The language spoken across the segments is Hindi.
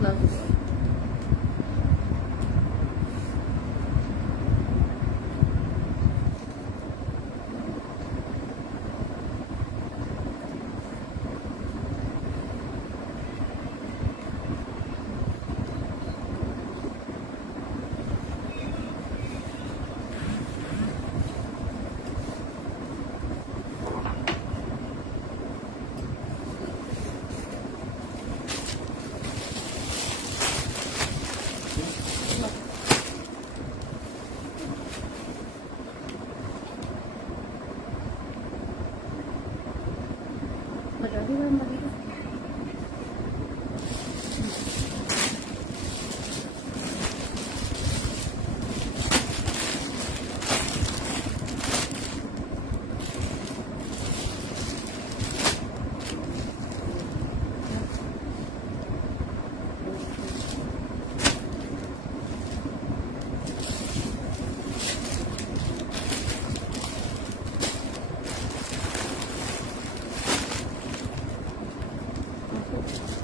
क्लास। बता दी मैम लगी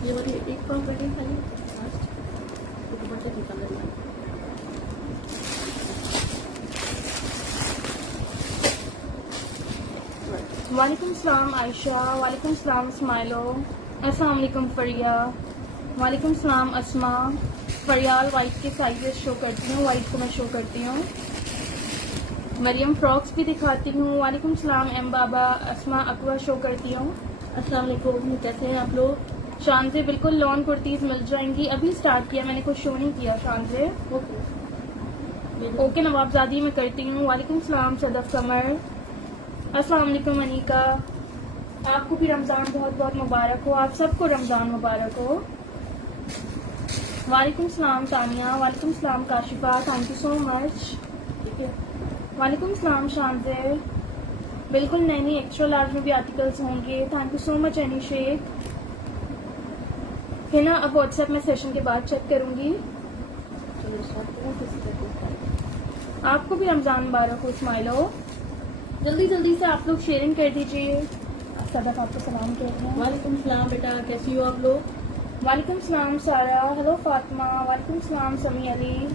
ये वाली एक कॉल करके खाली लास्ट तो दुपट्टे की कलर में वालेकुम सलाम आयशा, वालेकुम सलाम स्माइलो, अस्सलाम वालेकुम फरिया, वालेकुम सलाम अस्मा। फरियाल वाइट के साइजेस शो करती हूँ, वाइट को मैं शो करती हूँ। मरियम फ्रॉक्स भी दिखाती हूँ। वालेकुम सलाम एम बाबा, अस्मा अकवा शो करती हूँ। अस्सलाम वालेकुम, कैसे हैं आप लोग? शान से बिल्कुल लॉन कुर्तीज मिल जाएंगी। अभी स्टार्ट किया, मैंने कुछ शो नहीं किया शान से। ओके नवाबजादी में करती हूँ। वालेकुम सलाम सदफ कमर, अस्सलाम वालेकुम अनीका। आपको भी रमज़ान बहुत बहुत मुबारक हो, आप सबको रमज़ान मुबारक हो। वालेकुम सलाम तानिया, वालेकुम सलाम काशिफा, थैंक यू सो मच। ठीक है, वालेकुम सलाम शानजे। बिल्कुल नई नई एक्स्ट्रा लार्ज में भी आर्टिकल्स होंगे, thank you so much Annie Shaikh. है ना, अब व्हाट्सएप में सेशन के बाद चेक करूंगी। चलो स्टार्ट करें किसी तरह। आपको भी रमज़ान मुबारक हो स्माइलो। जल्दी जल्दी से आप लोग शेयरिंग कर दीजिए। सदक आपको सलाम कहते हैं। वालेकुम सलाम बेटा, कैसी हो आप लोग? वालेकुम सलाम सारा, हेलो फातिमा, वालेकुम सलाम समी अली,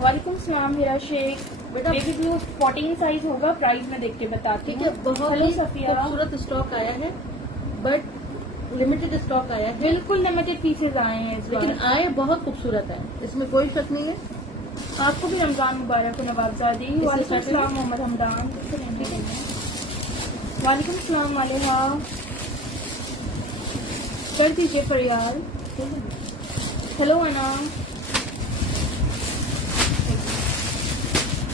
वालेकुम सलाम हिरा शेख। बेटा बेबी ब्लू 14 साइज होगा, प्राइस में देख के बताती ठीक है, हूँ। बहुत हेलो ही सफिया, खूबसूरत स्टॉक आया है, बट लिमिटेड स्टॉक आया है, बिल्कुल लिमिटेड पीसेज आए हैं इस लेकिन बार। आए बहुत खूबसूरत है, इसमें कोई शक नहीं है। आपको भी रमजान मुबारक हो नवाबजादी। इससे वालेकुम स्टार्ट सलाम मोहम्मद हमदान, वालेकुम सलाम मालिहा, कर दीजिए फरियाल। हेलो अना।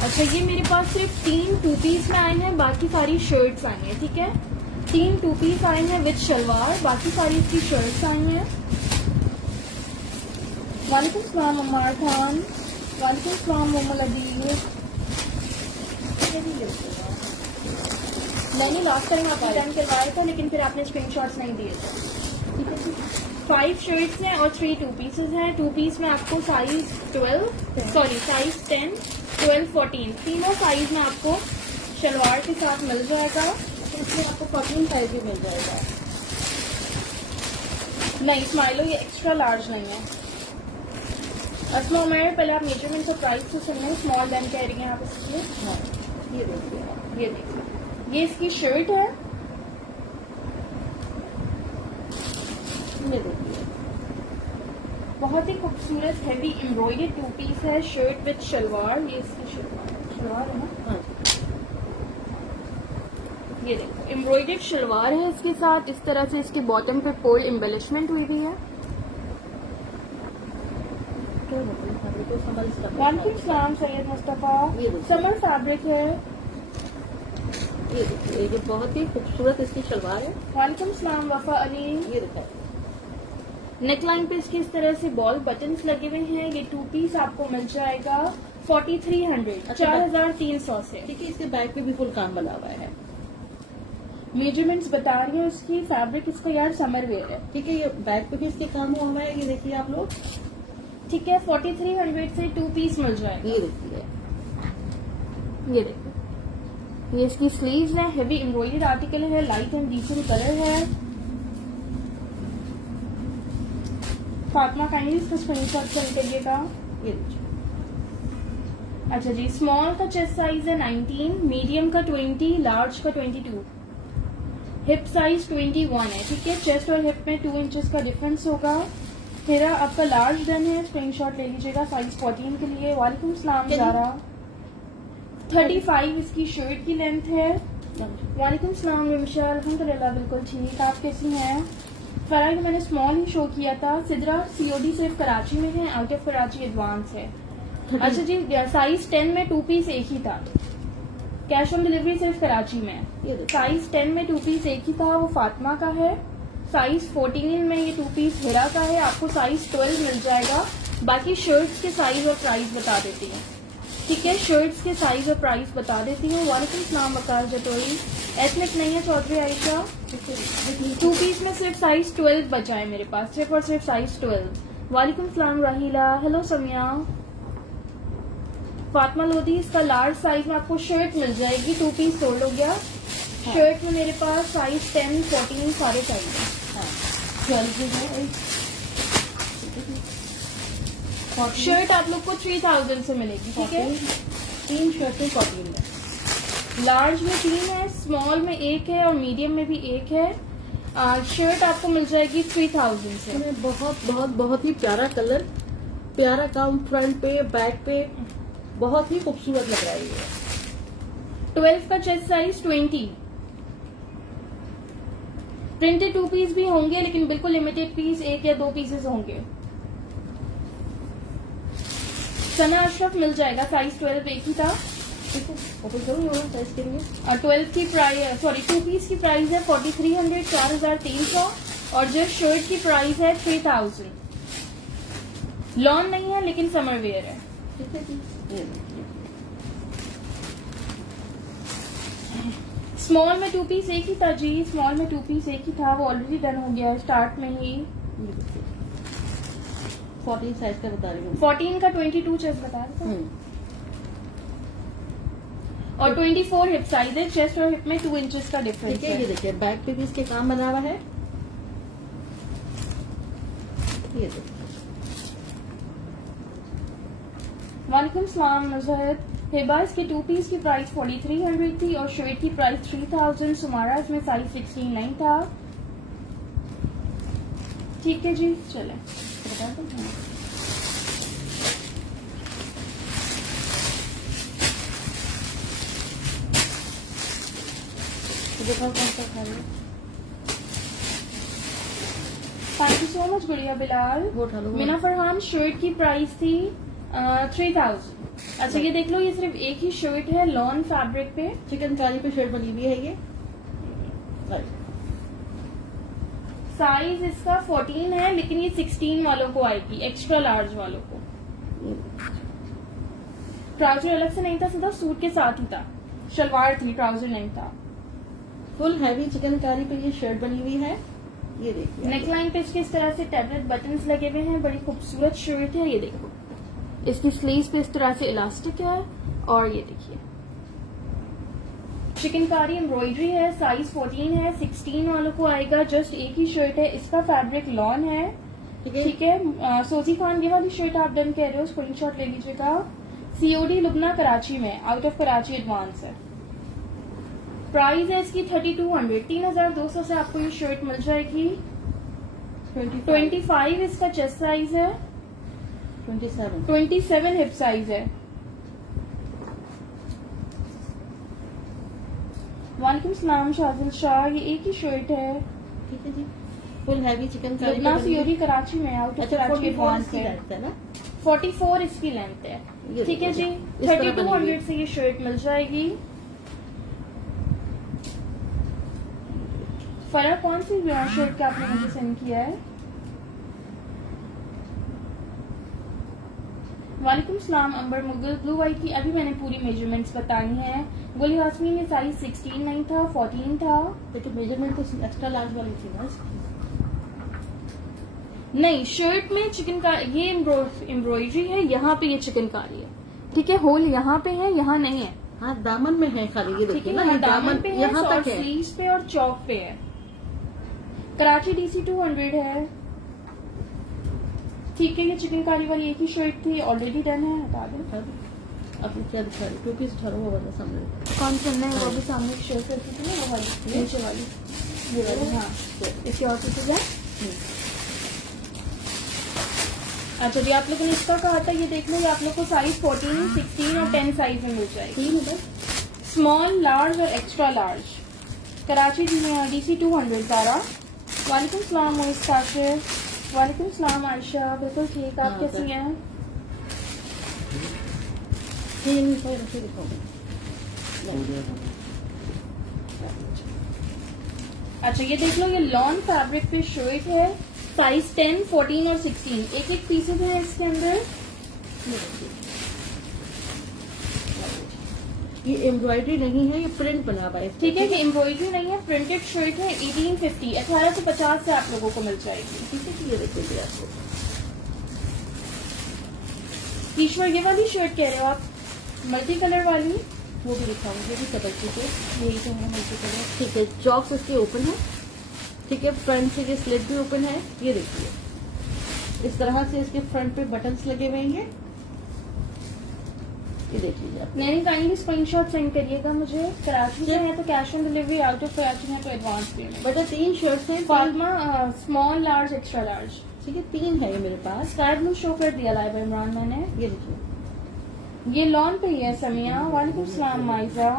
अच्छा, ये मेरे पास सिर्फ 3 टू पीस में आए हैं, बाकी सारी शर्ट्स आई हैं। ठीक है, 3 टू पीस आए हैं विद शलवार, बाकी सारी इसकी शर्ट्स आई हैं। वालेकुम सलाम अम्मार खान, वालेकुम सलाम मोहम्मद अदील। मैंने लास्ट टाइम आपको रिटर्न करवाया था, लेकिन फिर आपने स्क्रीनशॉट्स नहीं दिए थे। ठीक है, 5 शर्ट्स हैं और 3 टू पीसेस हैं। टू पीस में आपको साइज 12 सॉरी साइज 10, 12, 14 तीनों साइज में आपको शलवार के साथ मिल जाएगा। इसमें आपको 14 साइज भी मिल जाएगा। नहीं स्माइलो, ये एक्स्ट्रा लार्ज नहीं है। असमा उमर, पहले आप मेजरमेंट और प्राइस तो सुनिए। स्मॉल देन कह रही हैं आप इसके लिए। हाँ, ये देखिए आप। ये देखिए, ये इसकी शर्ट है। ये देखिए, बहुत ही खूबसूरत हैवी एम्ब्रॉयडर्ड टू पीस है, शर्ट विद शलवार। ये इसकी शलवार है ना। हाँ ये देखो एम्ब्रॉयडर्ड शलवार है इसके साथ। इस तरह से इसके बॉटम पे पोल एम्बेलिशमेंट हुई हुई है। क्या बताएं, फैब्रिक को समझ सकते वालेकुम सलाम सैयद मुस्तफा। ये देखिए। समर फैब्रिक है। ये देखिए, ये बहुत ही खूबसूरत इसकी शलवार है। वालेकुम सलाम वफा अली। ये दिखाए, नेकलाइन पे इसके इस तरह से बॉल बटन्स लगे हुए हैं। ये टू पीस आपको मिल जाएगा 4300, अच्छा, 4300 से। ठीक है, इसके बैक पे भी फुल काम बना हुआ है। मेजरमेंट्स बता रही है उसकी। फैब्रिक इसका यार समर वेयर है। ठीक है, ये बैक पे भी इसके काम हुआ है। ये देखिए आप लोग, ठीक है, 4300 से टू पीस मिल जाएगा। ये देखिए, ये देखो, ये इसकी स्लीव्स है। हेवी एम्ब्रॉयडर्ड आर्टिकल है, लाइट एंड डिसेंट कलर है। फातिमा काइंडली इसका स्क्रीनशॉट सेंड करिएगा। ये लीजिए। अच्छा जी, स्मॉल का चेस्ट साइज है 19, मीडियम का 20, लार्ज का 22, हिप साइज 21 है। ठीक है, चेस्ट और हिप में 2 इंचेस का डिफरेंस होगा। मेरा आपका लार्ज डन है, स्क्रीनशॉट ले लीजिएगा साइज 14 के लिए। वालेकुम सलाम ज़ारा। 35 इसकी शर्ट की लेंथ है। वालेकुम सलाम रिमशा, अल्हम्दुलिल्लाह बिल्कुल ठीक। आप कैसी हैं? फराई मैंने स्मॉल ही शो किया था। सिद्रा सीओडी सिर्फ कराची में है, आउट ऑफ कराची एडवांस है। अच्छा जी, साइज 10 में 2 पीस एक ही था। कैश ऑन डिलीवरी सिर्फ कराची में। ये देखिए। साइज 10 में 2 पीस एक ही था, वो फातिमा का है। साइज 14 में ये 2 पीस हिरा का है, आपको साइज 12 मिल जाएगा। बाकी शर्ट्स के साइज और प्राइस बता देती हूँ। ठीक है, शर्ट्स के साइज और प्राइस बता देती हूँ। वालेकुम सलाम वकार जटोरी। एथनिक नहीं है चौधरी आयशा। 2 पीस में सिर्फ साइज 12 बचा है मेरे पास, सिर्फ और सिर्फ साइज 12। वालेकुम सलाम राहीला। हेलो समिया। फातिमा लोधी, इसका लार्ज साइज में आपको शर्ट मिल जाएगी। 2 पीस सोल्ड हो गया। शर्ट में मेरे पास साइज 10, 14 सारे चाहिए। 12 भी है। शर्ट आप लोग को 3000 से मिलेगी। ठीक है, 3 शर्टें 14 में। लार्ज में 3 है, स्मॉल में 1 है और मीडियम में भी 1 है। शर्ट आपको मिल जाएगी 3000 से। इसमें बहुत बहुत बहुत ही प्यारा कलर, प्यारा काम, फ्रंट पे बैक पे बहुत ही खूबसूरत लग रहा है ये। 12 का चेस्ट साइज 20। प्रिंटेड 2 पीस भी होंगे, लेकिन बिल्कुल लिमिटेड पीस, 1 या 2 पीसेस होंगे। सना अशरफ मिल जाएगा, साइज 12 एक ही था। ठीक है, ओपन करूँ ये वाला साइज के लिए। 12 की प्राइस, सॉरी 2 पीस की प्राइस है 4300, 4300 और जो शर्ट की प्राइस है 3000। लॉन नहीं है लेकिन समर वेयर है। ठीक है जी, ये देखिए। स्मॉल में 2 पीस एक ही था जी, स्मॉल में 2 पीस एक ही था, वो ऑलरेडी डन हो गया है स्टार्ट में ही। ये देखिए। 14 साइज का बता रही हूँ। 14 का 22 चेस्ट बता रहा था और 24 हिप साइज है। चेस्ट और हिप में 2 इंचेस का डिफरेंस ठीक है, ये है। देखिए बैक पे भी इसके काम बना हुआ है। ये देखिए। वालेकुम सलाम नुज़हत। हिबा, इसके 2 पीस की प्राइस 4300 थी और शर्ट की प्राइस 3000। सुमारा इसमें साइज 16 नहीं था। ठीक है जी, चले बता दो। तो देखो कौन सा खा रही है। थैंक यू सो मच गुड़िया बिलाल। वो उठा लो। मीना फरहान, शर्ट की प्राइस थी 3000। अच्छा ये देख लो, ये सिर्फ एक ही शर्ट है लॉन फैब्रिक पे। चिकनकारी पे शर्ट बनी हुई है ये। साइज इसका 14 है, लेकिन ये 16 वालों को आएगी, एक्स्ट्रा लार्ज वालों को। ट्राउजर अलग से नहीं था, सीधा सूट के साथ ही था। शलवार थी, ट्राउजर नहीं था। फुल हैवी चिकनकारी पे ये शर्ट बनी हुई है। ये देखिए। नेकलाइन पे इसके इस तरह से टैबलेट बटन्स लगे हुए हैं, बड़ी खूबसूरत शर्ट है। ये देखो, इसकी स्लीव्स पे इस तरह से इलास्टिक है और ये देखिए चिकनकारी एम्ब्रॉयडरी है। साइज 14 है, 16 वालों को आएगा। जस्ट एक ही शर्ट है, इसका फैब्रिक लॉन है। ठीक है, सोजी खान, ये वाली शर्ट आप डन कह रहे हो, स्क्रीनशॉट ले लीजिएगा। सीओडी लुबना कराची में, आउट ऑफ कराची एडवांस है। प्राइस है इसकी 3200, 3200 से आपको ये शर्ट मिल जाएगी। 25 इसका चेस्ट साइज है, 27 हिप साइज है। वालेकुम सलाम शाजिल शाह, ये एक ही शर्ट है। ठीक है जी, full heavy chikankari. Lubna COD Karachi में, आउट ऑफ कराची एडवांस है। ना 44 इसकी लेंथ है। ये ठीक है जी, इस तरह बनी हुई 3200 से ये शर्ट मिल जाएगी। फरा, कौन सी शर्ट का आपने मुझे सेंड किया है? वालेकुम सलाम अंबर मुगल। ब्लू वाइट की अभी मैंने पूरी मेजरमेंट्स बताई हैं। गुल यास्मीन में साइज 16 नहीं था, 14 था। लेकिन मेजरमेंट तो एक्स्ट्रा लार्ज वाली थी ना इसकी। नहीं, शर्ट में चिकन का ये एम्ब्रॉयडरी है, यहाँ पे ये चिकनकारी है। ठीक है, होल यहाँ पे है, यहाँ नहीं है। हाँ, दामन में है खाली। ये ठीक देखिए है ना, ना, ये दामन पे है यहाँ और तक है। स्लीव्स पे और चौक पे है। कराची DC 200 है। ठीक है, ये चिकनकारी वाली एक ही शर्ट थी, ऑलरेडी डन है, हटा दें। आपने क्या दिखा रही? 2 पीस उठा रहा हूँ, वो वाला सामने। कौन सुनना है? वो भी सामने एक शेयर करती थी ना, वो वाली नीचे वाली, ये वाली। हाँ, इसके और पीसेज है। अच्छा जी, आप लोगों ने इसका कहा था, ये देख लो, ये आप लोग को साइज 14, 16 और 10 साइज में मिल जाएगी। 3 है बस। स्मॉल, लार्ज और extra large. Karachi DC 200 Zara. वालेकुम सलाम मोइस काशिफ। वालेकुम सलाम आयशा। बिल्कुल ठीक, आप कैसी हैं? नहीं सही रखे दिखाऊंगी। अच्छा, ये देख लो, ये लॉन फैब्रिक पे शर्ट है, साइज 10, 14 और 16। एक एक पीसेज है इसके अंदर। ये एम्ब्रॉयडरी नहीं है, ये प्रिंट बना हुआ है। ठीक है, ये एम्ब्रॉयडरी नहीं है, प्रिंटेड शर्ट है। 1850 1850 से आप लोगों को मिल जाएगी। किसी की ये देखिए आपको। ईश्वर, ये वाली शर्ट कह रहे हो आप, मल्टी कलर वाली? वो भी दिखाऊंगी, ये भी कलर की है। यही तो है, मल्टी कलर। ठीक है, जॉक्स इसके ओपन है। ठीक है, फ्रंट से ये स्लिट भी ओपन है। ये देखिए, इस तरह से इसके फ्रंट पे बटन्स लगे हुए हैं। ये देख लीजिए आप। नहीं, काइंडली स्क्रीनशॉट सेंड करिएगा मुझे। कराची से है तो cash on delivery, out of Karachi है तो एडवांस पेमेंट। बट 3 शर्ट्स हैं। Fatima, small, large, extra large. ठीक है, 3 है ये मेरे पास। स्काई ब्लू शो कर दिया लाइव इमरान मैंने। ये देखिए, ये लॉन पे ही है समिया। वालेकुम सलाम माइजा।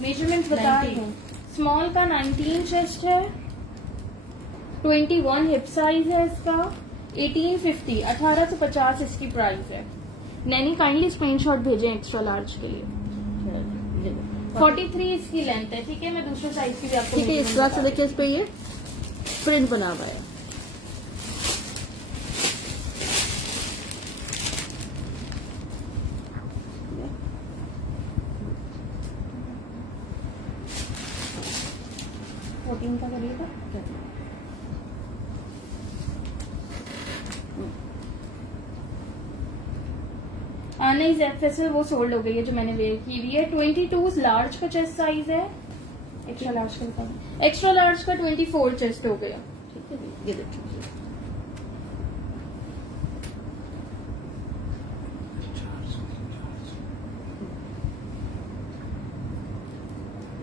मेजरमेंट बता रही हूँ। स्मॉल का 19 चेस्ट है, 21 हिप साइज है इसका, 1850 1850 इसकी प्राइस है। नैनी काइंडली स्क्रीनशॉट भेजें एक्स्ट्रा लार्ज के लिए। ये देखो। 43 इसकी लेंथ है। ठीक है, मैं दूसरे साइज की भी आपको ठीक है, इस measurement तरह से बता देखिए, इस पे ये प्रिंट बना हुआ है। दूँ। 14 का करिएगा। नहीं, जेफेसल वो सोल्ड हो गई है जो मैंने वेयर की हुई है। 22 लार्ज का चेस्ट साइज है। एक्स्ट्रा लार्ज का बता दूं। एक्स्ट्रा लार्ज का 24 चेस्ट हो गया। ठीक है, ये देखिए।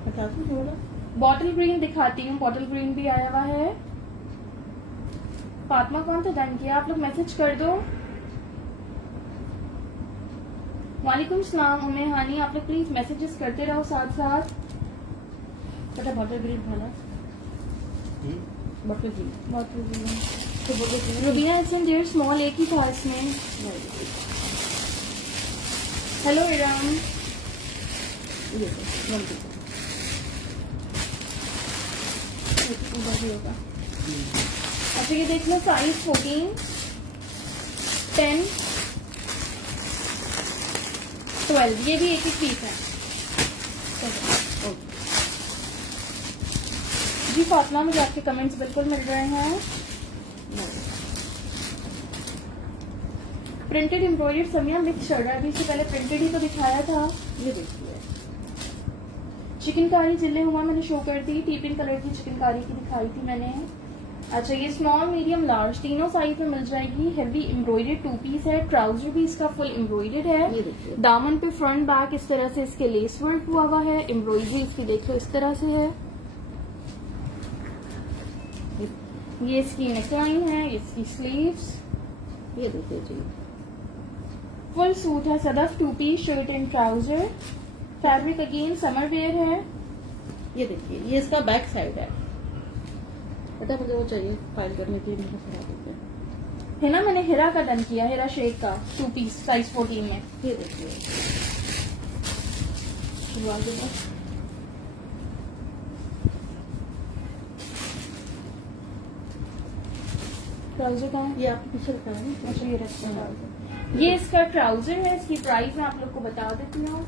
हटा दूं थोड़ा? बॉटल ग्रीन दिखाती हूँ, बॉटल ग्रीन भी आया हुआ है। फातिमा कौन था डन किया? आप लोग मैसेज कर दो। वालेकुम सलाम उम्मे हानी, आप लोग प्लीज मैसेजेस करते रहो साथ साथ। बेटा बॉटल ग्रीन खाना, बॉटल ग्रीन। बॉटल ग्रीन तो bottle green Rubina it's there small, एक ही था इसमें। हेलो इराम। ये देखो, उधर भी होगा। अच्छा, ये देख लो, साइज 14, 10, 12, ये भी एक ही पीस है। जी फातिमा, मुझे आपके कमेंट्स बिल्कुल मिल रहे हैं। Printed embroidered Samiya mix shirt है, अभी इससे पहले प्रिंटेड ही तो दिखाया था। ये देखिए, चिकनकारी जिले हुआ मैंने शो कर दी, टीपिन कलर की चिकनकारी की दिखाई थी मैंने। अच्छा, ये स्मॉल, मीडियम, लार्ज तीनों साइज में मिल जाएगी। हेवी एम्ब्रॉयडर्ड 2 पीस है। ट्राउजर भी इसका फुल एम्ब्रॉयडर्ड ये है। देखिए। दामन पे फ्रंट बैक इस तरह से इसके लेस वर्क हुआ हुआ है। एम्ब्रॉयडरी इसकी देख लो इस तरह से है। ये इसकी नेकलाइन है, इसकी स्लीव्स। ये देखिए जी, फुल सूट है, Sadaf 2 piece shirt and trouser. Fabric again summer wear है। ये देखिए, ये इसका बैक साइड है। बेटा मुझे वो चाहिए फाइल करने के लिए, मुझे करा देते हैं। है ना, मैंने हिरा का डन किया, हिरा शेक का 2 पीस साइज 14 में। ये देखिए, शुरुआत के बाद ट्राउजर का है। ये आपके पीछे रखा है ना। अच्छा, ये रखते हैं ट्राउजर। ये इसका ट्राउजर है, इसकी प्राइस मैं आप लोग को बता देती हूँ।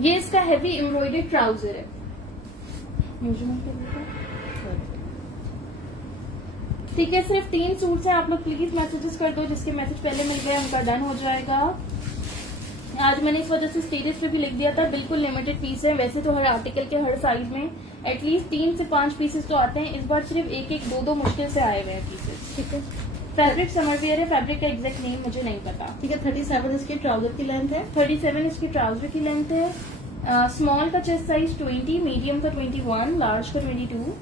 ये इसका हैवी एम्ब्रॉयडर्ड ट्राउजर है। मेजरमेंट कर लीजिए। ठीक है, सिर्फ 3 सूट्स हैं। आप लोग प्लीज मैसेजेस कर दो, जिसके मैसेज पहले मिल गए उनका डन हो जाएगा। आज मैंने इस वजह से स्टेटस पे भी लिख दिया था, बिल्कुल लिमिटेड पीस है। वैसे तो हर आर्टिकल के हर साइज में एटलीस्ट 3 से 5 पीसेस तो आते हैं, इस बार सिर्फ एक दो मुश्किल से आए हुए हैं पीसेस। ठीक है, फैब्रिक समर वियर है, फैब्रिक का एग्जैक्ट नेम मुझे नहीं पता। ठीक है। 37 इसकी ट्राउजर की लेंथ है। 37 इसकी ट्राउजर की लेंथ है। स्मॉल का चेस्ट साइज 20, मीडियम का 21, लार्ज का 22,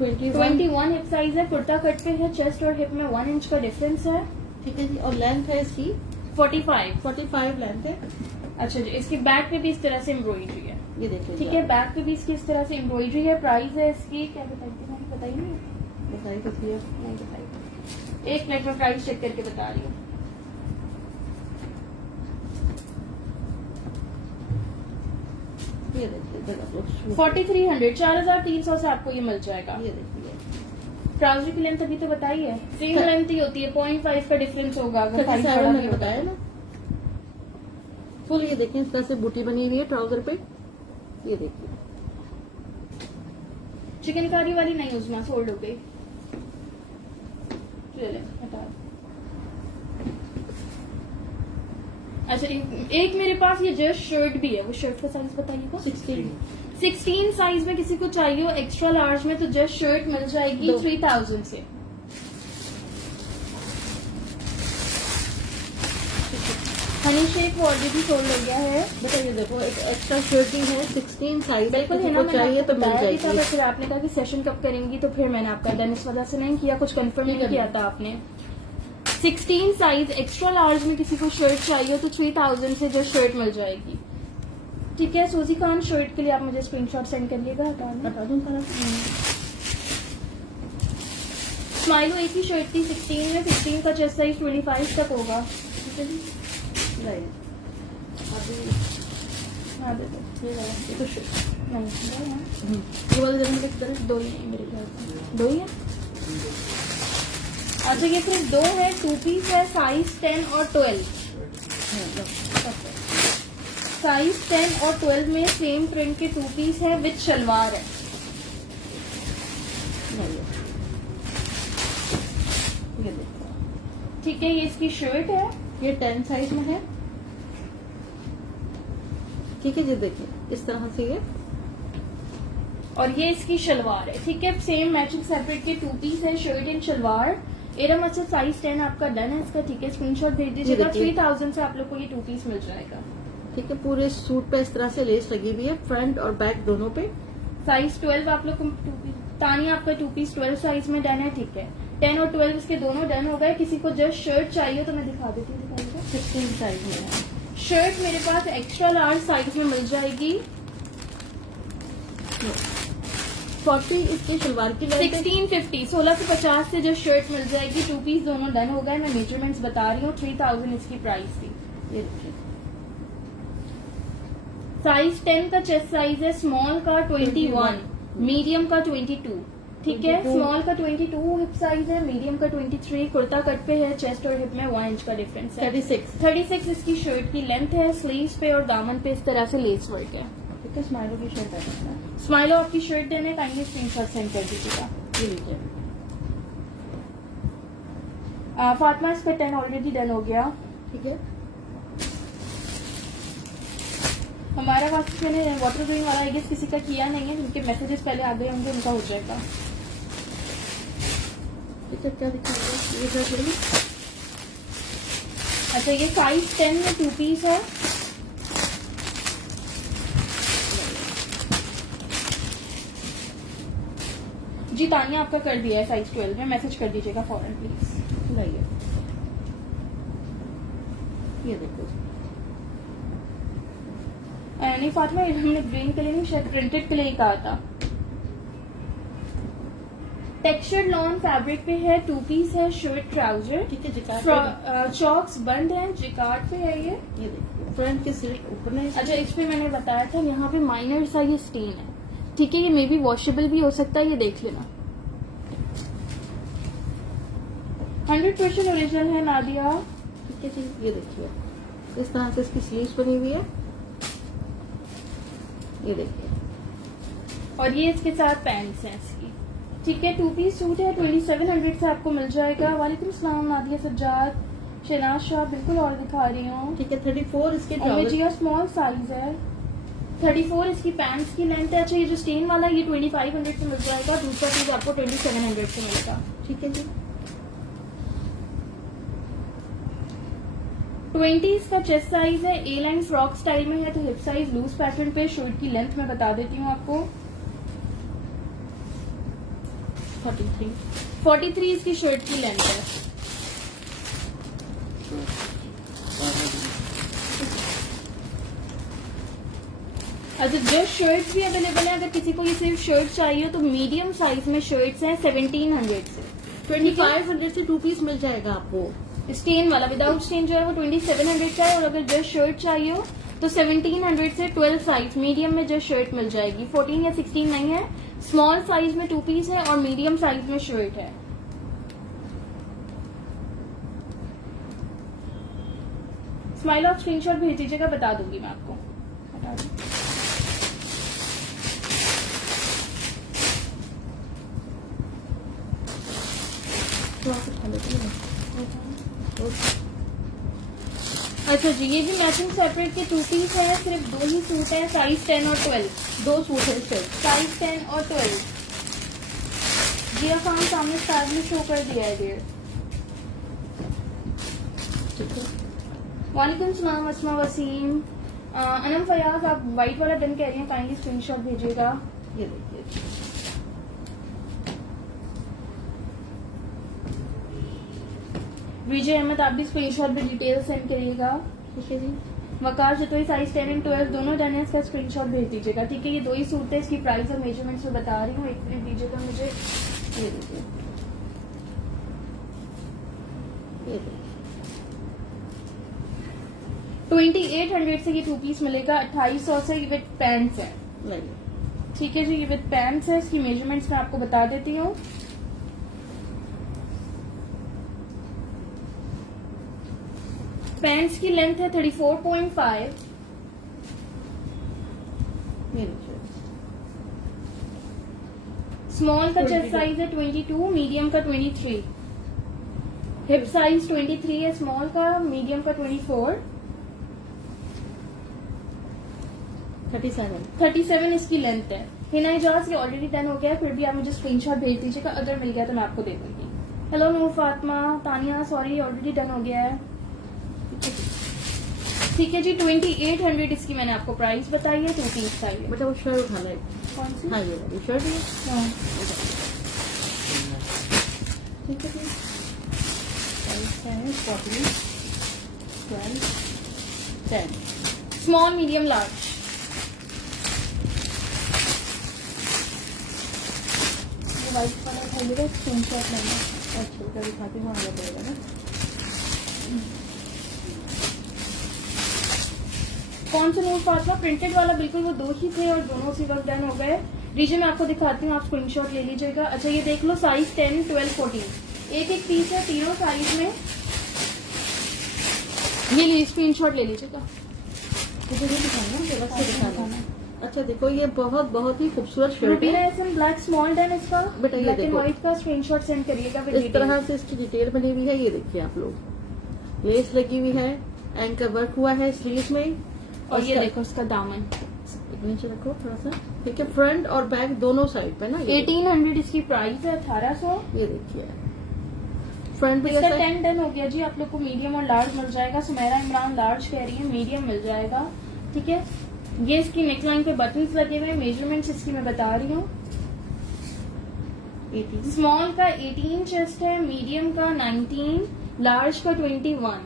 21 हिप साइज है। कुर्ता कट पे है, चेस्ट और हिप में 1 इंच का डिफरेंस है। ठीक है जी, और लेंथ है इसकी 45 लेंथ है। अच्छा जी, इसकी बैक पे भी इस तरह से एम्ब्रॉयडरी है। ये देखिए, ठीक है, बैक पे भी इसकी इस तरह से एम्ब्रॉयडरी है। प्राइस है इसकी क्या बताई थी मैंने, बताई नहीं, बताइए तो थी। नहीं बताई। एक मिनट में प्राइस चेक करके बता रही हूँ। ये देखिए 4300, 4300 से आपको ये मिल जाएगा। ये देखिए ट्राउजर की लेंथ अभी तो बताई है, सेम लेंथ ही होती है, 0.5 का डिफरेंस होगा अगर 37 बड़ा मैंने भी बताया ना। फुल ये देखिए इस तरह से बूटी बनी हुई है ट्राउजर पे। ये देखिए चिकनकारी वाली नहीं उजमा, सोल्ड हो गई। ले हटा। अच्छा, एक मेरे पास ये जस्ट शर्ट भी है, वो शर्ट का साइज बताइएगा। 16 साइज में किसी को चाहिए हो एक्स्ट्रा लार्ज में, तो जस्ट शर्ट मिल जाएगी 3000 से। हनी शेक ऑलरेडी सोल्ड हो गया है। बेटा ये देखो एक एक्स्ट्रा शर्ट ही है, 16 साइज बिल्कुल है किसी ना, को चाहिए तो मिल बताया भी था, जाएगी। पर फिर आपने कहा कि सेशन कब करेंगी, तो फिर मैंने आपका डन इस वजह से नहीं किया, कुछ कंफर्म नहीं किया था आपने। 16 साइज एक्स्ट्रा लार्ज में किसी को शर्ट चाहिए तो 3000 से जो शर्ट मिल जाएगी। ठीक है, सूजी खान शर्ट के लिए आप मुझे स्क्रीनशॉट सेंड करिएगा। बता दूं सारा। स्माइलो एक ही शर्ट थी 16 में, 16 का चेस्ट साइज 25 तक होगा। ठीक है जी, नहीं अभी हाँ दे दो। ये वाला, ये तो शर्ट नहीं दो हैं। ये वाले जगह में तरह दो ही है मेरे ख्याल से, दो ही है। अच्छा, ये सिर्फ 2 है, 2 पीस है, साइज 10 और 12। साइज 10 और 12 में सेम प्रिंट के 2 पीस है विद शलवार है। ये देखो, ठीक है, ये इसकी शर्ट है। ये 10 साइज में है। ठीक है जी, देखिए इस तरह से ये, और ये इसकी शलवार है। ठीक है, सेम मैचिंग सेपरेट के 2 पीस है, शर्ट एंड शलवार। एरम अच्छा साइज 10 आपका डन है इसका। ठीक है, स्क्रीनशॉट भेज दीजिएगा। 3000 से आप लोग को ये 2 पीस मिल जाएगा। ठीक है। पूरे सूट पे इस तरह से लेस लगी हुई है, फ्रंट और बैक दोनों पे। साइज 12 आप लोग को 2 पीस, तानिया आपका 2 पीस 12 साइज में डन है। ठीक है, 10 और 12 इसके दोनों डन हो गए। किसी को जस्ट शर्ट चाहिए तो मैं दिखा देती हूँ, दिखाइएगा। 16 साइज में है। शर्ट मेरे पास एक्स्ट्रा लार्ज साइज में मिल जाएगी। 40 इसकी शलवार की लेंथ है। 1650, 1650 से जो शर्ट मिल जाएगी। 2 पीस दोनों डन हो गए। मैं मेजरमेंट्स बता रही हूँ। 3000 इसकी प्राइस थी। ये देखिए, साइज 10 का चेस्ट साइज है, स्मॉल का 21, मीडियम का 22। ठीक है, 22 स्मॉल का 22 हिप साइज है, मीडियम का 23। कुर्ता कट पे है, चेस्ट और हिप में 1 इंच का डिफरेंस है। 36 इसकी शर्ट की लेंथ है। स्लीव्स पे और दामन पे इस तरह से लेस वर्क है। ठीक है। स्माइलो की शर्ट है। स्माइलो आपकी शर्ट देने, काइंडली स्क्रीनशॉट सेंड कर दीजिएगा। ये लीजिए, फातिमा इसका 10 ऑलरेडी डन हो गया। ठीक है। हमारा पास मैंने वाटर ड्राइंग वाला आई गेस किसी का किया नहीं है, जिनके मैसेजेस पहले आ गए होंगे उनका हो जाएगा। ठीक है, क्या दिखाएगा ये ड्रेस वाली? अच्छा, ये साइज 10 में 2 पीस है। जी तानिया आपका कर दिया है साइज 12 में, मैसेज कर दीजिएगा फौरन प्लीज। लाइए, ये देखो। नहीं फातिमा, ये हमने ग्रीन के लिए नहीं, शायद प्रिंटेड के लिए ही कहा था। टेक्सचर्ड लॉन फैब्रिक पे है, 2 पीस है, शर्ट ट्राउजर। ठीक है। जिकार्ड चॉक्स बंद है, जिकार्ड पे है ये देखिए, फ्रंट की सिल्क ऊपर है। अच्छा, इस पे मैंने बताया था यहाँ पे माइनर सा ये स्टेन है। ठीक है, ये मे बी वॉशेबल भी हो सकता है, ये देख लेना। 100% ओरिजिनल है नादिया। ठीक है जी, ये देखिए इस तरह से इसकी स्लीव्स बनी हुई है। ये देखिए, और ये इसके साथ पैंट्स हैं इसकी। ठीक है, 2 पीस सूट है, 2700 से आपको मिल जाएगा। वालेकुम सलाम नादिया सज्जाद। शहनाज शाह बिल्कुल और दिखा रही हूँ। ठीक है 34 इसके और ट्राउजर। ये स्मॉल साइज है। 34 इसकी पैंट्स की लेंथ है। अच्छा ये जो स्टेन वाला ये 2500 से मिल जाएगा, दूसरा चीज आपको 2700 से मिलेगा। ठीक है जी। 20 इसका चेस्ट साइज है, ए लाइन फ्रॉक स्टाइल में है, तो हिप साइज लूज पैटर्न पे। शर्ट की लेंथ मैं बता देती हूँ आपको, 43 इसकी शर्ट की लेंथ है। अच्छा जो शर्ट्स भी अवेलेबल है, अगर किसी को ये सिर्फ शर्ट चाहिए तो मीडियम साइज में शर्ट्स हैं 1700 से। 2500 से 2 पीस मिल जाएगा आपको। स्टेन वाला विदाउट स्टेन जो है वो 2700 का है, और अगर जस्ट शर्ट चाहिए हो तो 1700 से 12 साइज मीडियम में जस्ट शर्ट मिल जाएगी। 14 या 16 नहीं है, स्मॉल साइज में 2 पीस है और मीडियम साइज में शर्ट है। स्माइल ऑफ स्क्रीनशॉट भेज दीजिएगा, बता दूंगी मैं आपको। बता दूं। अच्छा जी ये भी मैचिंग सेपरेट के 2 पीस है, सिर्फ 2 ही सूट है, साइज 10 और 12। 2 सूट है शर्ट। साइज 10 और 12। जिया खान सामने स्टार में शो कर दिया है डियर। ठीक है। वालेकुम सलाम अस्मा वसीम। अनम फयाज आप व्हाइट वाला डन कह रही हैं, काइंडली स्क्रीनशॉट भेजिएगा। ये देखिए। विजय अहमद आप भी स्क्रीनशॉट में डिटेल सेंड करिएगा। ठीक है जी। वकार जतोई साइज 10 एंड 12 दोनों डन है, इसका स्क्रीनशॉट भेज दीजिएगा। ठीक है ये 2 ही सूट है, इसकी प्राइस और मेजरमेंट्स में बता रही हूँ, एक मिनट दीजिएगा मुझे। ये देखिए। ये देखिए। 2800 से ये 2 पीस मिलेगा। 2800 से ये विद पैंट्स है। नहीं। ठीक है जी ये विद पैंट्स है, इसकी मेजरमेंट्स मैं आपको बता देती हूँ। पैंट्स की लेंथ है 34.5। ये देखिए। स्मॉल का चेस्ट 22 साइज है 22, मीडियम का 23। हिप साइज 23 है स्मॉल का, मीडियम का 24। 37 इसकी लेंथ है। हिना इजाज ये ऑलरेडी डन हो गया है, फिर भी आप मुझे स्क्रीनशॉट भेज दीजिएगा, अगर मिल गया तो मैं आपको दे दूंगी। Hello Noor Fatima, Tania sorry already done हो गया है। ठीक है जी 2800 इसकी मैंने आपको प्राइस बताई है। 2 पीस चाहिए। बेटा वो शर्ट उठाना है। कौन सी? हाँ ये वाली शर्ट है। हाँ। ठीक है जी। साइज है 14, 12, 10। Small medium large. व्हाइट वाला खाइएगा, स्क्रीनशॉट लेना। अच्छा बेटा दिखाती हूँ, आगे पड़ेगा ना। कौन सा नोट फातिमा? प्रिंटेड वाला बिल्कुल वो 2 ही थे और दोनों उसी वक्त डन हो गए। रीजन मैं आपको दिखाती हूँ, आप स्क्रीनशॉट ले लीजिएगा। अच्छा ये देख लो साइज 10, 12, 14 एक पीस है तीनों साइज में। ये लिए स्क्रीनशॉट ले लीजिएगा। मुझे ये दिखाना है, अलग से दिखाना है। अच्छा देखो ये बहुत बहुत ही खूबसूरत शर्ट रुबीना है। एसएम ब्लैक स्मॉल डन इसका। बेटा, ये ब्लैक एंड देखो। व्हाइट का स्क्रीनशॉट सेंड करिएगा विद इस तरह से इसकी डिटेल बनी हुई है। ये देखिए आप लोग, लेस लगी हुई है, एंकर वर्क हुआ है स्लीव में, और ये इसका- देखो इसका दामन। नीचे रखो थोड़ा सा। ठीक है, फ्रंट और बैक दोनों साइड पे ना। ये 1800 इसकी प्राइस है। 1800 ये देखिए फ्रंट पे इसका ऐसा 10 डन हो गया जी। आप लोग को मीडियम और लार्ज मिल जाएगा। सुमेरा इमरान लार्ज कह रही है, मीडियम मिल जाएगा। ठीक है ये इसकी नेकलाइन पे बटन्स लगे हुए हैं। मेजरमेंट्स इसकी मैं बता रही हूँ। 18, स्मॉल का 18 चेस्ट है, मीडियम का 19, लार्ज का 21।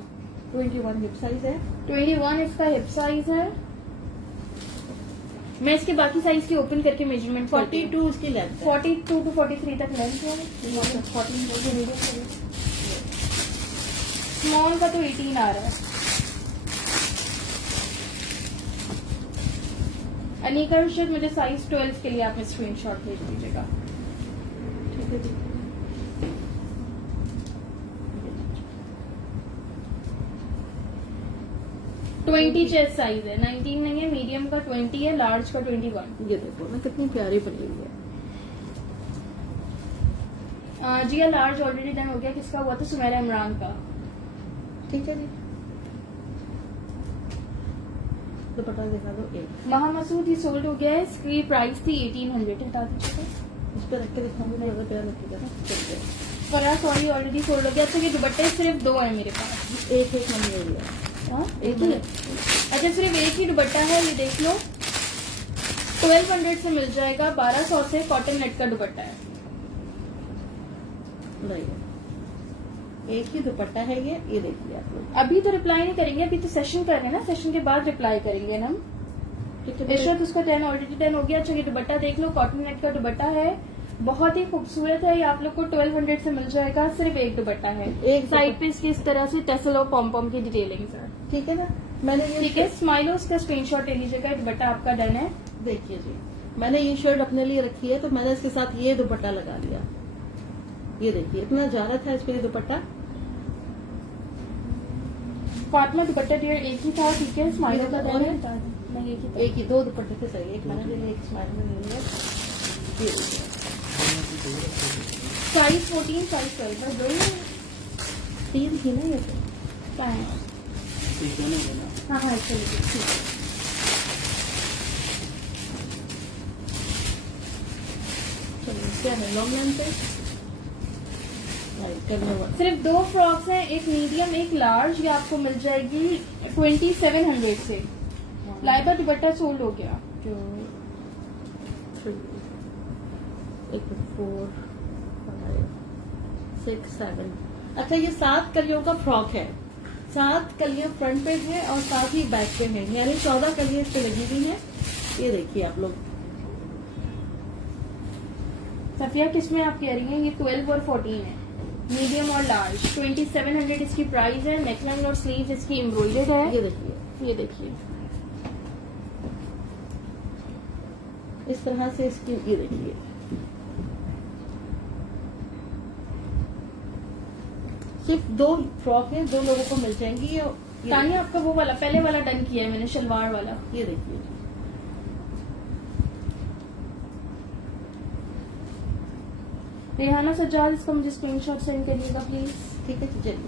21 हिप साइज है। 21 इसका हिप साइज है। मैं इसके बाकी साइज की ओपन करके मेजरमेंट 42 इसकी लेंथ है। 42 to 43 तक लेंथ है। 14 स्मॉल का तो 18 आ रहा है। अनिका अर्शद मुझे साइज 12 के लिए आप स्क्रीनशॉट भेज दीजिएगा। ठीक है जी। 20 चेस्ट साइज है, 19 नहीं है, मीडियम का 20 है, लार्ज का 21। ये देखो ना कितनी प्यारी बनी हुई है। जी लार्ज ऑलरेडी डन हो गया। किसका हुआ था? सुमेरा इमरान का। ठीक है जी, दुपट्टा दिखा दो एक, महा मसूद ये सोल्ड हो गया है, इसकी प्राइस थी 1800, हटा दीजिएगा। इस पे रख के दिखाऊंगी, ज्यादा प्यार लगेगा ना। चलिए, फरा सॉरी ऑलरेडी सोल्ड हो गया। अच्छा ये दुपट्टे सिर्फ 2 है मेरे पास। एक एक मैंने ले लिया। हाँ एक ही है। अच्छा सिर्फ एक ही दुपट्टा है, ये देख लो 1200 से मिल जाएगा, 1200 से कॉटन नेट का दुपट्टा है। नहीं, एक ही दुपट्टा है ये देखिए आप लोग। अभी तो रिप्लाई नहीं करेंगे, अभी तो सेशन कर रहे हैं ना, सेशन के बाद रिप्लाई करेंगे हम। ठीक है, इशरत उसका 10 ऑलरेडी 10 हो गया। अच्छा ये दुपट्टा देख लो, कॉटन नेट का दुपट्टा है, बहुत ही खूबसूरत है। ये आप लोग को 1200 से मिल जाएगा, सिर्फ एक दुपट्टा है। एक साइड पे इसकी इस तरह से टेसल और पॉम पॉम की डिटेलिंग है। ठीक है ना, मैंने ये ठीक है, स्माइलो उसका स्क्रीनशॉट ले लीजिएगा, दुपट्टा आपका डन है। देखिए जी, मैंने ये शर्ट अपने लिए रखी है तो मैंने इसके साथ ये दुपट्टा लगा लिया। ये देखिए इतना ज्यादा था इस पे ये दुपट्टा। फातिमा दुपट्टा डियर एक ही था, ठीक है, स्माइलो का डन है। नहीं एक ही था। एक ही, दो दुपट्टे थे सही, एक मैंने ले लिया, एक स्माइल में ले लिया। ये देखिए, साइज 14 साइज 12 बस दो ही 3 थी ना ये तो। क्या है। हाँ हाँ चलिए ठीक है। चलिए क्या है, लॉन्ग लाइन पे करने वाला। सिर्फ 2 फ्रॉक्स हैं, एक मीडियम एक लार्ज, ये आपको मिल जाएगी 2700 से। लाइबा दुपट्टा सोल्ड हो गया। जो 3 एक 4 5 6 7। अच्छा ये 7 कलियों का फ्रॉक है, 7 कलियां फ्रंट पे है और 7 ही बैक पे है, यानी 14 कलियां इस पे लगी हुई है। ये देखिए आप लोग, सफिया किसमें आप कह रही हैं, ये 12 और 14 है, मीडियम और लार्ज। 2700 इसकी प्राइस है। नेकलाइन और स्लीव इसकी एम्ब्रॉयडर्ड है। ये देखिए ये देखिए इस तरह से इसकी, ये देखिए सिर्फ 2 फ्रॉक है, 2 लोगों को मिल जाएंगी। ये तानिया आपका वो वाला पहले वाला डन किया है मैंने, शलवार वाला। ये देखिए रेहाना सज्जाद, इसका मुझे स्क्रीनशॉट सेंड करिएगा प्लीज। ठीक है, चलिए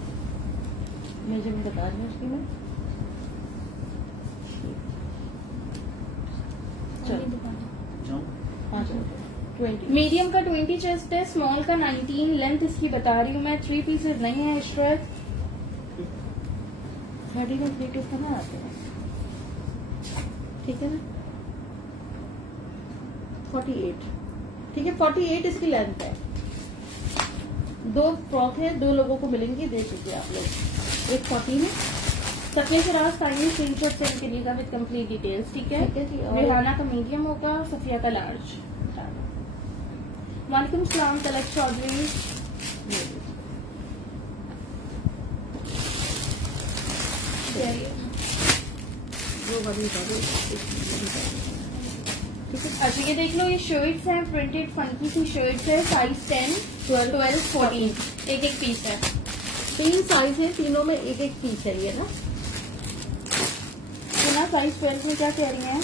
मुझे भी बता रही हूँ उसकी मैं। चलो हाँ चलो 20। मीडियम का 20 चेस्ट है, स्मॉल का 19, लेंथ इसकी बता रही हूँ मैं। 3 पीसेज नहीं है इशरत। 30 में 3 पीस ना आते हैं, ठीक है ना। 48, ठीक है 48 इसकी लेंथ है। 2 फ्रॉक है, 2 लोगों को मिलेंगी, देख लीजिए आप लोग। एक 40 में, सफिया के राज टाइम स्क्रीनशॉट सेंड करिएगा विद कंप्लीट डिटेल्स, ठीक है। ठीक है जी। और रेहाना का मीडियम होगा, सफिया का लार्ज। वालेकुम सलाम तलक चौधरी। ये देखिए, वो वाली बता दो, ठीक है। अच्छा ये देख लो, ये शर्ट्स हैं, प्रिंटेड फंकी सी शर्ट्स है, साइज 10 12 14, एक एक पीस है। 3 साइज है, तीनों में एक एक पीस है ये ना। सुना साइज 12 में क्या कह रही हैं।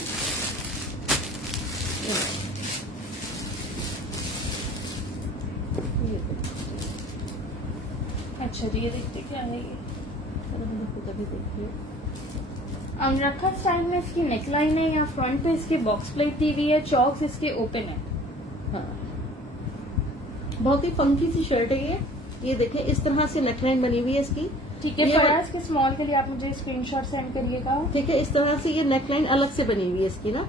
ये देखिए, अच्छा जी ये देखते क्या है ये। कभी देखिए, अमरखा स्टाइल में इसकी नेकलाइन है, यहाँ फ्रंट पे इसके बॉक्स प्लेट दी हुई है, चौक्स इसके ओपन है। हाँ बहुत ही फंकी सी शर्ट है ये देखिए इस तरह से नेकलाइन बनी हुई है इसकी। ठीक है, ये फराज के स्मॉल के लिए आप मुझे स्क्रीनशॉट सेंड करिएगा। ठीक है, इस तरह से ये नेकलाइन अलग से बनी हुई है इसकी ना।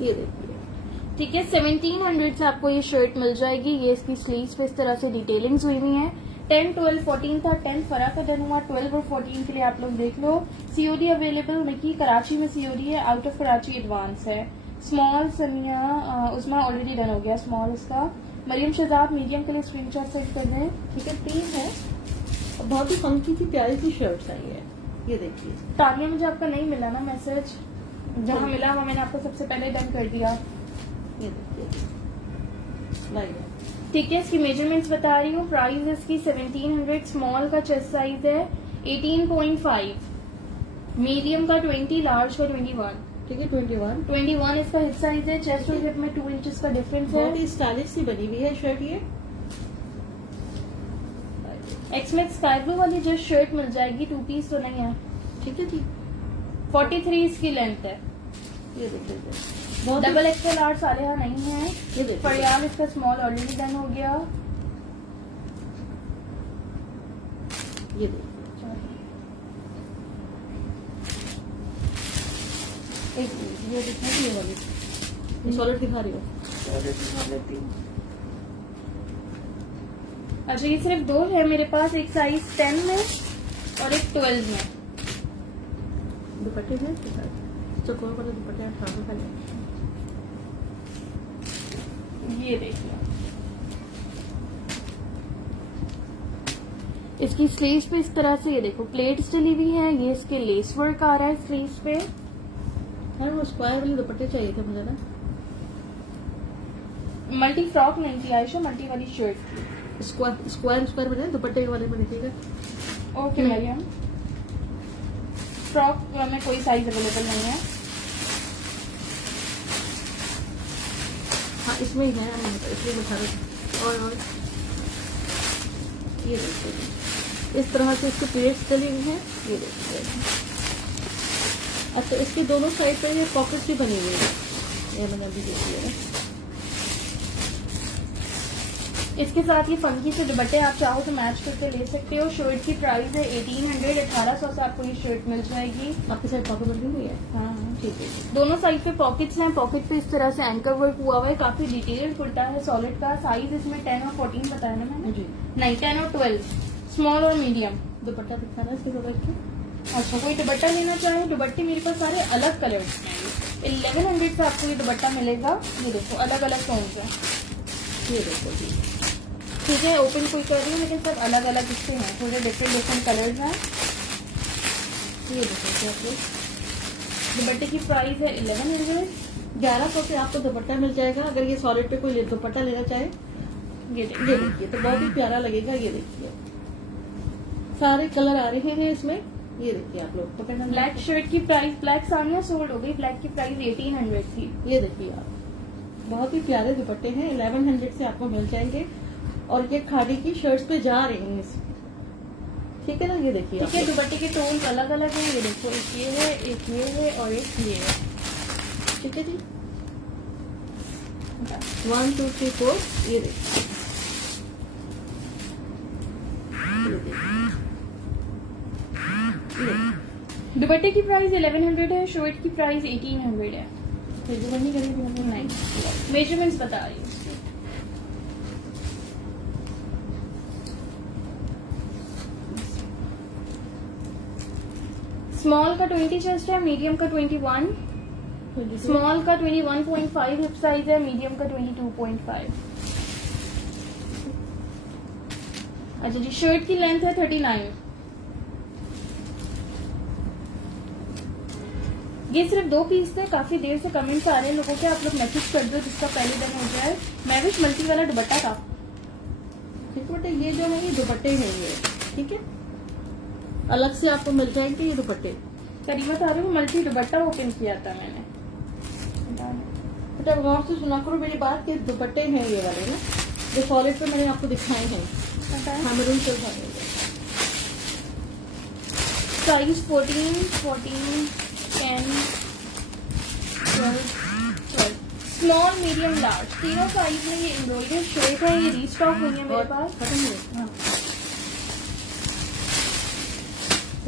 ये देखिए, ठीक है, 1700 से आपको ये शर्ट मिल जाएगी। ये इसकी स्लीव्स पे इस तरह से डिटेलिंग्स हुई हुई है। 10 12 14 था, 10 फरा का डन हुआ, 12 और 14 के लिए आप लोग देख लो। सीओडी अवेलेबल मिकी, कराची में सीओडी है, आउट ऑफ कराची एडवांस है। स्मॉल समिया उसमें ऑलरेडी डन हो गया स्मॉल इसका। मरियम शहजाद मीडियम के लिए स्क्रीनशॉट सेंड कर दें। ठीक है 3 है और बहुत ही फंकी सी प्यारी सी शर्ट्स आई है। ये देखिए, तानिया मुझे आपका नहीं मिला ना मैसेज, जहाँ मिला वहाँ मैंने आपको सबसे पहले डन कर दिया। ये देखिए लाइक है। ठीक है, इसकी मेजरमेंट्स बता रही हूँ। प्राइस इसकी 1700, स्मॉल का चेस्ट साइज है 18.5, मीडियम का 20, लार्ज का 21। ठीक है 21 इसका हिप साइज है। चेस्ट और हिप में 2 इंचेस का डिफरेंस है। बहुत ही स्टाइलिश सी बनी हुई है शर्ट ये। एक्समैक्स स्काई ब्लू वाली जो शर्ट मिल जाएगी, 2 पीस तो नहीं है। ठीक है जी, 43 इसकी लेंथ है। ये देखिए बहुत डबल एक्सएल आर सालिहा नहीं है। ये देखिए फरियाल इसका स्मॉल ऑलरेडी डन हो गया। ये देखिए एक मिनट, ये दिखा रही है वाली, ये सॉलिड दिखा रही हो। अच्छा ये सिर्फ दो है मेरे पास, एक साइज 10 में और एक 12 में। दुपट्टे में चकोर वाले दुपट्टे उठा पहले। ये देखिए इसकी स्लीव्स पे इस तरह से ये देखो प्लेट्स डली हुई है। ये इसके लेस वर्क आ रहा है स्लीव्स पे। यार वो स्क्वायर वाले दुपट्टे चाहिए थे मुझे ना। मल्टी फ्रॉक नहीं थी आयशा, मल्टी वाली शर्ट थी। स्क्वायर स्क्वायर स्क्वायर बने दुपट्टे वाले में देखिएगा। ओके मरियम, फ्रॉक में कोई साइज अवेलेबल नहीं है। हाँ इसमें ही है, इसलिए बता रहे। और ये देखिए इस तरह से इसके प्लेट्स डली हुई हैं। ये देखिए अच्छा, इसके दोनों साइड पे ये पॉकेट्स भी बनी हुई है। ये मैंने अभी देखी है। इसके साथ ये फंकी से दुपट्टे आप चाहो तो मैच करके ले सकते हो। शर्ट की प्राइस है 1800, 1800 से आपको ये शर्ट मिल जाएगी। आपकी साइड पॉकेट बनी हुई है। हाँ ठीक है दोनों साइड पे पॉकेट्स हैं। पॉकेट पे इस तरह से एंकर वर्क हुआ हुआ है। काफी डिटेल्ड कुर्ता है सॉलिड का। साइज इसमें 10 और 14 बताया ना मैंने? जी। नहीं 10 और 12, स्मॉल और मीडियम। दुपट्टा दिखाना इसके बगल के। अच्छा कोई दुपट्टा लेना चाहे, दुपट्टे मेरे पास सारे अलग कलर्स हैं। 1100 से आपको ये दुपट्टा मिलेगा। ये देखो अलग अलग टोन्स है। ये देखो जी, ठीक है ओपन कोई कर रही है लेकिन सब अलग अलग इसके हैं, थोड़े डिफरेंट कलर्स हैं। ये देखो क्या आपको दुपट्टे की प्राइस है 1100। 1100 से आपको दुपट्टा मिल जाएगा। अगर ये सॉलिड पे कोई दुपट्टा लेना चाहे ये देखिए ये देखिए तो बहुत ही प्यारा लगेगा। ये देखिए सारे कलर आ रहे हैं इसमें। ये देखिए आप लोग पकड़ना। ब्लैक शर्ट की प्राइस, ब्लैक सामने सोल्ड हो गई। ब्लैक की प्राइस 1800 थी। ये देखिए आप, बहुत ही प्यारे दुपट्टे हैं। 1100 से आपको मिल जाएंगे और ये खादी की शर्ट्स पे जा रहे हैं। ठीक है ना, ये देखिए ठीक है दुपट्टे के टोन अलग अलग हैं। ये देखो एक ये है, एक ये है और एक ये है। ठीक है जी 1 2 3 4। ये देखिए दुपट्टे की प्राइस 1100 है, शर्ट की प्राइस 1800 है। नहीं करेंगे नहीं मेजरमेंट्स बता रही हूँ। स्मॉल का 20 चेस्ट है, मीडियम का 21, स्मॉल का 21.5 हिप साइज है, मीडियम का 22.5। अच्छा जी शर्ट की लेंथ है 39। ये सिर्फ 2 पीस थे। काफी देर से कमेंट्स आ रहे हैं लोगों के, आप लोग मैसेज कर दो जिसका पहले दिन हो जाए। मैविश मल्टी वाला दुपट्टा था। ठीक है, ये जो है ये दुपट्टे हैं ये। ठीक है अलग से आपको मिल जाएंगे ये दुपट्टे। करीबा तारे को मल्टी दुपट्टा ओपन किया था मैंने। बेटा गौर से सुना करो मेरी बात कि दुपट्टे हैं ये वाले ना, जो सॉलिड पे मैंने आपको दिखाए हैं। हाँ मरून चल साइज 14, 10, 12, स्मॉल मीडियम लार्ज तीनों साइज में ये एम्ब्रॉयडरी शर्ट है। ये रीस्टॉक हुई है मेरे पास। खत्म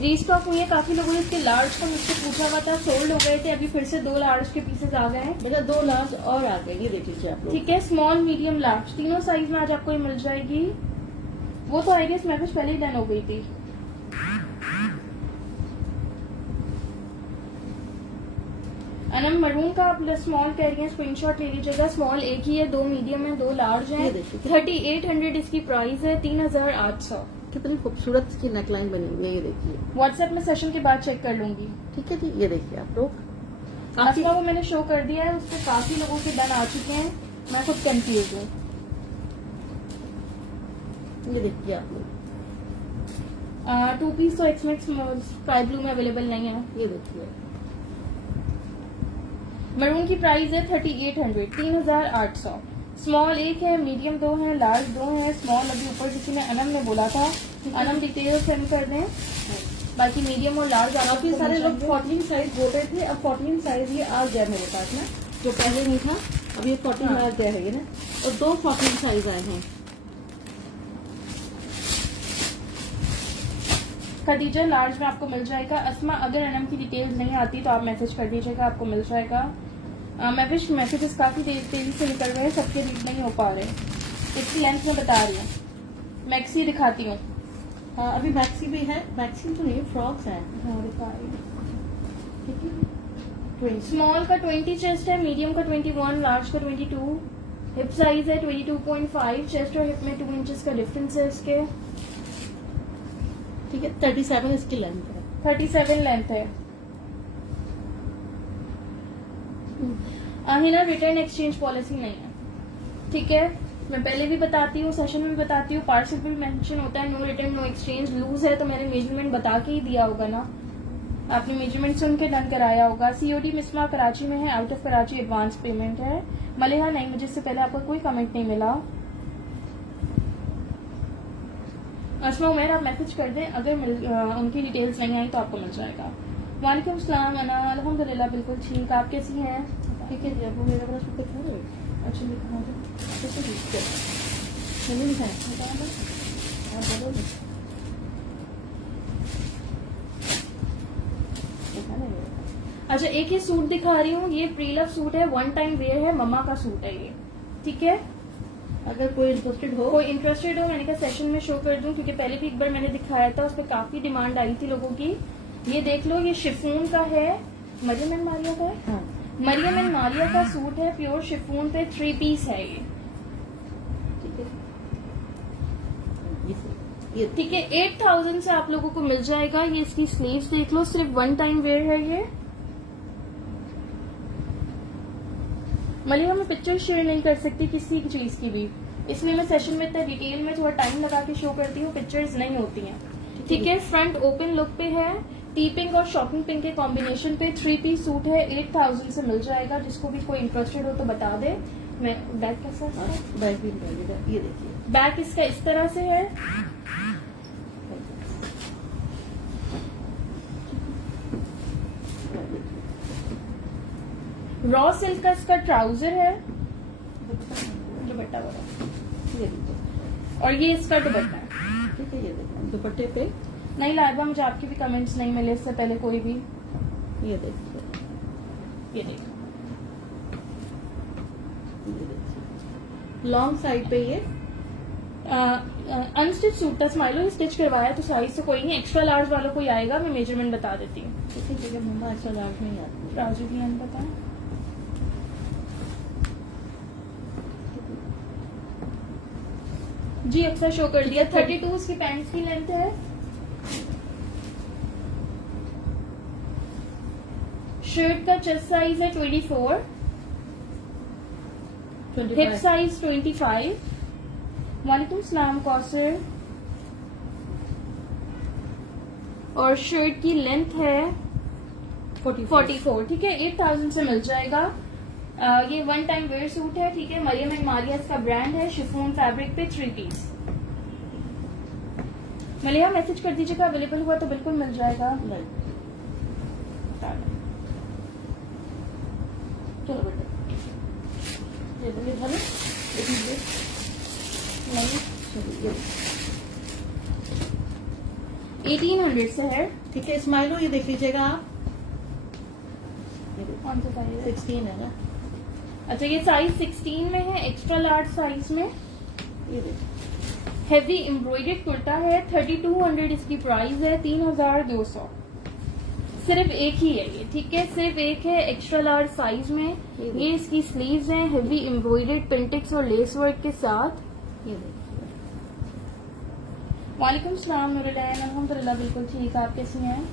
रीस्टॉक हुई है। काफी लोगों ने इसके लार्ज का मुझसे पूछा हुआ था, सोल्ड हो गए थे। अभी फिर से 2 लार्ज के पीसेस आ गए हैं। बेटा 2 लार्ज और आ गए। ये देख लीजिए आप लोग। ठीक है स्मॉल मीडियम लार्ज तीनों साइज में आज आपको ये मिल जाएगी। वो तो आई गेस मैसेज पहले ही डन हो गई थी। अनम मरून का आप स्मॉल कह रही है, स्क्रीनशॉट ले लीजिएगा। स्मॉल एक ही है, 2 मीडियम है, 2 लार्ज है। 3800 इसकी प्राइस है, 3800। कितनी खूबसूरत इसकी नेकलाइन बनी हुई है। ये देखिए व्हाट्सएप में सेशन के बाद चेक कर लूंगी। ठीक है जी ये देखिए आप लोग। असला वो मैंने शो कर दिया है, उस पर काफी लोगों के डन आ चुके हैं। मैं खुद कंफ्यूज हूँ। ये देखिए आप लोग 2 पीस तो एक्समैक्स स्काई ब्लू में अवेलेबल नहीं है। ये देखिए मरून की प्राइस है 3800, 3800। स्मॉल एक है, मीडियम 2 है, लार्ज 2 है। स्मॉल अभी ऊपर किसी ने अनम ने बोला था अनम डिटेल सेंड कर दें, बाकी मीडियम और लार्ज काफी सारे लोग 14 साइज बोल रहे थे, अब 14 साइज ये आ गया मेरे पास ना, जो पहले नहीं था, अब ये 14 आ गया है ये ना, और 2 14 साइज आए हैं। खदीजा लार्ज में आपको मिल जाएगा। अस्मा अगर एनएम की डिटेल्स नहीं आती तो आप मैसेज कर दीजिएगा, आपको मिल जाएगा। मैसेजेस काफी तेजी से निकल रहे हैं, सबके रीड नहीं हो पा रहे। इसकी लेंथ में बता रही हूँ, मैक्सी दिखाती हूँ। हाँ अभी मैक्सी भी है, मैक्सी तो नहीं फ्रॉक्स है। हाँ दिखा रही हूँ। ठीक है, स्मॉल का 20 चेस्ट है, मीडियम का 21, लार्ज का 22, हिप साइज है 22.5, चेस्ट और हिप में 2 इंचेस का डिफरेंस है इसके। ठीक है, 37 इसकी लेंथ है। 37 लेंथ है। हिना रिटर्न एक्सचेंज पॉलिसी नहीं है, ठीक है। मैं पहले भी बताती हूँ, सेशन में भी बताती हूँ, पार्सल पे भी मेंशन होता है no return no exchange. Loose है तो मैंने मेजरमेंट बता के ही दिया होगा ना, आपने मेजरमेंट सुन के डन कराया होगा। सीओडी मिसमा कराची में है, out of Karachi advance payment है। मलिहा नहीं, मुझे इससे पहले आपका कोई कमेंट नहीं मिला। अस्मा उमेर आप मैसेज कर दें, अगर उनकी डिटेल्स नहीं आई तो आपको मिल जाएगा। वालेकुम सलाम अना, अल्हम्दुलिल्लाह बिल्कुल ठीक, आप कैसी हैं? ठीक है जी, अब वो मेरा बड़ा सुपर था रे। अच्छा लिखा है, कैसे लिखते हैं? मैंने लिखा है, आप बोलो ना। लिखा नहीं है। अच्छा एक ये सूट दिखा रही हूँ, ये प्री लव सूट है, 1 टाइम वेयर है, मम्मा का सूट है ये, ठीक है। अगर कोई इंटरेस्टेड हो, मैंने कहा सेशन में शो कर दूं, क्योंकि पहले भी एक बार मैंने दिखाया था, उस पर काफी डिमांड आई थी लोगों की। ये देख लो, ये शिफॉन का है, मरियम एंड मारिया का है। हाँ मरियम एंड मारिया का सूट है, प्योर शिफॉन पे 3 पीस है ये, ठीक है, ये ठीक है। 8000 से आप लोगों को मिल जाएगा। ये इसकी स्लीव्स देख लो, सिर्फ 1 टाइम वेयर है ये। मलिया मैं पिक्चर शेयर नहीं कर सकती किसी चीज की भी, इसलिए मैं सेशन में इतना डिटेल में थोड़ा टाइम लगा के शो करती हूँ, पिक्चर्स नहीं होती हैं, ठीक है। फ्रंट ओपन लुक पे है, टी पिंक और शॉपिंग पिंक के कॉम्बिनेशन पे 3 पीस सूट है, 8000 से मिल जाएगा। जिसको भी कोई इंटरेस्टेड हो तो बता दे। मैं बैक कैसा है? बैक भी निकालिएगा, ये देखिए बैक इसका इस तरह से है, रॉ सिल्क का इसका ट्राउजर है, दुपट्टा वाला, ये देखिए, और ये इसका दुपट्टा है। ठीक है, ये देखिए दुपट्टे पे, नहीं लाइबा, मुझे आपके भी कमेंट्स नहीं मिले इससे पहले कोई भी। ये देखिए, ये देखो, लॉन्ग साइड पे ये अनस्टिच सूट था स्माइलो, स्टिच करवाया तो साइज से कोई नहीं, एक्स्ट्रा लार्ज वालों कोई आएगा, मैं मेजरमेंट बता देती हूँ। किसी जगह मम्मा अच्छा लार्ज नहीं आती। राजू की एंड बताएं। जी अक्सर शो कर दिया। 32 उसकी पैंट्स की लेंथ है। शर्ट का चेस्ट साइज है 24, हिप साइज 25। वालेकुम सलाम कौसर। और शर्ट की लेंथ है 44, ठीक है। 8000 से मिल जाएगा। ये 1 टाइम वेयर सूट है, ठीक है। मरियम एंड मारिया का ब्रांड है, शिफॉन फैब्रिक पे 3 पीस। मलिया मैसेज कर दीजिएगा, अवेलेबल हुआ तो बिल्कुल मिल जाएगा। चलो बेटा, ये तो था ना, नहीं, चलो 1800 से है। ठीक है। स्माइलो ये देख लीजिएगा आप, कौन सा साइज है? 16 है ना। अच्छा ये साइज 16 में है, एक्स्ट्रा लार्ज साइज में। ये देखिए, हेवी एम्ब्रॉयडर्ड कुर्ता है, 3200 इसकी प्राइस है, 3200। सिर्फ एक ही है ये, ठीक है, सिर्फ एक है, एक्स्ट्रा लार्ज साइज में। ये इसकी स्लीव्स हैं, हेवी एम्ब्रॉयडर्ड पेंटिक्स और लेस वर्क के साथ। ये देखिए, वालेकुम सलाम नूरुलैन, अल्हम्दुलिल्लाह बिल्कुल ठीक, आप कैसी हैं?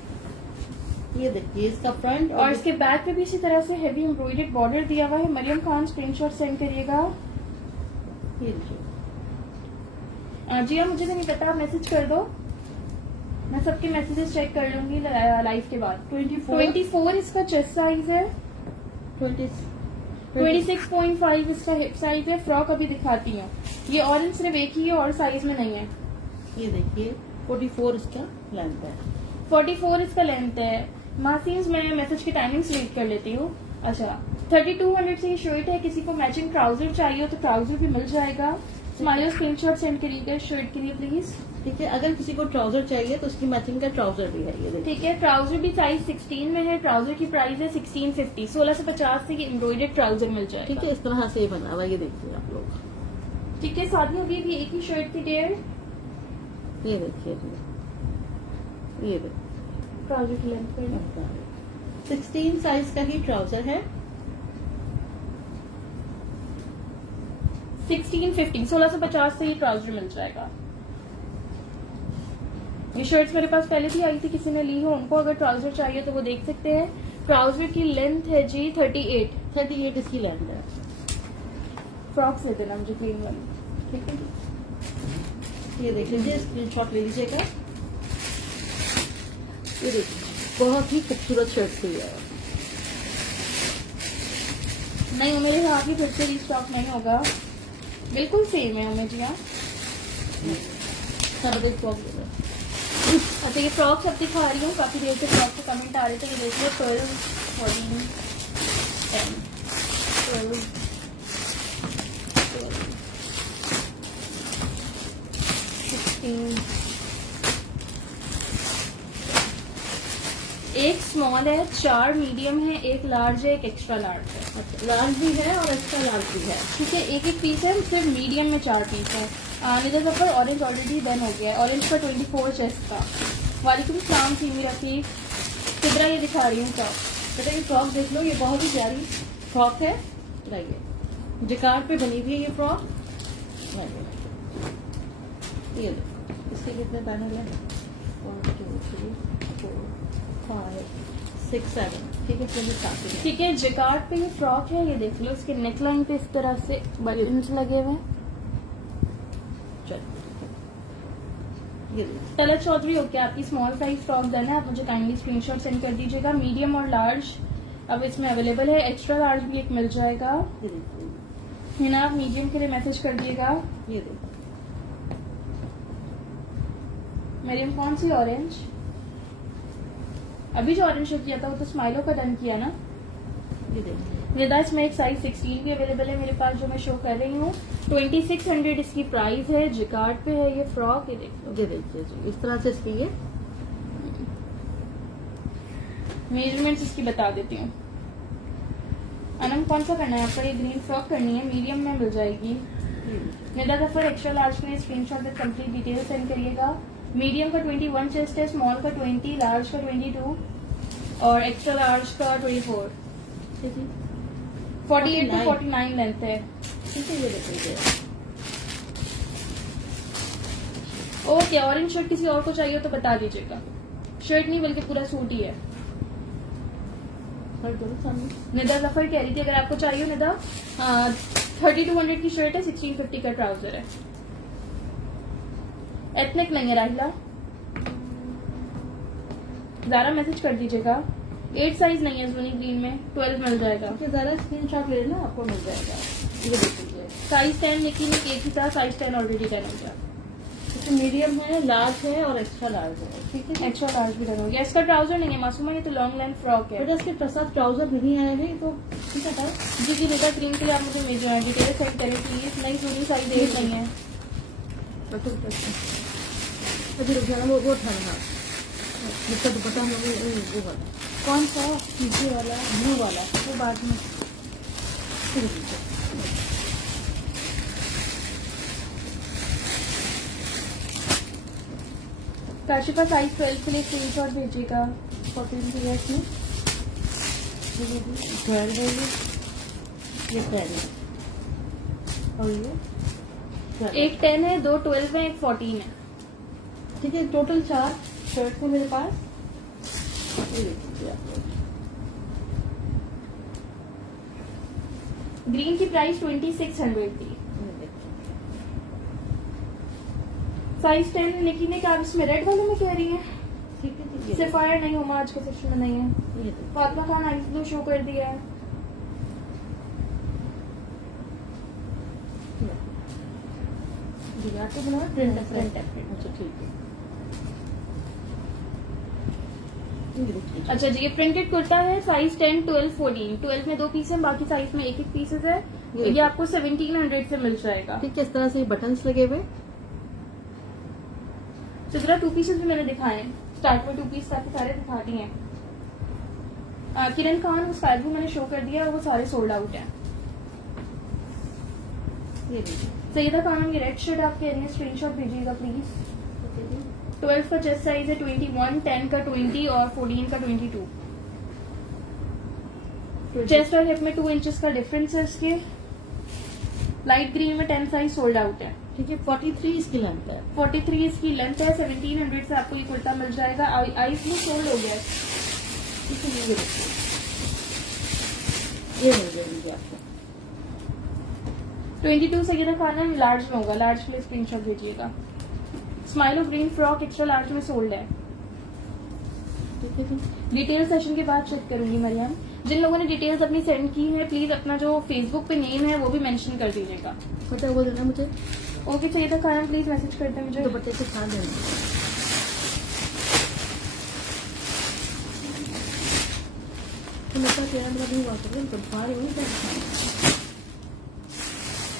ये देखिए इसका फ्रंट और इसके बैक पे भी इसी तरह से हेवी एम्ब्रॉयडर्ड बॉर्डर दिया हुआ है। मरियम खान स्क्रीनशॉट सेंड करिएगा। ये देखिए, जी हाँ, मुझे तो नहीं पता, आप मैसेज कर दो, मैं सबके मैसेजेस चेक कर लूंगी लाइव के बाद। 24 इसका चेस्ट साइज है, 26.5 इसका हिप साइज है। फ्रॉक अभी दिखाती हूँ, ये ऑरेंज सिर्फ एक ही है और साइज में नहीं है। ये देखिए 44 इसका लेंथ है। 44 इसका लेंथ है। मासीज मैं मैसेज की टाइमिंग सिलेक्ट कर लेती हूँ। अच्छा 3200 से ये शर्ट है, किसी को मैचिंग ट्राउजर चाहिए हो तो ट्राउजर भी मिल जाएगा। स्माइलो स्क्रीनशॉट सेंड करिएगा शर्ट के लिए प्लीज। ठीक है, अगर किसी को ट्राउजर चाहिए तो उसकी मैचिंग का ट्राउजर भी है ये देखिए। ठीक है, ट्राउजर भी साइज 16 में है। ट्राउजर की प्राइस है 1650। 1650 से ये एम्ब्रॉयडर्ड ट्राउजर मिल जाएगा। ठीक है, इस तरह से ये बना हुआ है, ये देखिए आप लोग। ठीक है, शादियों की भी एक ही शर्ट थी डेयर। ये देखिए जी, ये देखिए ट्राउजर की लेंथ पर 16 साइज का ही ट्राउजर है। 1650 1650 से ये ट्राउजर मिल जाएगा। ये शर्ट्स मेरे पास पहले भी आई थी, किसी ने ली हो, उनको अगर ट्राउजर चाहिए तो वो देख सकते हैं। ट्राउजर की लेंथ है जी 38 इसकी लेंथ है। फ्रॉक्स दे देना मुझे क्रीम वाली। ठीक है जी, ये देख लीजिए, स्क्रीनशॉट ले लीजिएगा। ये देखिए बहुत ही खूबसूरत शर्ट थी है। नहीं मेरे हिसाब से फिर से रिस्टॉक नहीं होगा, बिल्कुल सेम है उमें जी। हाँ अच्छा ये फ्रॉक्स अब दिखा रही हूँ, काफी देर से फ्रॉक के कमेंट आ रहे थे। ये देख लो 12 14 10 12 16। एक स्मॉल है, 4 मीडियम है, एक लार्ज है, एक एक्स्ट्रा लार्ज है। अच्छा, लार्ज भी है और एक्स्ट्रा लार्ज भी है। ठीक है, एक एक पीस है, सिर्फ मीडियम में 4 पीस है। निजर जफर ऑरेंज ऑलरेडी डन हो गया है। ऑरेंज का 24 चेस्ट का। वालेकुम सलाम सीमी रफीक। किधरा ये दिखा रही हूँ फ्रॉक। बेटा ये फ्रॉक देख लो, ये बहुत ही प्यारी फ्रॉक है। लाइए, जिकार्ड पे बनी हुई है ये फ्रॉक। ये देखो, इसके कितने पैनल हैं? 1 2 3 4 5 6 7। ठीक है, फिर स्टार्ट करें। ठीक है, जिकार्ड पे ये फ्रॉक है, ये देख लो। इसके नेकलाइन पे इस तरह से बटन्स लगे हुए हैं। ये देखो, तलत चौधरी होके आपकी स्मॉल साइज फ्रॉक डन है। आप मुझे काइंडली स्क्रीनशॉट सेंड कर दीजिएगा। मीडियम और लार्ज अब इसमें अवेलेबल है, एक्स्ट्रा लार्ज भी एक मिल जाएगा। ये देखो, हिना आप मीडियम के लिए मैसेज कर दिएगा। ये देखो। मरियम कौन सी ऑरेंज? अभी जो ऑरेंज शो किया था वो तो स्माइलो का डन किया ना। ये देखो, निदा इसमें एक साइज 16 भी अवेलेबल है मेरे पास, जो मैं शो कर रही हूँ। 2600 इसकी प्राइस है। जिकार्ड पे है ये फ्रॉक। ये देखो, ये देखिए जी, इस तरह से इसकी ये मेजरमेंट्स इसकी बता देती हूँ। अनम कौन सा करना है आपका? ये ग्रीन फ्रॉक करनी है, मीडियम में मिल जाएगी। निदा जफर एक्स्ट्रा लार्ज में screenshot with complete detail send करिएगा। मीडियम का 21 चेस्ट है, स्मॉल का 20, लार्ज का 22 और एक्स्ट्रा लार्ज का 24। 48 to 49 लेंथ है। ठीक है, ये देखिए। ओके, ऑरेंज शर्ट किसी और को चाहिए तो बता दीजिएगा। शर्ट नहीं बल्कि पूरा सूट ही है। निदा जफर कह रही थी अगर आपको चाहिए निदा 3200 की शर्ट है, 1650 का ट्राउजर है। एथनिक नहीं है राहिला। ज़रा मैसेज कर दीजिएगा। 8 साइज नहीं है जुनी ग्रीन में, 12 मिल जाएगा। ज़रा स्क्रीनशॉट ले लेना, आपको मिल जाएगा। ये देखिए, साइज 10 लेकिन एक ही था, साइज 10 ऑलरेडी डन हो गया। मीडियम है, लार्ज है और एक्स्ट्रा लार्ज है। ठीक है, एक्स्ट्रा लार्ज भी डन हो गया। इसका ट्राउजर नहीं है मासूमा, ये तो लॉन्ग लेंथ फ्रॉक है। बेटा इसके साथ ट्राउजर नहीं आए हैं तो ठीक है था। जी जी बेटा, क्रीम के लिए आप मुझे डिटेल सेंड करें प्लीज। नहीं जुनी साइज 8 नहीं है। अभी रुक जाना, वो उठाना जिसका दुपट्टा हम लोग वो वाला। कौन सा? पीछे वाला ब्लू वाला। वो बाद में। काशिफा साइज 12 के लिए स्क्रीनशॉट भेजिएगा। 14 की है इसमें। 12 है ये 10 है और ये 12 एक 10 है, 2 12 है, एक 14 है। ठीक है, टोटल 4 शर्ट है मेरे पास। ये देखिए आप लोग। ग्रीन की प्राइस 2600 थी। साइज 10 लेकिन एक आप इसमें रेड वाले में कह रही हैं। ठीक है, ठीक है। सफायर नहीं होगा आज के सेक्शन में नहीं है। ये देखिए। Fatima Khan ice blue show कर दिया है। आपको बनाना प्रिंट है। प्रिंट है। अच्छा ठीक है। ये देखिए। अच्छा जी, ये प्रिंटेड कुर्ता है, साइज 10, 12, 14। 12 में 2 पीस है, बाकी साइज में एक पीसेस है। ये आपको 1700 से मिल जाएगा। ठीक है, इस तरह से बटन्स लगे हुए। चित्रा 2 पीसेस भी मैंने दिखाए हैं, स्टार्ट में 2 पीस काफी सारे दिखा दिए हैं। किरण खान वो स्काई ब्लू मैंने शो कर दिया, वो सारे सोल्ड आउट है। ये देखिए। सईदा खानम ये रेड शर्ट आप कह रही हैं, स्क्रीनशॉट भेजिएगा प्लीज। 12 का चेस्ट साइज है 21, 10 का 20 और 14 का 22। चेस्ट और हिप में 2 इंचेस का डिफरेंस है इसके। लाइट ग्रीन में 10 साइज सोल्ड आउट है। ठीक है, 43 इसकी लेंथ है। 43 इसकी लेंथ है। 1700 से आपको ये कुर्ता मिल जाएगा। आइस ब्लू सोल्ड हो गया है। ठीक है, ये देखिए, ये मिल जाएगी आपको। 22 से ये खाना लार्ज में होगा, लार्ज के लिए स्क्रीनशॉट भेजिएगा। स्माइलो ग्रीन फ्रॉक एक्स्ट्रा लार्ज में सोल्ड है। ठीक है जी। डिटेल सेशन के बाद चेक करूंगी मरियम। जिन लोगों ने डिटेल्स अपनी सेंड की है, प्लीज अपना जो फेसबुक पे नेम है वो भी मेंशन कर दीजिएगा। पता है वो देना मुझे, ओके, चाहिए था खाना प्लीज मैसेज कर दें मुझे। दुपट्टे से खा देना। तो मेरे पास तेरा मतलब नहीं हुआ करता, तो बाहर ही क्या दिखाना।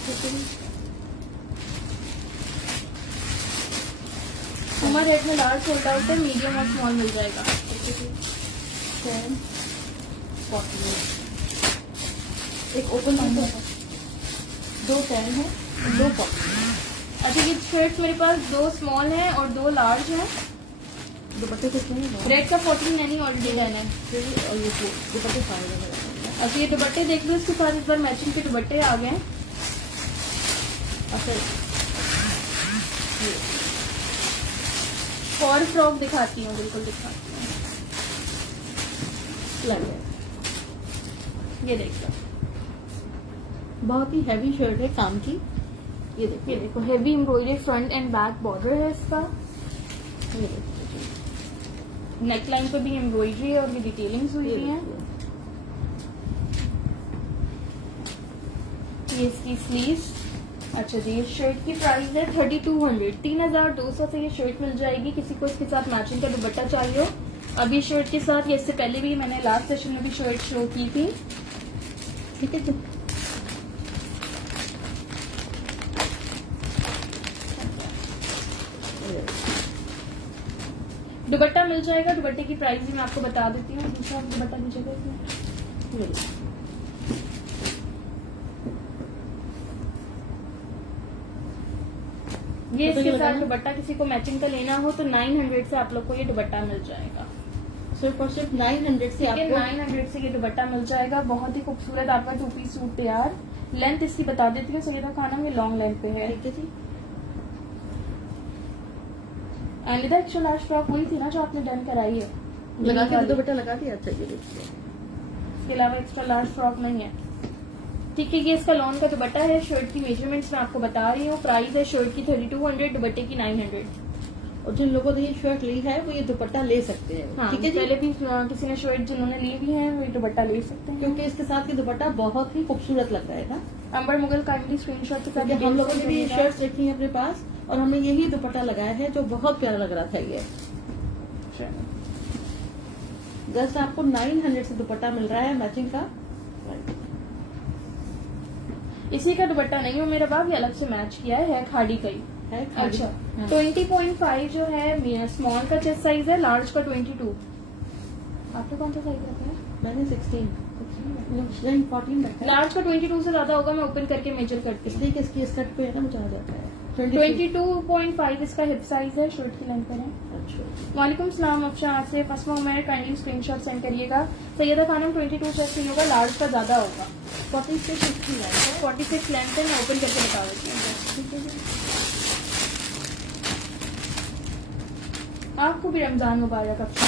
ठीक है जी। हमारे रेट में लार्ज सोल्ड आउट है, मीडियम और स्मॉल मिल जाएगा। 10, 14। एक ओपन है, 2 10 है, 2 14। अच्छा, ये शर्ट मेरे पास 2 स्मॉल है और 2 लार्ज है। दुपट्टे कितने हैं? रेड का 14 यानी ऑलरेडी लेना है। और ये दुपट्टे सारे लगा। अच्छा, ये दुपट्टे देख लो, इसके साथ इस बार मैचिंग के दुपट्टे आ गए हैं। अच्छा, और फ्रॉक दिखाती हूँ, बिल्कुल दिखाती हूँ। लग गया। ये देख लो, बहुत ही हैवी शर्ट है काम की। ये ये देखिए, देखो, heavy embroidery front end back border है इसका। ये देखिए, नेक लाइन पर भी एम्ब्रॉयडरी है और ये डिटेलिंग्स हुई ये हुई है। देखिए। ये इसकी स्लीव्स। अच्छा जी, ये शर्ट की प्राइस है 3200। 3200 से ये शर्ट मिल जाएगी। किसी को इसके साथ मैचिंग का दुपट्टा चाहिए हो, अभी शर्ट के साथ, ये इससे पहले भी मैंने लास्ट सेशन में भी शर्ट शो की थी। ठीक है जी। दुपट्टा मिल जाएगा। दुपट्टे की प्राइस भी मैं आपको बता देती हूँ। दूसरा दुपट्टा लीजिएगा इसमें। ये देखिए। ये तो इसके ये साथ बताना। दुपट्टा किसी को मैचिंग का लेना हो तो 900 से आप लोग को ये दुपट्टा मिल जाएगा। सिर्फ और सिर्फ 900 से ठीक है, आपको 900 से ये दुपट्टा मिल जाएगा। बहुत ही खूबसूरत आपका 2 पीस सूट तैयार। लेंथ इसकी बता देती हूँ, सईदा खानम ये लॉन्ग लेंथ पे है। ठीक है जी। अनिदा एक्स्ट्रा लार्ज फ्रॉक वही थी ना जो आपने डन कराई है, लगा वाली। के दुपट्टा लगा दिया। अच्छा, ये देखिए। इसके अलावा एक्स्ट्रा लार्ज फ्रॉक नहीं है। ठीक है, ये इसका लॉन का दुपट्टा है। शर्ट की मेजरमेंट्स मैं आपको बता रही हूँ। प्राइस है शर्ट की 3200, दुपट्टे की 900। और जिन लोगों ने ये शर्ट ली है वो ये दुपट्टा ले सकते हैं। हाँ, ठीक है जी। पहले भी किसी ने शर्ट जिन्होंने ली भी है वो ये दुपट्टा ले सकते हैं। क्योंकि इसके साथ ये दुपट्टा बहुत ही खूबसूरत लग रहा है ना। अंबर मुगल काइंडली स्क्रीनशॉट के साथ क्योंकि हम लोगों ने भी ये details शर्ट्स रखी है अपने पास और हमने यही दुपट्टा लगाया है जो बहुत प्यारा लग रहा था। ये जस्ट आपको 900 से दुपट्टा मिल रहा है मैचिंग का। इसी का दुपट्टा नहीं हो मेरा बाप, ये अलग से मैच किया है खाड़ी का ही। है खाली। अच्छा, हाँ। 20.5 जो है स्मॉल का चेस्ट साइज है, लार्ज का 22। आपने कौन सा साइज रखा है? मैंने 16 नहीं 14 रखा है। लार्ज का 22 से ज्यादा होगा, मैं ओपन करके मेजर करती हूँ। इसलिए कि इसकी स्कर्ट पे है ना मुझे आ जाता है 22.5 इसका हिप साइज है, शर्ट की लेंथ पर है। अच्छा, वालेकुम सलाम Afsha Asif Fasma Umar, kindly screenshot send करिएगा। सैयदा खानम 22 चेस्ट नहीं होगा, लार्ज का ज्यादा होगा। 46 इसकी लेंथ है। 46 लेंथ है, मैं ओपन करके बता देती हूँ। ठीक है जी। आपको भी रमजान मुबारक अफशा।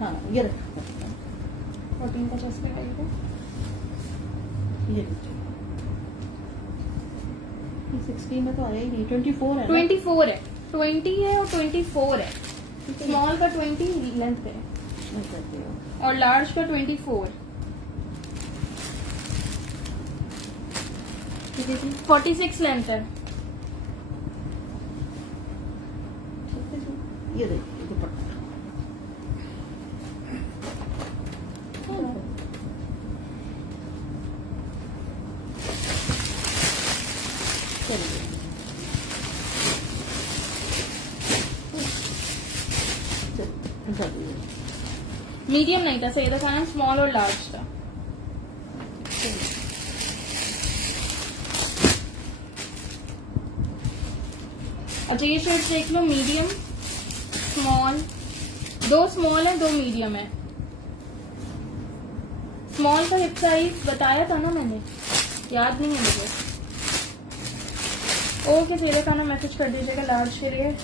हाँ, ये रखा 14 का चेस्ट में है। ये देखिए। 16 में तो आया ही नहीं, 24 है ना? 24 है, 20 है और 24 है। ठीक है। स्मॉल का 20 लेंथ पे है मैं करती हूँ। और लार्ज का 24। ठीक है जी। 46 लेंथ है। ठीक है जी। ये देखिए दुपट्टा। चलिए चलिए मीडियम नहीं था, सही था ना, स्मॉल और लार्ज था। अच्छा ये शर्ट देख लो, मीडियम स्मॉल, 2 स्मॉल है 2 मीडियम है। स्मॉल का हिप साइज बताया था ना मैंने, याद नहीं है मुझे। ओके चलिए खाना मैसेज कर दीजिएगा लार्ज के लिए।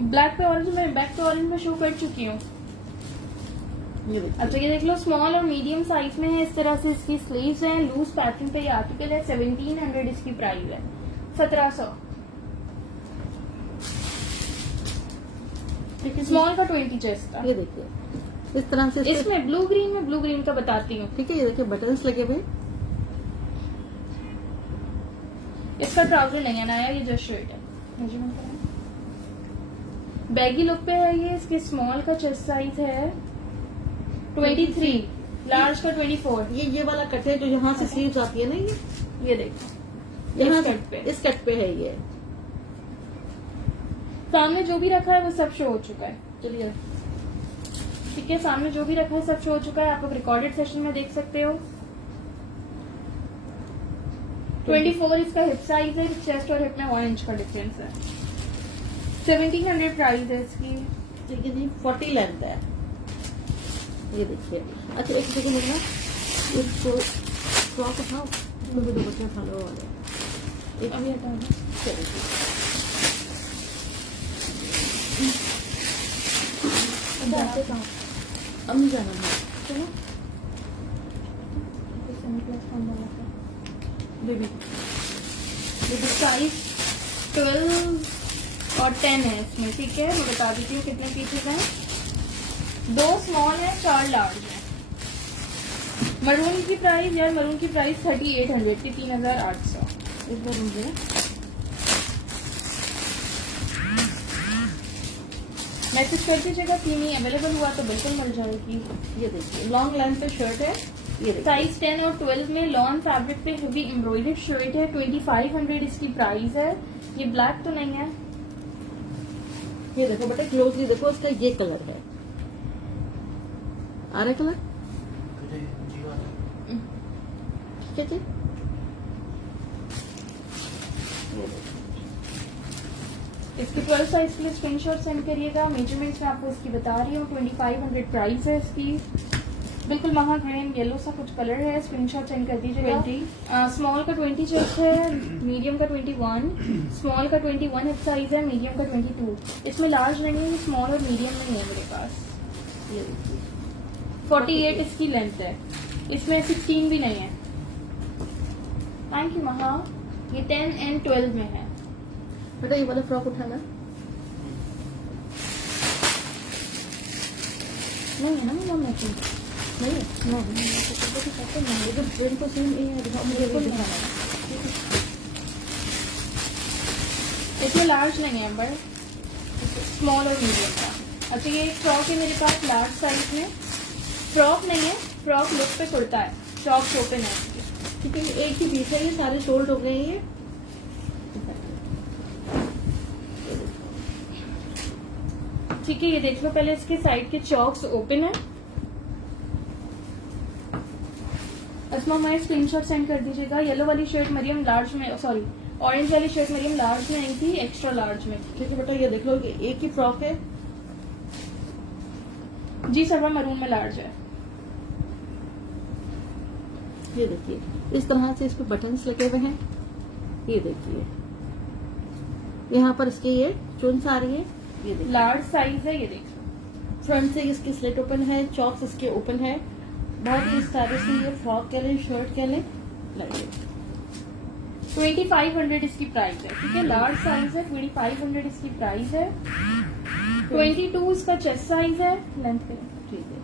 ब्लैक पे ऑरेंज में, बैक पे ऑरेंज में शो कर चुकी हूँ। ये देखिए। अच्छा ये देख लो, स्मॉल और मीडियम साइज में है। इस तरह से इसकी स्लीव्स हैं, लूज पैटर्न पे ये आर्टिकल है। 1700 इसकी प्राइस है, 1700। स्मॉल का 20 चेस्ट था। ये देखिए इस तरह से इसमें ब्लू ग्रीन का बताती हूँ। ठीक है। ये देखिए बटन्स लगे हुए। इसका ट्राउजर नहीं है नया, ये जस्ट शर्ट है। बैगी लुक पे है ये। इसके स्मॉल का चेस्ट साइज है 23, लार्ज का 24। ये वाला कट है जो यहाँ से स्लीव्स आती है ना, ये देखो यहाँ इस कट पे। इस कट पे है ये। सामने जो भी रखा है वो सब शो हो चुका है। चलिए ठीक है, सामने जो भी रखा है सब शो हो चुका है। आप लोग रिकॉर्डेड सेशन में देख सकते हो। 24 इसका हिप साइज है। चेस्ट और हिप में 1 इंच का डिफरेंस है। 1700 प्राइस है इसकी। ठीक है जी। 40 लेंथ है। ये देखिए। अच्छा एक सेकंड देखना, इसको फ्रॉक उठाओ, इसमें भी दुपट्टे उठा लो वाले। अभी हटा दो। चलिए जाते कहाँ? अब नहीं जाना है। चलो बेबी साइज 12 और 10 है इसमें। ठीक है, मैं बता देती हूँ कितने पीसेस हैं। 2 स्मॉल है, 4 लार्ज है। मरून की प्राइस, यार मरून की प्राइस 3800 की, 3800। इस बार मुझे मैसेज कर दीजिएगा कि नहीं अवेलेबल हुआ तो बिल्कुल मिल जाएगी। ये देखिए लॉन्ग लेंथ पे शर्ट है। ये देखिए साइज 10 और 12 में लॉन फैब्रिक पे हेवी एम्ब्रॉयडर्ड शर्ट है। 2500 इसकी प्राइस है। ये ब्लैक तो नहीं है। ये देखो बेटा क्लोजली देखो, इसका ये कलर है। आ रहा है कलर? ठीक है जी। ये देखो। इसकी 12 साइज के लिए स्क्रीनशॉट सेंड करिएगा। मेजरमेंट्स में आपको इसकी बता रही हूँ। 2500 प्राइस है इसकी। बिल्कुल महा ग्रीन येलो सा कुछ कलर है। स्क्रीनशॉट सेंड कर दीजिएगा। स्मॉल का 20 चेस्ट है, मीडियम का 21, स्मॉल का 21 हिप साइज है, मीडियम का 22। इसमें लार्ज नहीं है, स्मॉल और मीडियम नहीं है मेरे पास। ये देखिए 48 इसकी लेंथ है। इसमें 16 भी नहीं है। थैंक यू महा। ये 10 एंड 12 में है। बेटा ये वाला फ्रॉक उठाना नहीं है ना मम्मा मैचिंग? नहीं है। नहीं ये तो प्रिंट को सेम ये है। दिखाओ मुझे भी दिखाना। इसमें लार्ज नहीं है बट स्मॉल और मीडियम का। अच्छा ये एक फ्रॉक है मेरे पास लार्ज साइज में। फ्रॉक नहीं है, फ्रॉक लुक पे कुर्ता है। चॉक्स ओपन है। ठीक है एक ही पीस है, ये सारे सोल्ड हो गए हैं। ठीक है, ये देख लो पहले इसके साइड के चॉक्स ओपन है। अस्मा मैं स्क्रीनशॉट सेंड कर दीजिएगा। येलो वाली शर्ट मरियम लार्ज में, सॉरी ऑरेंज वाली शर्ट मरियम लार्ज में आई थी, एक्स्ट्रा लार्ज में। ठीक है बेटा ये देख लो कि एक ही फ्रॉक है। जी सरवा मरून में लार्ज है। ये देखिए इस तरह से इस पे बटन्स लगे हुए हैं। ये देखिए यहाँ पर इसके ये चुन्स आ रही है। ये देखिए लार्ज साइज है। ये देखो फ्रंट से इसकी स्लिट ओपन है, चॉक्स इसके ओपन है। बहुत ही स्टाइलिश है ये फ्रॉक कह लें, शर्ट कह लें। लाइए 2500 इसकी प्राइस है। ठीक है, लार्ज साइज है। 2500 इसकी प्राइस है। 22 इसका चेस्ट साइज है। लेंथ पे ठीक है।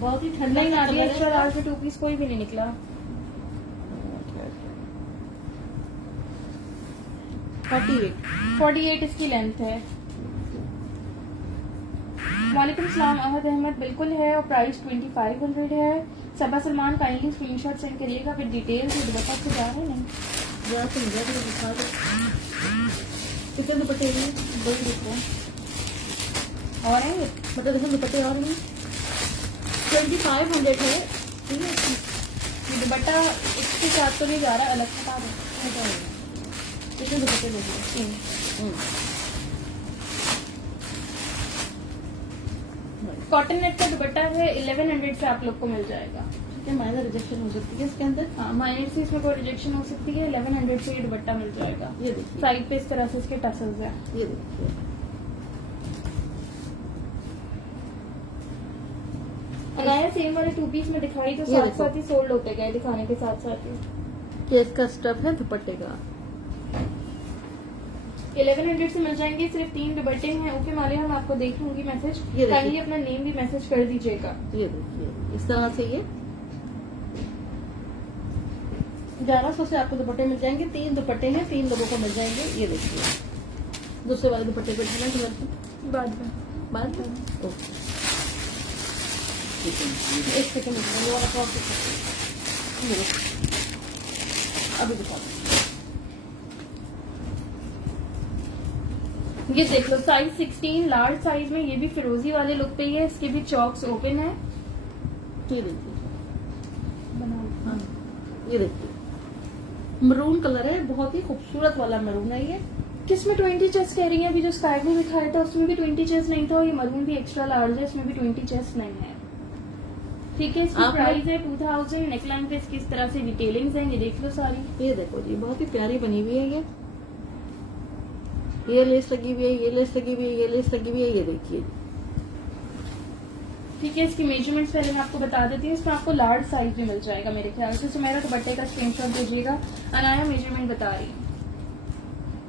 बहुत ही ठंडा नहीं आ रही है। कलर एक्स्ट्रा है। लार्ज में 2 पीस कोई भी नहीं निकला। 48 इसकी लेंथ है। वालेकुम सलाम अहद अहमद, बिल्कुल है, और प्राइस 2500 है। सबा सलमान काइंडली स्क्रीनशॉट सेंड करिएगा विद डिटेल्स। दुपट्टा से जा रहे हैं नहीं जरा तो मुझे भी दिखा दो कितने दुपट्टे हैं। बड़ी देखो और हैं ये? मतलब देखो दुपट्टे और हैं 2500 है। ठीक है, ये दुपट्टा इसके साथ तो नहीं जा रहा, अलग बता दो। कितने दुपट्टे लेंगे। कॉटन नेट का दुपट्टा है, 1100 से आप लोग को मिल जाएगा। ठीक है, माइनर रिजेक्शन हो सकती है इसके अंदर। हाँ, माइनर से इसमें कोई रिजेक्शन हो सकती है। 1100 से ये दुपट्टा मिल जाएगा। ये देखिए, साइड पे इस तरह से इसके टसल्स हैं। ये देखिए, अनाया सेम वाले 2 पीस में दिखाई तो ये साथ देखो। साथ ही सोल्ड होते गए दिखाने के साथ साथ ही। ये इसका स्टफ है दुपट्टे का। 1100 से मिल जाएंगे। सिर्फ 3 दुपट्टे हैं। ओके मालिया, हम आपको देख लूंगी मैसेज। ये देखिए। काइंडली अपना नेम भी मैसेज कर दीजिएगा। ये देखिए, इस तरह से ये 1100 से आपको दुपट्टे मिल जाएंगे। 3 दुपट्टे हैं, 3 लोगों को मिल जाएंगे। ये देखिए, दूसरे वाले दुपट्टे पे ढलना कलर की बाद में बात है। ओके, एक सेकंड ये वाला क्रॉप अभी दिखा दो। ये देख लो, साइज 16 लार्ज साइज में, ये भी फिरोजी वाले लुक पे ही है। इसके भी चॉक्स ओपन है। ये देखिए, हाँ ये देखिए, मरून कलर है, बहुत ही खूबसूरत वाला मरून है ये। किसमें 20 चेस्ट कह रही है? अभी जो स्काई ब्लू दिखाया था उसमें भी 20 चेस्ट नहीं था, और ये मरून भी एक्स्ट्रा लार्ज है, इसमें भी 20 चेस्ट नहीं है। ठीक है, इसकी आप प्राइस है 2000। नेकलाइन पे इसकी इस तरह से डिटेलिंग्स हैं, ये देख लो सारी। ये देखो जी, बहुत ही प्यारी बनी हुई है ये लेस लगी हुई है, ये लेस लगी हुई है, ये लेस लगी हुई है। ये देखिए, ठीक है, इसकी मेजरमेंट्स पहले मैं आपको बता देती हूँ। इसमें आपको लार्ज साइज भी मिल जाएगा मेरे ख्याल से। मेरा दुपट्टे का स्क्रीनशॉट भेजिएगा। अनाया मेजरमेंट बता रही हूँ।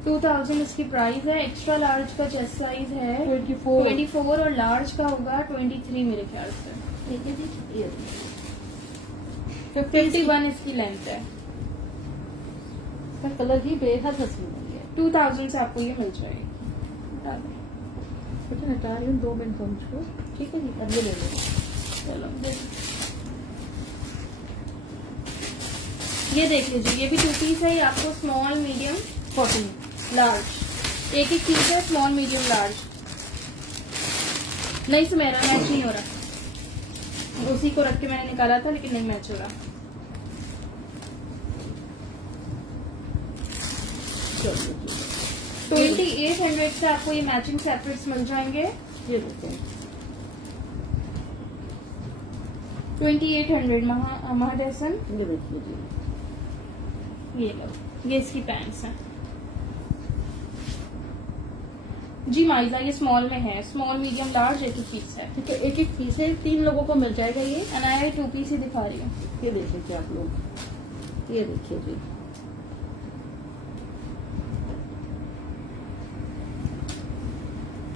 2000 इसकी प्राइस है। एक्स्ट्रा लार्ज का चेस्ट साइज है 24 और लार्ज का होगा 23 मेरे ख्याल से। ठीक है जी, ये 51 इसकी लेंथ है। इसका कलर ही बेहद हसीन है। 2000 से आपको ये मिल जाएगी। बेटा हटा रही हूँ 2 मिनट को मुझको। ठीक है जी, अब ये ले लो। चलो ये देख लीजिए, ये भी 2 पीस है। ये आपको स्मॉल मीडियम 14 लार्ज एक पीस है। स्मॉल मीडियम लार्ज नहीं से मेरा मैच नहीं हो रहा। उसी को रख के मैंने निकाला था लेकिन नहीं मैच हो रहा। चलिए, 2800 से आपको ये मैचिंग सेपरेट्स मिल जाएंगे। ये देखते हैं 2800 महद हसन। ये देखिए जी, ये लो, ये इसकी पैंट्स हैं जी माइजा। ये स्मॉल में है, स्मॉल मीडियम लार्ज एक ही पीस है। ठीक है, एक एक पीस है, 3 लोगों को मिल जाएगा ये। अनाया 2 पीस ही दिखा रही हूँ। ये देख लीजिए आप लोग, ये देखिए जी,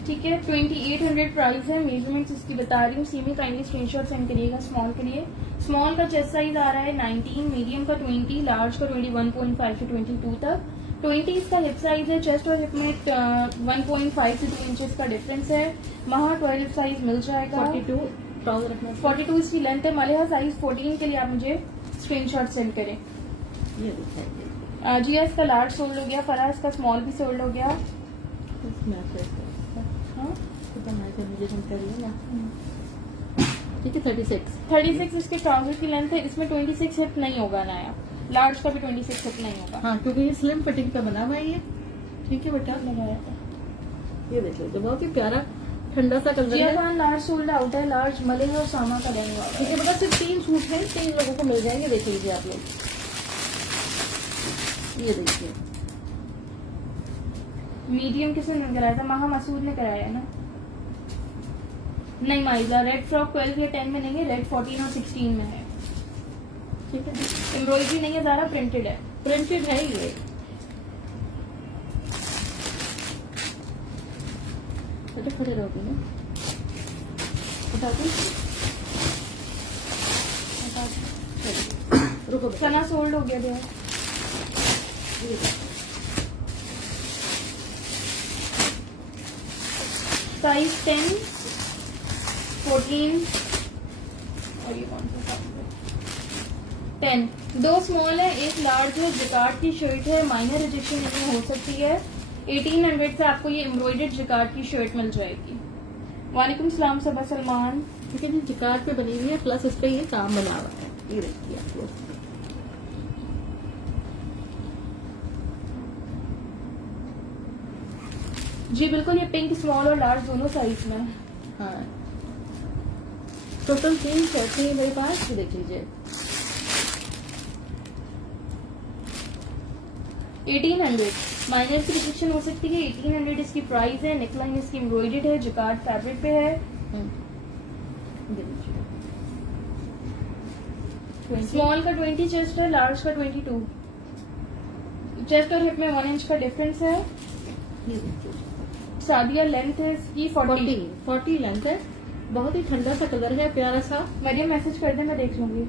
ठीक है, 2800 प्राइस है। मेजरमेंट्स इसकी बता रही हूँ। सीमी काइंडली स्क्रीनशॉट सेंड करिएगा स्मॉल के लिए। स्मॉल का चेस्ट साइज आ रहा है 19, मीडियम का 20, लार्ज का 21.5 से 22 तक। 20 इसका हिप साइज है। चेस्ट और हिप में 1.5 से 2 इंचेस का डिफरेंस है। वहाँ 12 साइज मिल जाएगा। 42 ट्राउजर रखना। 42 इसकी लेंथ है। मलिहा साइज 14 के लिए आप मुझे स्क्रीनशॉट सेंड करें। ये दिखाइए, जिया इसका लार्ज सोल्ड हो गया। फरा इसका स्मॉल भी सोल्ड हो गया। इसमें आप हाँ? मुझे करिए ना। ठीक है, 36 इसके ट्राउजर की लेंथ है। इसमें 26 हिप नहीं होगा नया। लार्ज का भी 26 हिप नहीं होगा। हाँ, क्योंकि ये स्लिम फिटिंग पे बना हुआ है ये। ठीक है बेटा, लगाया था। ये देख लीजिए, बहुत ही प्यारा ठंडा सा कलर जिया है। खान लार्ज सोल्ड आउट है। लार्ज मलिहा और सामा का लेने वाला ठीक है। है बेटा, सिर्फ 3 सूट है, 3 लोगों को मिल जाएंगे। देख लीजिए आप लोग, ये देखिए, मीडियम किसने कराया था? महा मसूद ने कराया है ना? नहीं माइजा, रेड फ्रॉक 12 या 10 में नहीं है। रेड 14 और 16 में है। ठीक है जी, एम्ब्रॉयडरी नहीं है, ज़्यादा प्रिंटेड है। प्रिंटेड है ये। बेटा खड़े रहोगे ना, बता दो। रुको बेटा, चना सोल्ड हो गया भैया। ये देखो। साइज 10, 14 और ये कौन सा साइज है? 10। 2 स्मॉल है, 1 लार्ज है, जिकार्ड की शर्ट है, माइनर रिजेक्शन इसमें हो सकती है। 1800 से आपको ये एम्ब्रॉयडर्ड जिकार्ड की शर्ट मिल जाएगी। वालेकुम सलाम सबा सलमान। ठीक है जी, जिकार्ड पे बनी हुई है, प्लस इस पे ये काम बना हुआ है। ये देखिए आप लोग, जी बिल्कुल, ये पिंक स्मॉल और लार्ज दोनों साइज में है। हाँ, टोटल 3 शर्टें हैं मेरे पास, ये देख लीजिए। 1800 माइनर की रिजेक्शन हो सकती है। 1800 इसकी प्राइस है। नेकलाइन इसकी एम्ब्रॉयडर्ड है, जिकार्ड फैब्रिक पे है। ये लीजिए। स्मॉल का 20 चेस्ट है, लार्ज का 22। चेस्ट और हिप में 1 इंच का डिफरेंस है। ये देखिए, सादिया लेंथ है इसकी 40 लेंथ है। बहुत ही ठंडा सा कलर है, प्यारा सा। मरियम मैसेज कर दे, मैं देख लूंगी।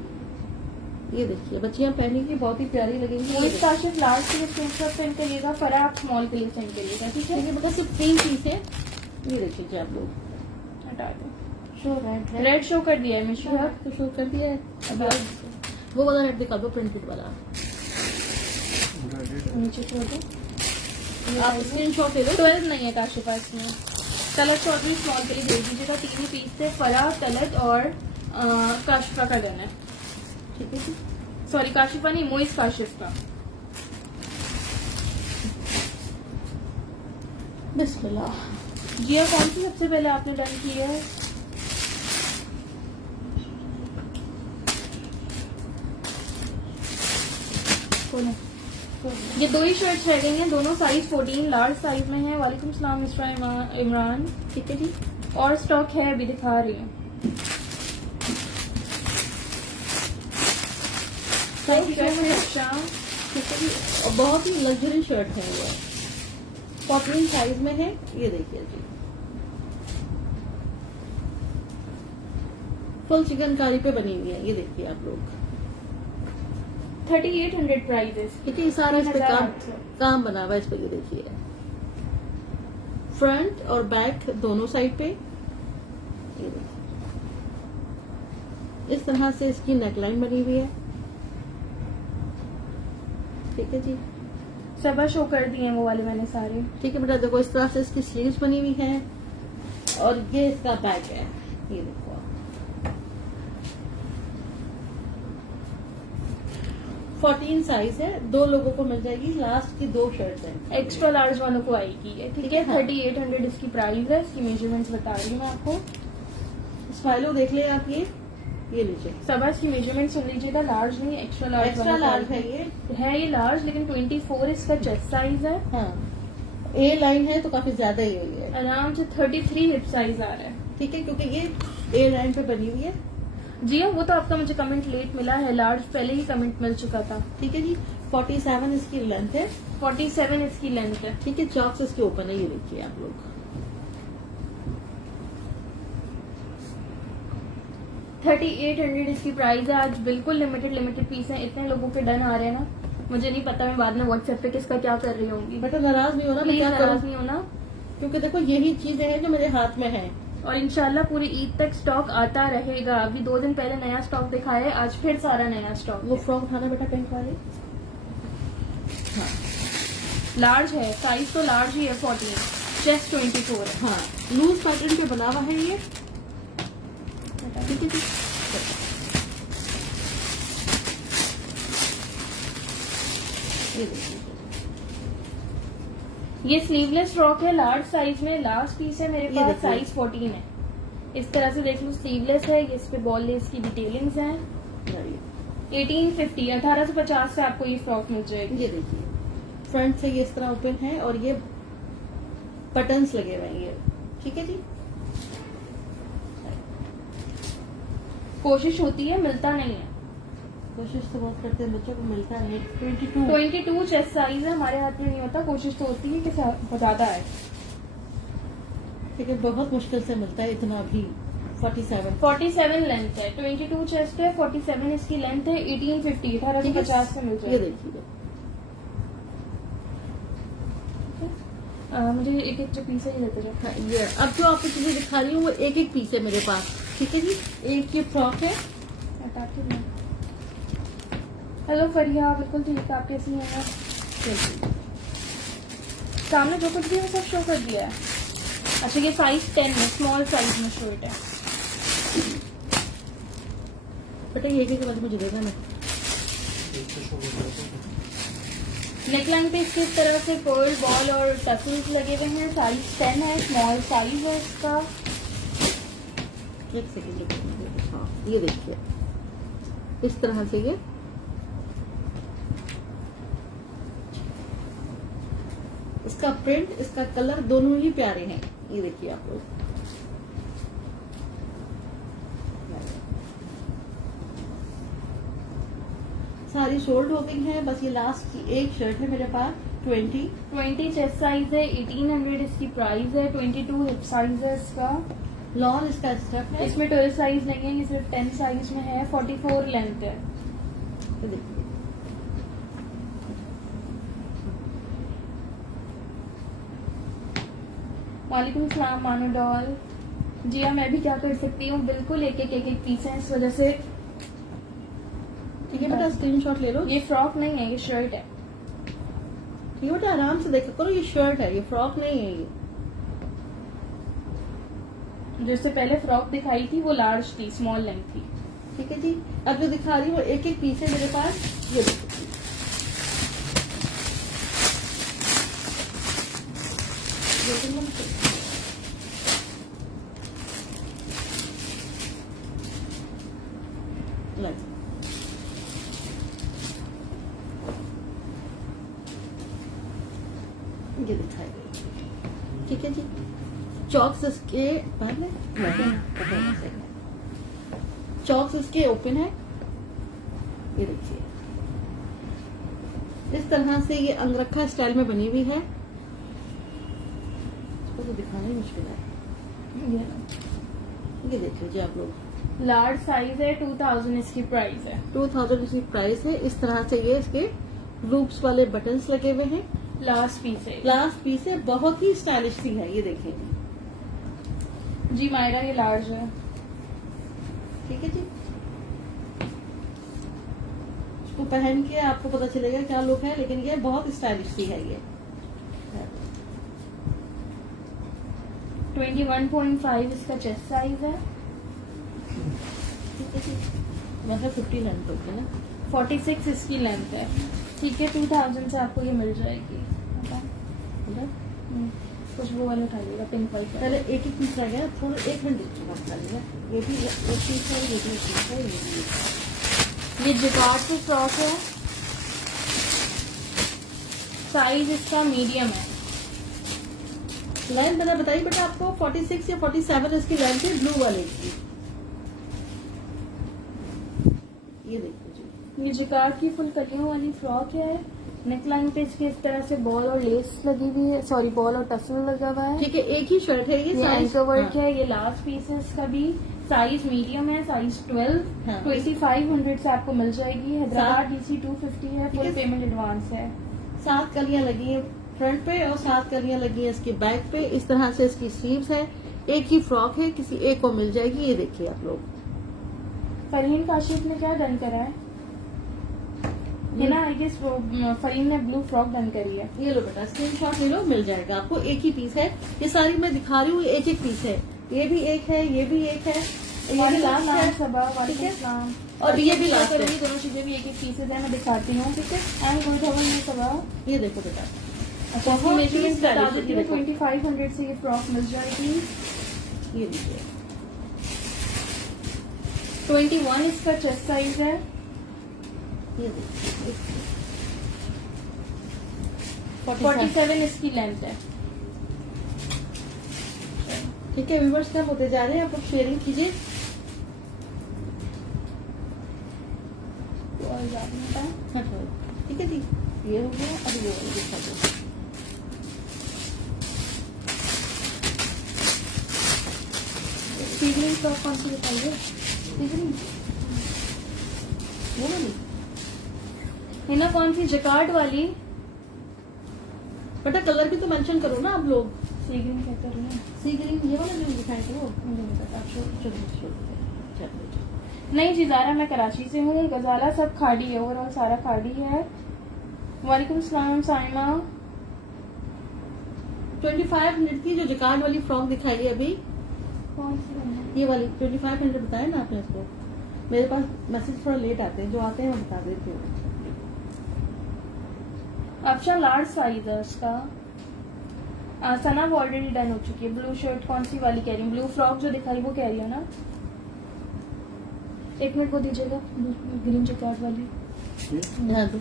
ये देखिए, बच्चियां पहनेंगी, बहुत ही प्यारी लगेंगी। वो इस काशिफ लार्ज के लिए स्क्रीनशॉट सेंड करिएगा, फरा आप स्मॉल के लिए सेंड करिएगा, ठीक है? देखिए, मतलब सिर्फ 3 पीस है। ये देखिए आप लोग, हटा दो। शो रेड रेड शो कर दिया है मिशू। तो शो कर दिया है। अब आप वो वाला रेड दिखा दो, प्रिंटेड वाला। नीचे छोड़ दो। आप स्क्रीनशॉट ले लो। 12 नहीं है काशिफा इसमें। तलत चौधरी स्मॉल के लिए भेज दीजिएगा। 3 ही पीस थे, फरा, तलत और काशिफा का डन है। ठीक है जी, सॉरी काशिफा नहीं, मोइस काशिफ का। बिस्मिल्लाह। जिया कौन सी सबसे पहले आपने डन की है? ये 2 ही शर्ट्स रह गई हैं, दोनों साइज 14 लार्ज साइज में है। वालेकुम सलाम मिस्टर इमरान। ठीक है जी, और स्टॉक है, अभी दिखा रही हूँ। शर्ट है। ठीक है जी, और बहुत ही लग्जरी शर्ट है ये। 14 साइज में है। ये देखिए जी, फुल चिकनकारी पे बनी हुई है। ये देखिए आप लोग, 3800 प्राइजेस। ठीक है। ये सारा इस पे काम बना हुआ है इस पे। ये देखिए, फ्रंट और बैक दोनों साइड पे। ये देखिए, इस तरह से इसकी नेकलाइन बनी हुई है। ठीक है जी, सबा शो कर दिए हैं वो वाले मैंने सारे। ठीक है बेटा, देखो इस तरह से इसकी स्लीव्स बनी हुई है और ये इसका बैक है। ये देखो आप, 14 साइज है, 2 लोगों को मिल जाएगी। लास्ट की 2 शर्ट्स हैं, एक्स्ट्रा लार्ज वालों को आएगी ये, ठीक है? हाँ। 3800 इसकी प्राइस है। इसकी मेजरमेंट्स बता रही हूँ मैं आपको। स्माइलो देख ले आप। ये लीजिए, सबा इसकी मेजरमेंट सुन लीजिएगा, लार्ज नहीं एक्स्ट्रा लार्ज। एक्स्ट्रा लार्ज है ये। ये लार्ज, लेकिन 24 इसका चेस्ट साइज है। हाँ, ए लाइन है तो काफी ज्यादा ही हुई है। आराम से 33 हिप साइज आ रहा है। ठीक है, क्योंकि ये ए लाइन पे बनी हुई है। जी हाँ, वो तो आपका मुझे कमेंट लेट मिला है, लार्ज पहले ही कमेंट मिल चुका था। ठीक है जी, 47 इसकी लेंथ है। 47 इसकी लेंथ है। ठीक है, चॉक्स इसके ओपन है। ये देखिए आप लोग, 3800 इसकी प्राइस है। आज बिल्कुल लिमिटेड पीस हैं। इतने लोगों के डन आ रहे हैं ना, मुझे नहीं पता मैं बाद में व्हाट्सएप पे किसका क्या कर रही होंगी। बेटा नाराज नहीं होना, मैं प्लीज क्या नाराज करूं, नहीं होना। क्योंकि देखो यही चीजें हैं जो मेरे हाथ में है। और इंशाल्लाह पूरी ईद तक स्टॉक आता रहेगा। अभी 2 दिन पहले नया स्टॉक दिखाया है, आज फिर सारा नया स्टॉक। वो फ्रॉक उठाना बेटा, पिंक वाली। हाँ लार्ज है, साइज तो लार्ज ही है 14, चेस्ट 24 है। हाँ, लूज पैटर्न पे बना हुआ है ये। ठीक है जी, ये देखिए, ये स्लीवलेस फ्रॉक है, लार्ज साइज में। लास्ट पीस है मेरे ये पास, देखिए। साइज 14 है। इस तरह से देख लो, स्लीवलेस है। इस पे बॉल लेस की डिटेलिंग्स हैं। 1850 1850 से आपको ये फ्रॉक मिल जाएगी। ये देखिए, फ्रंट से ये इस तरह ओपन है और ये बटन्स लगे हुए हैं ये। ठीक है जी, कोशिश होती है, मिलता नहीं है। कोशिश तो बहुत करते हैं, बच्चों को मिलता नहीं। 22 चेस्ट साइज है, हमारे हाथ में नहीं होता। कोशिश तो होती है कि ज्यादा है। ठीक है, बहुत मुश्किल से मिलता है इतना भी। 47 लेंथ है, 22 चेस्ट है, 47 इसकी लेंथ है। 1850 1850 से मिल ये जाएगी। देखिए, मुझे एक एक जो पीस है ये देते जाओ। हाँ, ये अब जो आपको चीजें दिखा रही हूँ वो एक एक पीस है मेरे पास, ठीक है जी। एक ये फ्रॉक है, हेलो फरिया, बिल्कुल ठीक, आप कैसी हैं? सामने जो कुछ भी है सब शो कर दिया है। अच्छा ये साइज 10 में, स्मॉल साइज में शर्ट है। बेटा ये एक बार मुझे देगा ना। नेकलाइन पे इसके इस तरह से पर्ल बॉल और टसल्स लगे हुए हैं। साइज 10 है, स्मॉल साइज है इसका। एक सेकंड, हाँ ये देखिए इस तरह से ये इसका प्रिंट, इसका कलर दोनों ही प्यारे हैं। ये देखिए आप लोग, सारी सोल्ड हो गई है। बस ये लास्ट की एक शर्ट है मेरे पास 20 चेस्ट साइज है, 1800 इसकी प्राइस है। 22 हिप साइज है इसका। लॉन इसका स्टफ है। इसमें 12 साइज नहीं है, ये सिर्फ 10 साइज में है। 44 लेंथ है। ये देखिए वालेकुम सलाम मानो डॉल। जी हाँ, मैं भी क्या कर सकती हूँ, बिल्कुल एक एक पीस है इस वजह से। ठीक है बेटा, स्क्रीनशॉट ले लो। ये फ्रॉक नहीं है, ये शर्ट है। ठीक है बेटा, आराम से देखो करो, ये शर्ट है, ये फ्रॉक नहीं है। ये जैसे पहले फ्रॉक दिखाई थी वो लार्ज थी, स्मॉल लेंथ थी। ठीक है जी। अब जो दिखा रही हूँ एक एक पीस है मेरे पास। ये देखो ये दिखाई गई, ठीक है जी। चॉक्स इसके चॉक्स इसके ओपन है। ये देखिए इस तरह से ये अंगरखा स्टाइल में बनी हुई है। इसको तो दिखाना ही मुश्किल है। ये देखिए जी आप लोग, लार्ज साइज है। 2000 इसकी प्राइस है। 2000 इसकी प्राइस है। इस तरह से ये इसके लूप्स वाले बटन्स लगे हुए हैं। लास्ट पीस है। लास्ट पीस है, बहुत ही स्टाइलिश सी है। ये देखिए जी मायरा, ये लार्ज है। ठीक है जी। इसको पहन के आपको पता चलेगा क्या लुक है, लेकिन ये बहुत स्टाइलिश सी है। ये 21.5 इसका चेस्ट साइज है। ठीक है जी। मतलब 50 लेंथ होगी ना। 46 इसकी लेंथ है। ठीक है, 2000 से आपको ये मिल जाएगी। कुछ वो वाले उठाइएगा, पिंक वाइट। पहले एक एक पीस रह गया, थोड़ा 1 मिनट बात कर लिया। ये भी एक पीस है, ये भी एक पीस है, ये भी एक पीस है। ये जिकार्ड की फ्रॉक है। साइज इसका मीडियम है। लेंथ मैंने बताई बेटा आपको 46 या 47 इसकी लेंथ है, ब्लू वाले की। ये देखो जी, ये जिकार्ड की फुल कलियों वाली फ्रॉक है। नेकलाइन पे इसके इस तरह से बॉल और लेस लगी हुई है, सॉरी बॉल और टसल लगा हुआ है। ठीक है, एक ही शर्ट है ये। एंकर वर्क है। ये लास्ट पीस है इसका भी। साइज मीडियम है, साइज 12। हाँ। 2500 से आपको मिल जाएगी। हैदराबाद DC 250 है। फुल पेमेंट एडवांस है। 7 कलियां लगी है फ्रंट पे और 7 कलियां लगी है इसके बैक पे। इस तरह से इसकी स्लीव्स है। एक ही फ्रॉक है, किसी एक को मिल जाएगी। ये देखिए आप लोग, फरीन काशिफ ने क्या डन करा है? ये ना आई गेस फरीन ने ब्लू फ्रॉक डन करी है। ये लो बेटा, स्क्रीनशॉट ले लो, मिल जाएगा आपको। एक ही पीस है। ये सारी मैं दिखा रही हूँ, एक एक पीस है। ये भी एक है, ये भी एक है, ये भी लास्ट है, ठीक है। और ये भी लास्ट है। दोनों चीजें भी एक एक पीसेज है, मैं दिखाती हूँ। ठीक है, एंड गुड हवन ये सबा। ये देखो बेटा, अच्छा, बहुत ही stylish है, ये देखो। 2500 से ये फ्रॉक मिल जाएगी। ये देखिए 21 इसका चेस्ट साइज है। ये देखिए 47 इसकी लेंथ है। ठीक है। व्यूवर्स कम होते जा रहे हैं, आप लोग शेयरिंग कीजिए। और ज्यादा नहीं पता। हाँ, ठीक है जी। ये हो गया, अब ये वाला दिखा दो। सीजनिंग फ्रॉक कौन सी बताइए? सीजनिंग वो वाली, है ना, कौन सी? जकार्ड वाली। बेटा कलर भी तो मेंशन करो ना आप लोग। सी ग्रीन कहते रही हैं। सी ग्रीन ये वाला जो दिखाई थे वो मुझे नहीं पता। चलो नहीं जी ज़ारा, मैं कराची से हूँ। गजाला सब खाड़ी है, ओवरऑल सारा खाड़ी है। वालेकुम सलाम साइमा। 2500 की जो जकार्ड वाली फ्रॉक दिखाई है अभी, कौन सी है? ये वाली 2500 बताया ना आपने इसको। मेरे पास मैसेज थोड़ा लेट आते हैं, जो आते हैं मैं बता देती हूँ। अच्छा लार्ज साइज है उसका। सना वो ऑलरेडी डन हो चुकी है। ब्लू शर्ट कौन सी वाली कह रही हूँ? ब्लू फ्रॉक जो दिखाई वो कह रही हो ना? एक मिनट वो दीजिएगा, ग्रीन जैकेट वाली। ध्यान दो।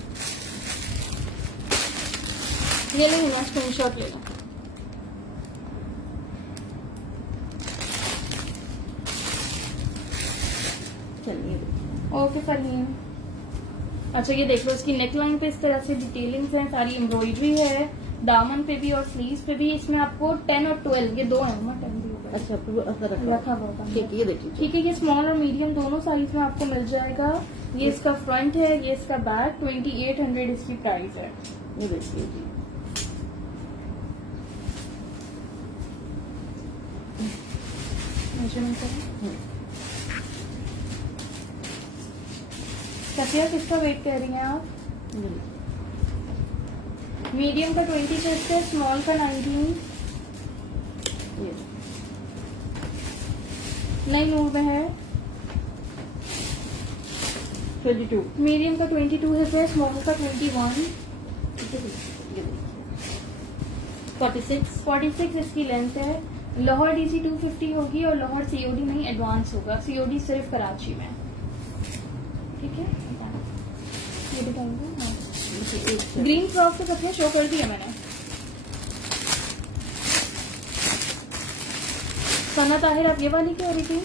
ये ले ना, स्क्रीनशॉट ले लो। चलिए ओके फरहीम। अच्छा ये देख लो, इसकी नेक लाइन पे इस तरह से डिटेलिंग्स हैं, सारी एम्ब्रॉयडरी है दामन पे भी और स्लीव्स पे भी। इसमें आपको 10 और 12 ये दो है ना, 10 भी होगा। अच्छा रखा हुआ होगा। ठीक है, ये देखिए। ठीक है, ये स्मॉल और मीडियम दोनों साइज में आपको मिल जाएगा। ये इसका फ्रंट है, ये इसका बैक। 2800 इसकी प्राइस है। ये देखिए जी। मेजरमेंट करें। सफिया किसका वेट कर रही हैं आप? मीडियम का 26 है, स्मॉल का 19। ये नई नूर में है। 22। मीडियम का 22 है, स्मॉल का 21। 46 इसकी लेंथ है। लाहौर DC 250 होगी और लाहौर COD नहीं, एडवांस होगा। COD सिर्फ कराची में। ठीक है, ये बताऊंगा। ग्रीन फ्रॉक तो सबने शो कर दिया मैंने। सना ताहिर आप ये वाली कह रही थी?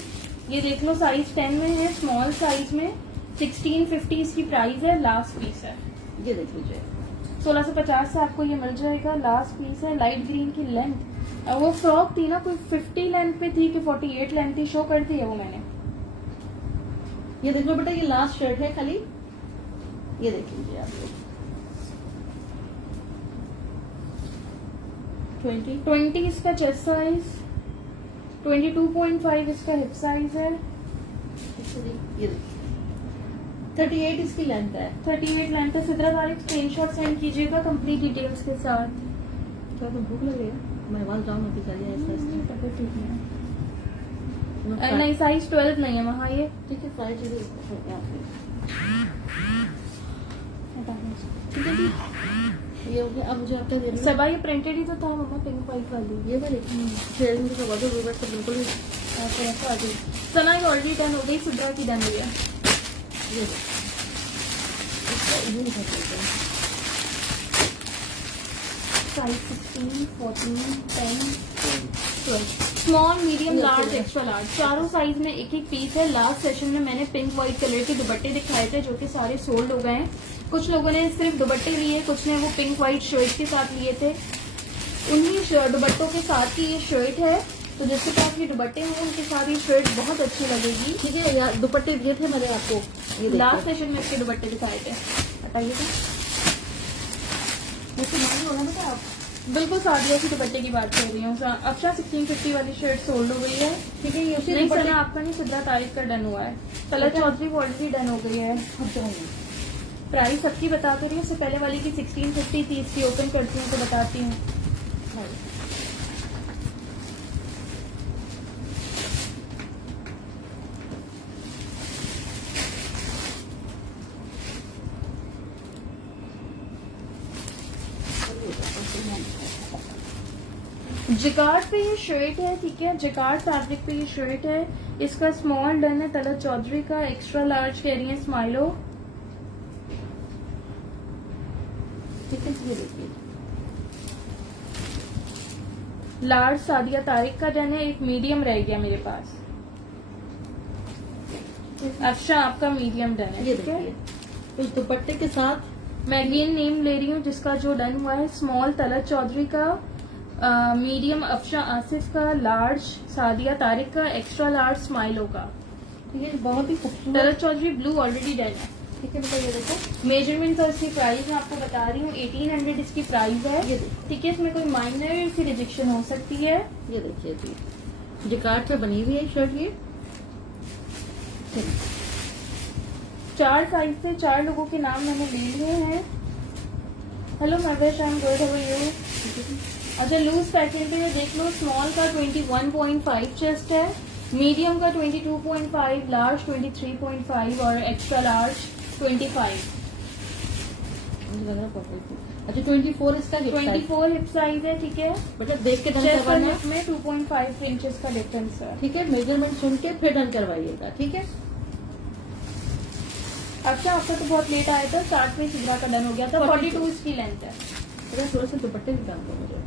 ये देख लो, साइज 10 में है, स्मॉल साइज में। 1650 इसकी प्राइस है, लास्ट पीस है। ये देख लीजिए। 1650 से आपको ये मिल जाएगा, लास्ट पीस है। लाइट ग्रीन की लेंथ, वो फ्रॉक थी ना, कोई 50 लेंथ पे थी कि 48 लेंथ थी, शो कर दी है वो मैंने। ये देख लो बेटा, ये लास्ट शर्ट है खाली। ये देख लीजिए आप लोग। 20 इसका चेस्ट साइज, 22.5 इसका हिप साइज है। ये देखिए 38 इसकी लेंथ है। 38 लेंथ है। सिद्रा तारिक स्क्रीनशॉट सेंड कीजिएगा कंप्लीट डिटेल्स के साथ। क्या तो भूख लग रही है? मैं आवाज डाउन होती जा रही है ऐसा। तबीयत ठीक नहीं है। नहीं साइज 12 नहीं है वहाँ ये। ठीक है, सारी चीजें ठीक है जी। ये हो गया। अब मुझे आपका दे दो। सबा ये प्रिंटेड ही तो था मम्मा, पिंक वाइट वाली। ये वाली शेयर में तो वादो रूबर्ट तो बिल्कुल ही ऐसा आ गई। सना की ऑलरेडी डन हो गई, सिद्रा की डन हुई है। ये इसका ये नहीं करते हैं। Size 16, 14, 10, 12। Small, medium, large, extra large, चारों साइज में एक एक पीस है। लास्ट सेशन में मैंने पिंक व्हाइट कलर के दुपट्टे दिखाए थे जो कि सारे सोल्ड हो गए हैं। कुछ लोगों ने सिर्फ दुपट्टे लिए, कुछ ने वो पिंक व्हाइट शर्ट के साथ लिए थे। उन्हीं दुपट्टों के साथ की ये शर्ट है, तो जिसके पास ये दुपट्टे हैं उनके साथ ये शर्ट बहुत अच्छी लगेगी। ठीक है यार, दुपट्टे दिए थे मैंने आपको। ये लास्ट सेशन में इसके दुपट्टे दिखाए थे। बताइएगा, मुझसे मालूम होगा बेटा आप। बिल्कुल सादिया की दुपट्टे की बात कर रही हूँ। अफशा 1650 वाली शर्ट सोल्ड हो गई है। ठीक है, ये उसी नहीं दुपट्टे सना आपका नहीं, सिद्रा तारीख का डन हुआ है। कलर चौधरी वो ऑलरेडी डन हो गई है। प्राइस सबकी बताते रही हूँ। उससे पहले वाली की 1650 थी, इसकी ओपन करती हूँ तो बताती हूँ। जिकार्ड पे ये शर्ट है, ठीक है, जिकार्ड फैब्रिक पे ये शर्ट है। इसका स्मॉल डन है तलत चौधरी का। एक्स्ट्रा लार्ज कह रही है स्माइलो। ठीक है, ये देखिए। लार्ज सादिया तारिक का डन है। एक मीडियम रह गया मेरे पास। अच्छा आपका मीडियम डन है, ये ठीक है। देखिए उस दुपट्टे के साथ मैं अगेन नेम ले रही हूँ जिसका जो डन हुआ है। स्मॉल तलत चौधरी का, मीडियम अफशा आसिफ का, लार्ज सादिया तारिक का, एक्स्ट्रा लार्ज स्माइलो का। ये बहुत ही खूबसूरत। Talat Chaudhary blue already done है। ठीक है बेटा, ये देखो मेजरमेंट और इसकी प्राइस मैं आपको बता रही हूँ 1800 इसकी प्राइस है। ये देखो। ठीक है, इसमें कोई माइनर सी रिजेक्शन हो सकती है। ये देखिए जी, जिकार्ड पे बनी हुई है शर्ट ये। चलिए, 4 साइज से 4 लोगों के नाम मैंने ले लिए हैं। Hello Mahwesh, I am good, how are you. अच्छा, लूज पैकिंग पे देख लो, स्मॉल का 21.5 चेस्ट है, मीडियम का 22.5, लार्ज 23.5 और एक्स्ट्रा लार्ज 25। मुझे लग रहा है perfect। अच्छा 24 इसका hip size। 24 हिप साइज है। ठीक है, बेटा देख के डन चेस्ट और करवाना हिप में 2.5 इंचेस का डिफरेंस है। ठीक है, मेजरमेंट सुन के फिर डन करवाइएगा। ठीक है, अच्छा, आपका तो बहुत लेट आया था, 60 में सिगरा का डन हो गया था। 42 इसकी लेंथ है। बेटा थोड़ा सा दुपट्टे भी काम दो मुझे।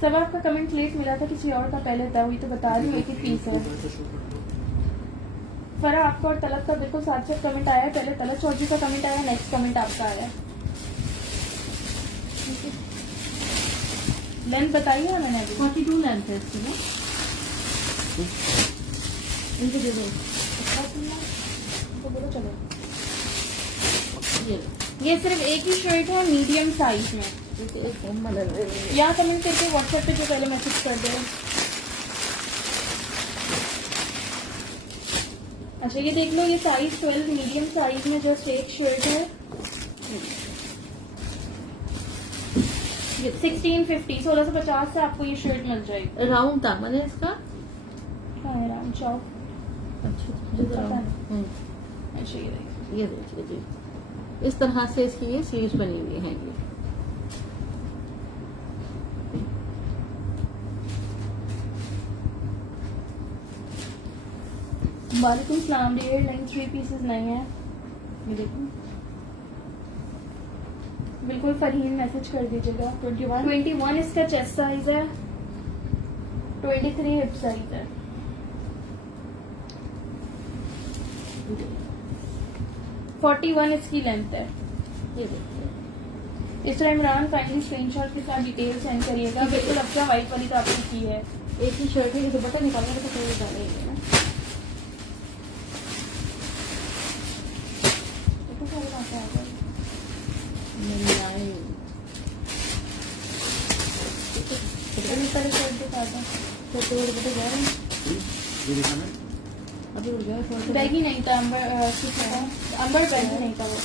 सब आपका कमेंट लेट मिला था, किसी और का पहले था, वही तो बता रही हूँ, एक ही पीस है। फरा, आपका और तलब का बिल्कुल साथ साथ कमेंट आया है। पहले तलब चौधरी का कमेंट आया, नेक्स्ट कमेंट आपका आया। लेंथ बताइए ना मैंने अभी। 42 लेंथ है इसकी ना। इनको दे दो। तो बोलो चलो। ये ये सिर्फ एक ही शर्ट है मीडियम साइज में। एक फॉर्म में लग रही है। या कमेंट करके व्हाट्सएप पे जो पहले मैसेज कर दो। अच्छा, ये देख लो, ये साइज 12 मीडियम साइज में जस्ट एक शर्ट है। ये 1650 1650 से आपको ये शर्ट मिल जाएगी। राउंड दामन है इसका। हाँ, राम चौक। अच्छा मुझे तो पता राउंड। अच्छा, ये देखिए। ये देखिए जी, इस तरह से इसकी ये स्लीव्स बनी हुई हैं ये। वालेकुम सलाम डियर, लाइन 3 पीसेस नहीं है। ये देखो बिल्कुल फरहीन मैसेज कर दीजिएगा। 21 इसका चेस्ट साइज है, 23 हिप साइज है। 41 इसकी लेंथ है। ये देखिए, इस तरह इमरान काइंडली स्क्रीनशॉट के साथ डिटेल सेंड करिएगा। बिल्कुल अच्छा, व्हाइट वाली तो आपने की है। एक ही शर्ट है, ये दुपट्टा निकालने का तो कोई डालेंगे ना। देखो सारी बातें आ गई। नहीं आई। इतनी सारी शर्ट दिखा दो। छोटे बड़े दुपट्टे जा रहे हैं। अभी उड़ गया थोड़ा सा। बैगी नहीं था, अंबर बैगी नहीं था वो।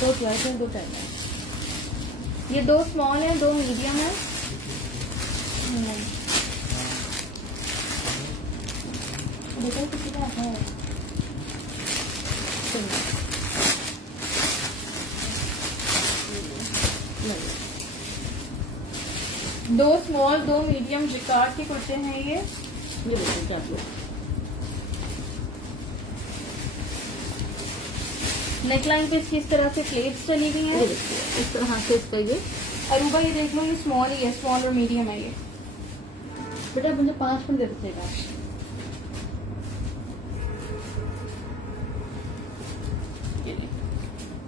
दो ट्वाइस है, दो टाइम है। ये 2 स्मॉल है, 2 मीडियम है। नहीं, देखो किसी का है। नहीं, 2 स्मॉल 2 मीडियम जिकार्ड के कुर्ते हैं ये। ये देखिए क्या लो। नेकलाइन पे इसकी इस तरह से प्लेट्स चली हुई ये हैं। देखिए इस तरह से इसका ये। अरूबा, ये देख लो, ये स्मॉल ही है, स्मॉल और मीडियम है ये। बेटा मुझे 5 मिनट दे दीजिएगा।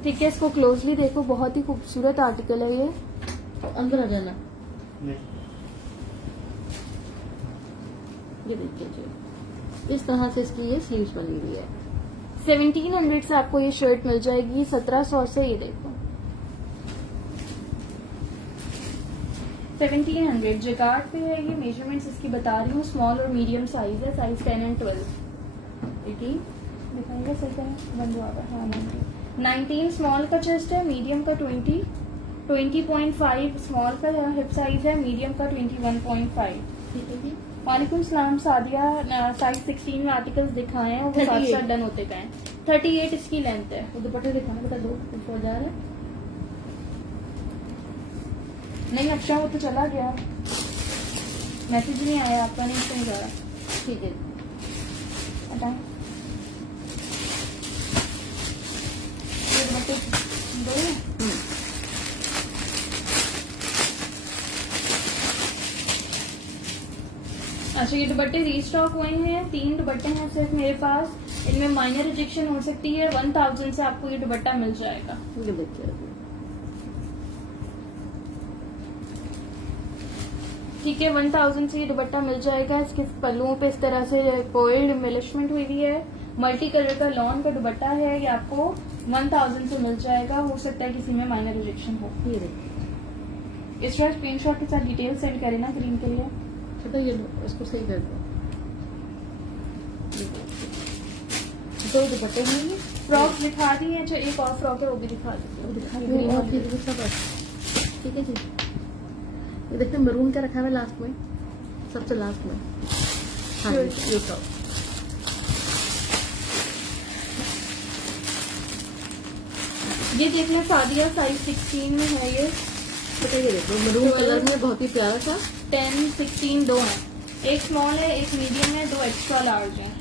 ठीक है, इसको क्लोजली देखो, बहुत ही खूबसूरत आर्टिकल है ये। तो अंदर आ जाना। ये देखिए जी, इस तरह से इसकी ये स्लीव्स बनी हुई है। 1700 से आपको ये शर्ट मिल जाएगी, 1700 से। ये देखो 1700 जिकार्ड पे है ये। मेजरमेंट्स इसकी बता रही हूँ, स्मॉल और मीडियम साइज है, साइज 10 एंड 12। 18 दिखाइएगा सही तरह, बंद हुआ है। हाँ, 19 स्मॉल का चेस्ट है, मीडियम का 20.5 स्मॉल का हिप साइज है, मीडियम का 21.5। ठीक है जी। वालेकुम सलाम सादिया, साइज 16 में आर्टिकल्स दिखाए हैं, वो साथ 38 साथ डन होते गए। 38 इसकी लेंथ है। वो दुपट्टे दिखाना बेटा, दो ऊपर जा रहा है। नहीं, अच्छा वो तो चला गया, मैसेज नहीं आया आपका, नहीं नहीं जा रहा। ठीक है, हटाएं। ये दुपट्टे दो हैं। अच्छा, ये दुपट्टे रीस्टॉक हुए हैं, 3 दुपट्टे हैं सिर्फ मेरे पास। इनमें माइनर रिजेक्शन हो सकती है। 1000 से आपको ये दुपट्टा मिल जाएगा। ये देखिए ठीक है, 1000 से ये दुपट्टा मिल जाएगा। इसके पल्लुओं पे इस तरह से गोल्ड एम्बेलिशमेंट हुई हुई है। मल्टी कलर का लॉन का दुपट्टा है। ये आपको 1000 से मिल जाएगा। हो सकता है किसी में माइनर रिजेक्शन हो। ये देखिए, इस तरह स्क्रीनशॉट के साथ डिटेल सेंड करें ना ग्रीन के लिए। तो ये लो, इसको सही कर दो। दो दुपट्टे हैं ये। फ्रॉक दिखा दी है, जो एक और फ्रॉक है वो भी दिखा दी। वो दिखाई ग्रीन और वाली। फिर सब ठीक है जी। ये देखते हैं मरून का रखा हुआ है लास्ट में, सबसे लास्ट में। हाँ Sure. ये सब ये देख लें, सादिया साइज 16 में है ये। बताइए, देखो मरून कलर में बहुत ही प्यारा सा। 10, 16 दो हैं। एक स्मॉल है, एक मीडियम है, दो एक्स्ट्रा लार्ज हैं।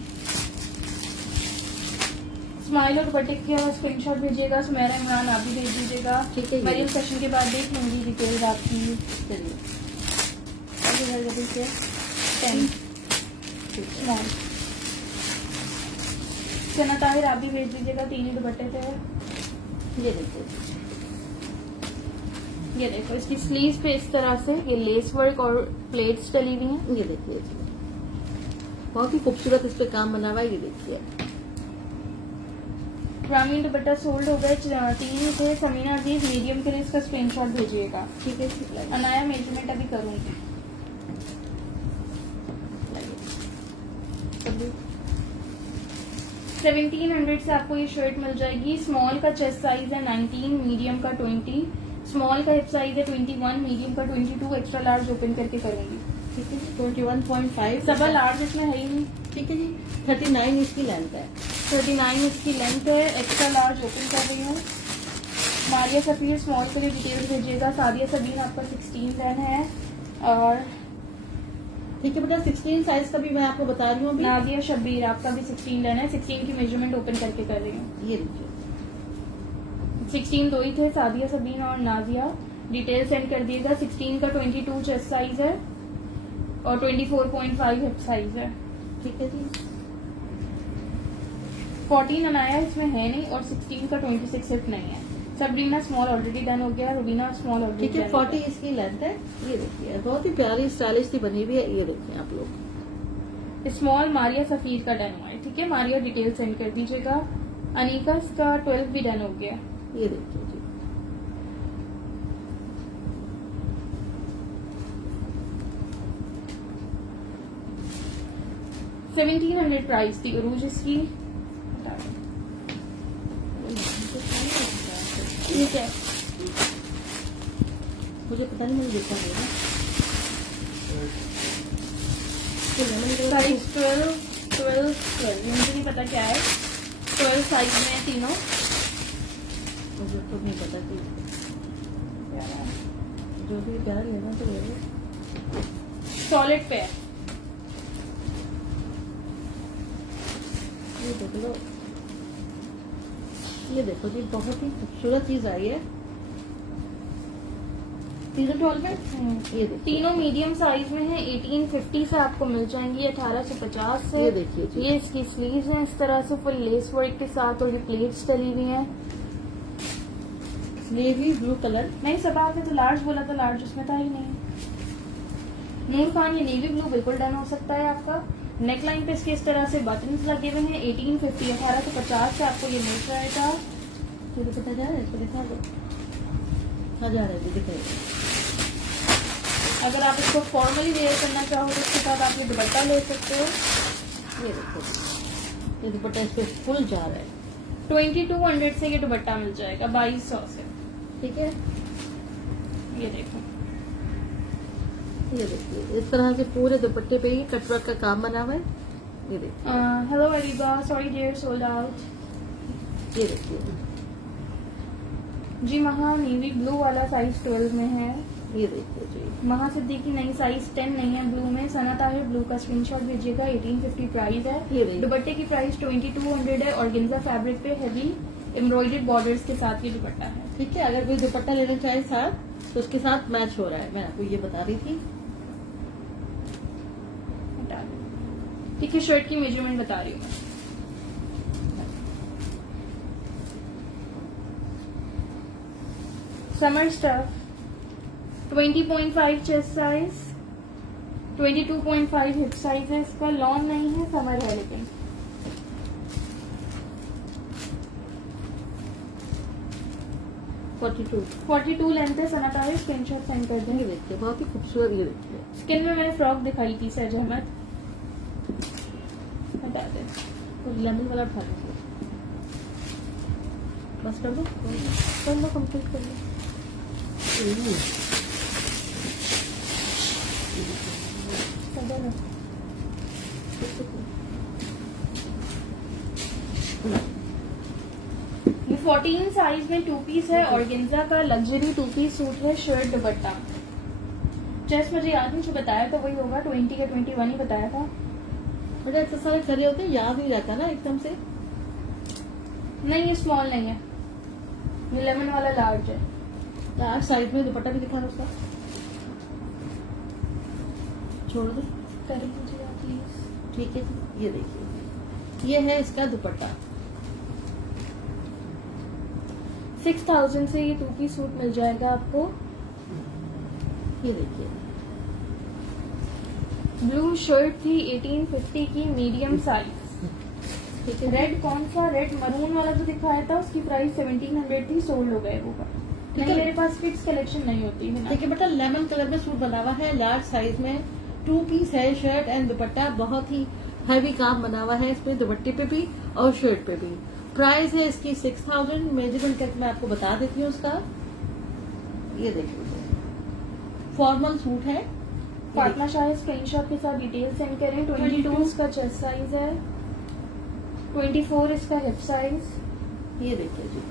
स्माइल और दुपट्टे का स्क्रीनशॉट भेजिएगा। सुमेरा इमरान आप भी भेज दीजिएगा। ठीक है, ये मरीम सेशन के बाद देख लूंगी डिटेल्स आपकी। चलिए 10 स्मॉल। सना ताहिर आप भी भेज दीजिएगा। 3 ही दुपट्टे थे। ये देखिए, ये देखो, इसकी स्लीव्स पे इस तरह से ये लेस वर्क और प्लेट्स डली हुई हैं। ये देखिए जी, बहुत ही खूबसूरत इस पे काम बना हुआ है। ये देखिए, ग्रामीण दुपट्टा सोल्ड हो गए। 3 थे। समीना अजीज मीडियम के लिए इसका स्क्रीनशॉट भेजिएगा। ठीक है, ठीक लगे। अनाया मेजरमेंट अभी करूंगी। 1700 से आपको ये शर्ट मिल जाएगी। स्मॉल का चेस्ट साइज है 19, मीडियम का 20, स्मॉल का हिप साइज है 21, मीडियम का 22, एक्स्ट्रा लार्ज ओपन करके करूंगी। ठीक है जी, 21.5 सबा लार्ज इसमें है ही नहीं। ठीक है जी। 39 इसकी लेंथ है। 39 इसकी लेंथ है। एक्स्ट्रा लार्ज ओपन कर रही हूँ। मारिया सफीर स्मॉल के लिए डिटेल्स भेजिएगा। सादिया सबीन आपका 16 लेन है। और ठीक है बेटा, 16 साइज का भी मैं आपको बता रही हूँ अभी। नाजिया शब्बीर आपका भी 16 लेना है। 16 की मेजरमेंट ओपन करके कर रही हूँ। ये देखिए, 16 दो ही थे, सादिया सबीन और नाजिया। डिटेल सेंड कर दिएगा। 16 का 22 चेस्ट साइज है और 24.5 हिप साइज है। ठीक है जी। 14 अनाया इसमें है नहीं और 16 का 26 हिप नहीं है। सबरीना स्मॉल ऑलरेडी डन हो गया। रुबीना स्मॉल ऑलरेडी ठीक है, 40 इसकी लेंथ है। ये देखिए, बहुत ही प्यारी स्टाइलिश सी बनी हुई है। ये देखिए आप लोग, स्मॉल मारिया सफीर का डन हुआ है। ठीक है, मारिया डिटेल सेंड कर दीजिएगा। अनीका का 12 भी डन हो गया। ये देखिए जी। $1700 प्राइस थी उरूज इसकी। ठीक है, मुझे पता नहीं, मैंने देखा नहीं ना। साइज 12 मुझे नहीं पता क्या है। 12 साइज में है तीनों। मुझे तो नहीं पता कि जो भी प्यारा लेना तो ले लो। सॉलिड पे है। ये देख लो, ये देखो जी, बहुत ही खूबसूरत चीज आई है। तीनों 12 है। ये देखिए, तीनों मीडियम साइज में है। 1850 से आपको मिल जाएंगी। 1850 से। ये देखिए जी। ये इसकी स्लीव्स हैं इस तरह से फुल लेस वर्क के साथ और ये प्लेट्स डली हुई हैं। Navy blue colour. नहीं, सबा ने तो लार्ज बोला था, लार्ज उसमें था ही नहीं। नूर खान, ये नेवी ब्लू बिल्कुल डन हो सकता है आपका। नेक लाइन पे इसके इस तरह से बटन्स लगे हुए हैं। 1850 1850 से आपको ये मिल जाएगा। मुझे पता जा रहा है, इसको दिखा दो। हाँ जा रहा है, दिखाइए। अगर आप इसको फॉर्मली वेयर करना चाहो तो इसके साथ आप ये दुपट्टा ले सकते हो। ये देखो, ये दुपट्टा इस पे फुल जा रहा है। 2200 से ये दुपट्टा मिल जाएगा। 2200 से। ठीक है, ये देखो, ये देखिए, इस तरह से पूरे दुपट्टे पे ही कटवर्क का काम बना हुआ है। ये देखिए, hello Ariba, sorry dear, sold out. ये देखिए जी, महा नेवी ब्लू वाला साइज 12 में है। ये देखिए जी। महा सिद्दीकी नई साइज 10 नहीं है ब्लू में। सना ताहिर ब्लू का स्क्रीनशॉट भेजिएगा। 1850 प्राइस ये है। देखिए। दुपट्टे की प्राइस 2200 है। ऑर्गेन्जा फैब्रिक पे हैवी एम्ब्रॉयडर्ड बॉर्डर्स के साथ ये दुपट्टा है। ठीक है, अगर कोई दुपट्टा लेना चाहे साथ तो उसके साथ मैच हो रहा है। मैं आपको ये बता रही थी। हटा दो। ठीक है, शर्ट की मेजरमेंट बता रही हूँ मैं। Summer stuff 20.5 chest size, 22.5 hip size है इसका, लॉन्ग नहीं है, समर है लेकिन। 42 लेंथ है, सना का स्क्रीनशॉट सेंड कर देंगे। ये देखिए बहुत ही खूबसूरत, ये देखिए स्किन में मैंने फ्रॉक दिखाई थी सर अहमद, हटा दे। तो लेमन वाला उठा लीजिए, बस कर दो कंप्लीट कर लो। कर दो ना। ये 14 साइज में 2 पीस है, ऑर्गेन्जा का लग्जरी 2 पीस सूट है, शर्ट दुपट्टा। चेस्ट मुझे याद नहीं, जो बताया था वही होगा, 20 या 21 ही बताया था। बेटा इतने सारे खड़े होते हैं, याद नहीं रहता ना एकदम से। नहीं ये स्मॉल नहीं है, ये लेमन वाला लार्ज है। यार साइड में दुपट्टा भी दिखा दो उसका, छोड़ दो। कर लीजिए प्लीज। ठीक है जी, ये देखिए ये है इसका दुपट्टा। 6000 से ये 2 पीस सूट मिल जाएगा आपको। ये देखिए ब्लू शर्ट थी 1850 की, मीडियम साइज। ठीक है। रेड कौन सा, रेड मरून वाला जो दिखाया था उसकी प्राइस 1700 थी, सोल्ड हो गए वो का। ठीक नहीं है। मेरे पास फिक्स कलेक्शन नहीं होती है ना। देखिए बेटा लेमन कलर में सूट बना हुआ है, लार्ज साइज में 2 पीस है, शर्ट एंड दुपट्टा। बहुत ही हैवी काम बना हुआ है इसमें, दुपट्टे पे भी और शर्ट पे भी। प्राइस है इसकी 6000। मेजरमेंट करके मैं आपको बता देती हूँ उसका। ये देखिए फॉर्मल सूट है। फातिमा शाह स्क्रीनशॉट के साथ डिटेल सेंड करें। 22 इसका चेस्ट साइज है, 24 इसका हिप साइज। ये देखिए जी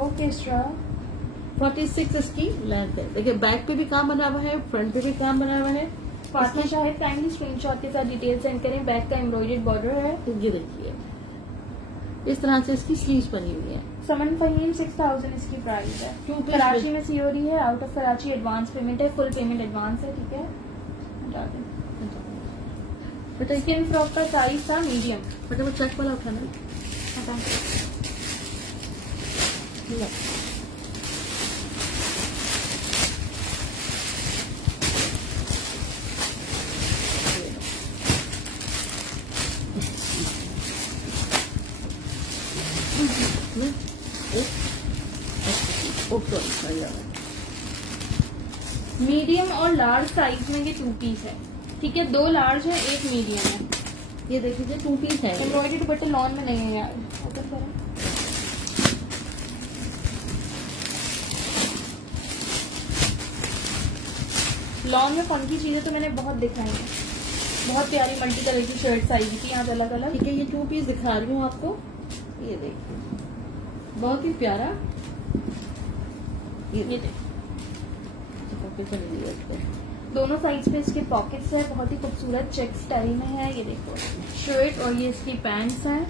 ओके स्ट्रा। 46 इसकी लेंथ है। देखिए बैक पे भी काम बना हुआ है, फ्रंट पे भी काम बना हुआ है। फातिमा शाहिद काइंडली स्क्रीनशॉट के साथ डिटेल सेंड करें। बैक का एम्ब्रॉयडर्ड बॉर्डर है। ये देखिए इस तरह से इसकी स्लीव्स बनी हुई है। समन फहीम 6000 इसकी प्राइस है। 2 पीस कराची में सीओडी है, out of Karachi advance payment है, फुल पेमेंट एडवांस है। ठीक है हटा दें। बेटा स्किन फ्रॉक का साइज था मीडियम। बेटा वो चेक वाला उठाना। हटा लो। मीडियम और लार्ज साइज में ये 2 पीस है। ठीक है 2 लार्ज है, 1 मीडियम है। ये देखिए 2 पीस है। एम्ब्रॉयडरी दुपट्टा लॉन में नहीं है यार। ओपन करें। लॉन में फंकी चीजें तो मैंने बहुत दिखाई है, बहुत प्यारी मल्टी कलर की शर्ट्स आई थी यहाँ अलग अलग। ठीक है ये 2 पीस दिखा रही हूँ आपको। ये देखिए बहुत ही प्यारा। ये देखिए पॉकेट बनी हुई है इसके। दोनों साइड्स पे इसके पॉकेट्स है, बहुत ही खूबसूरत चेक स्टाइल में है। ये देखो शर्ट और ये इसकी पैंट्स हैं।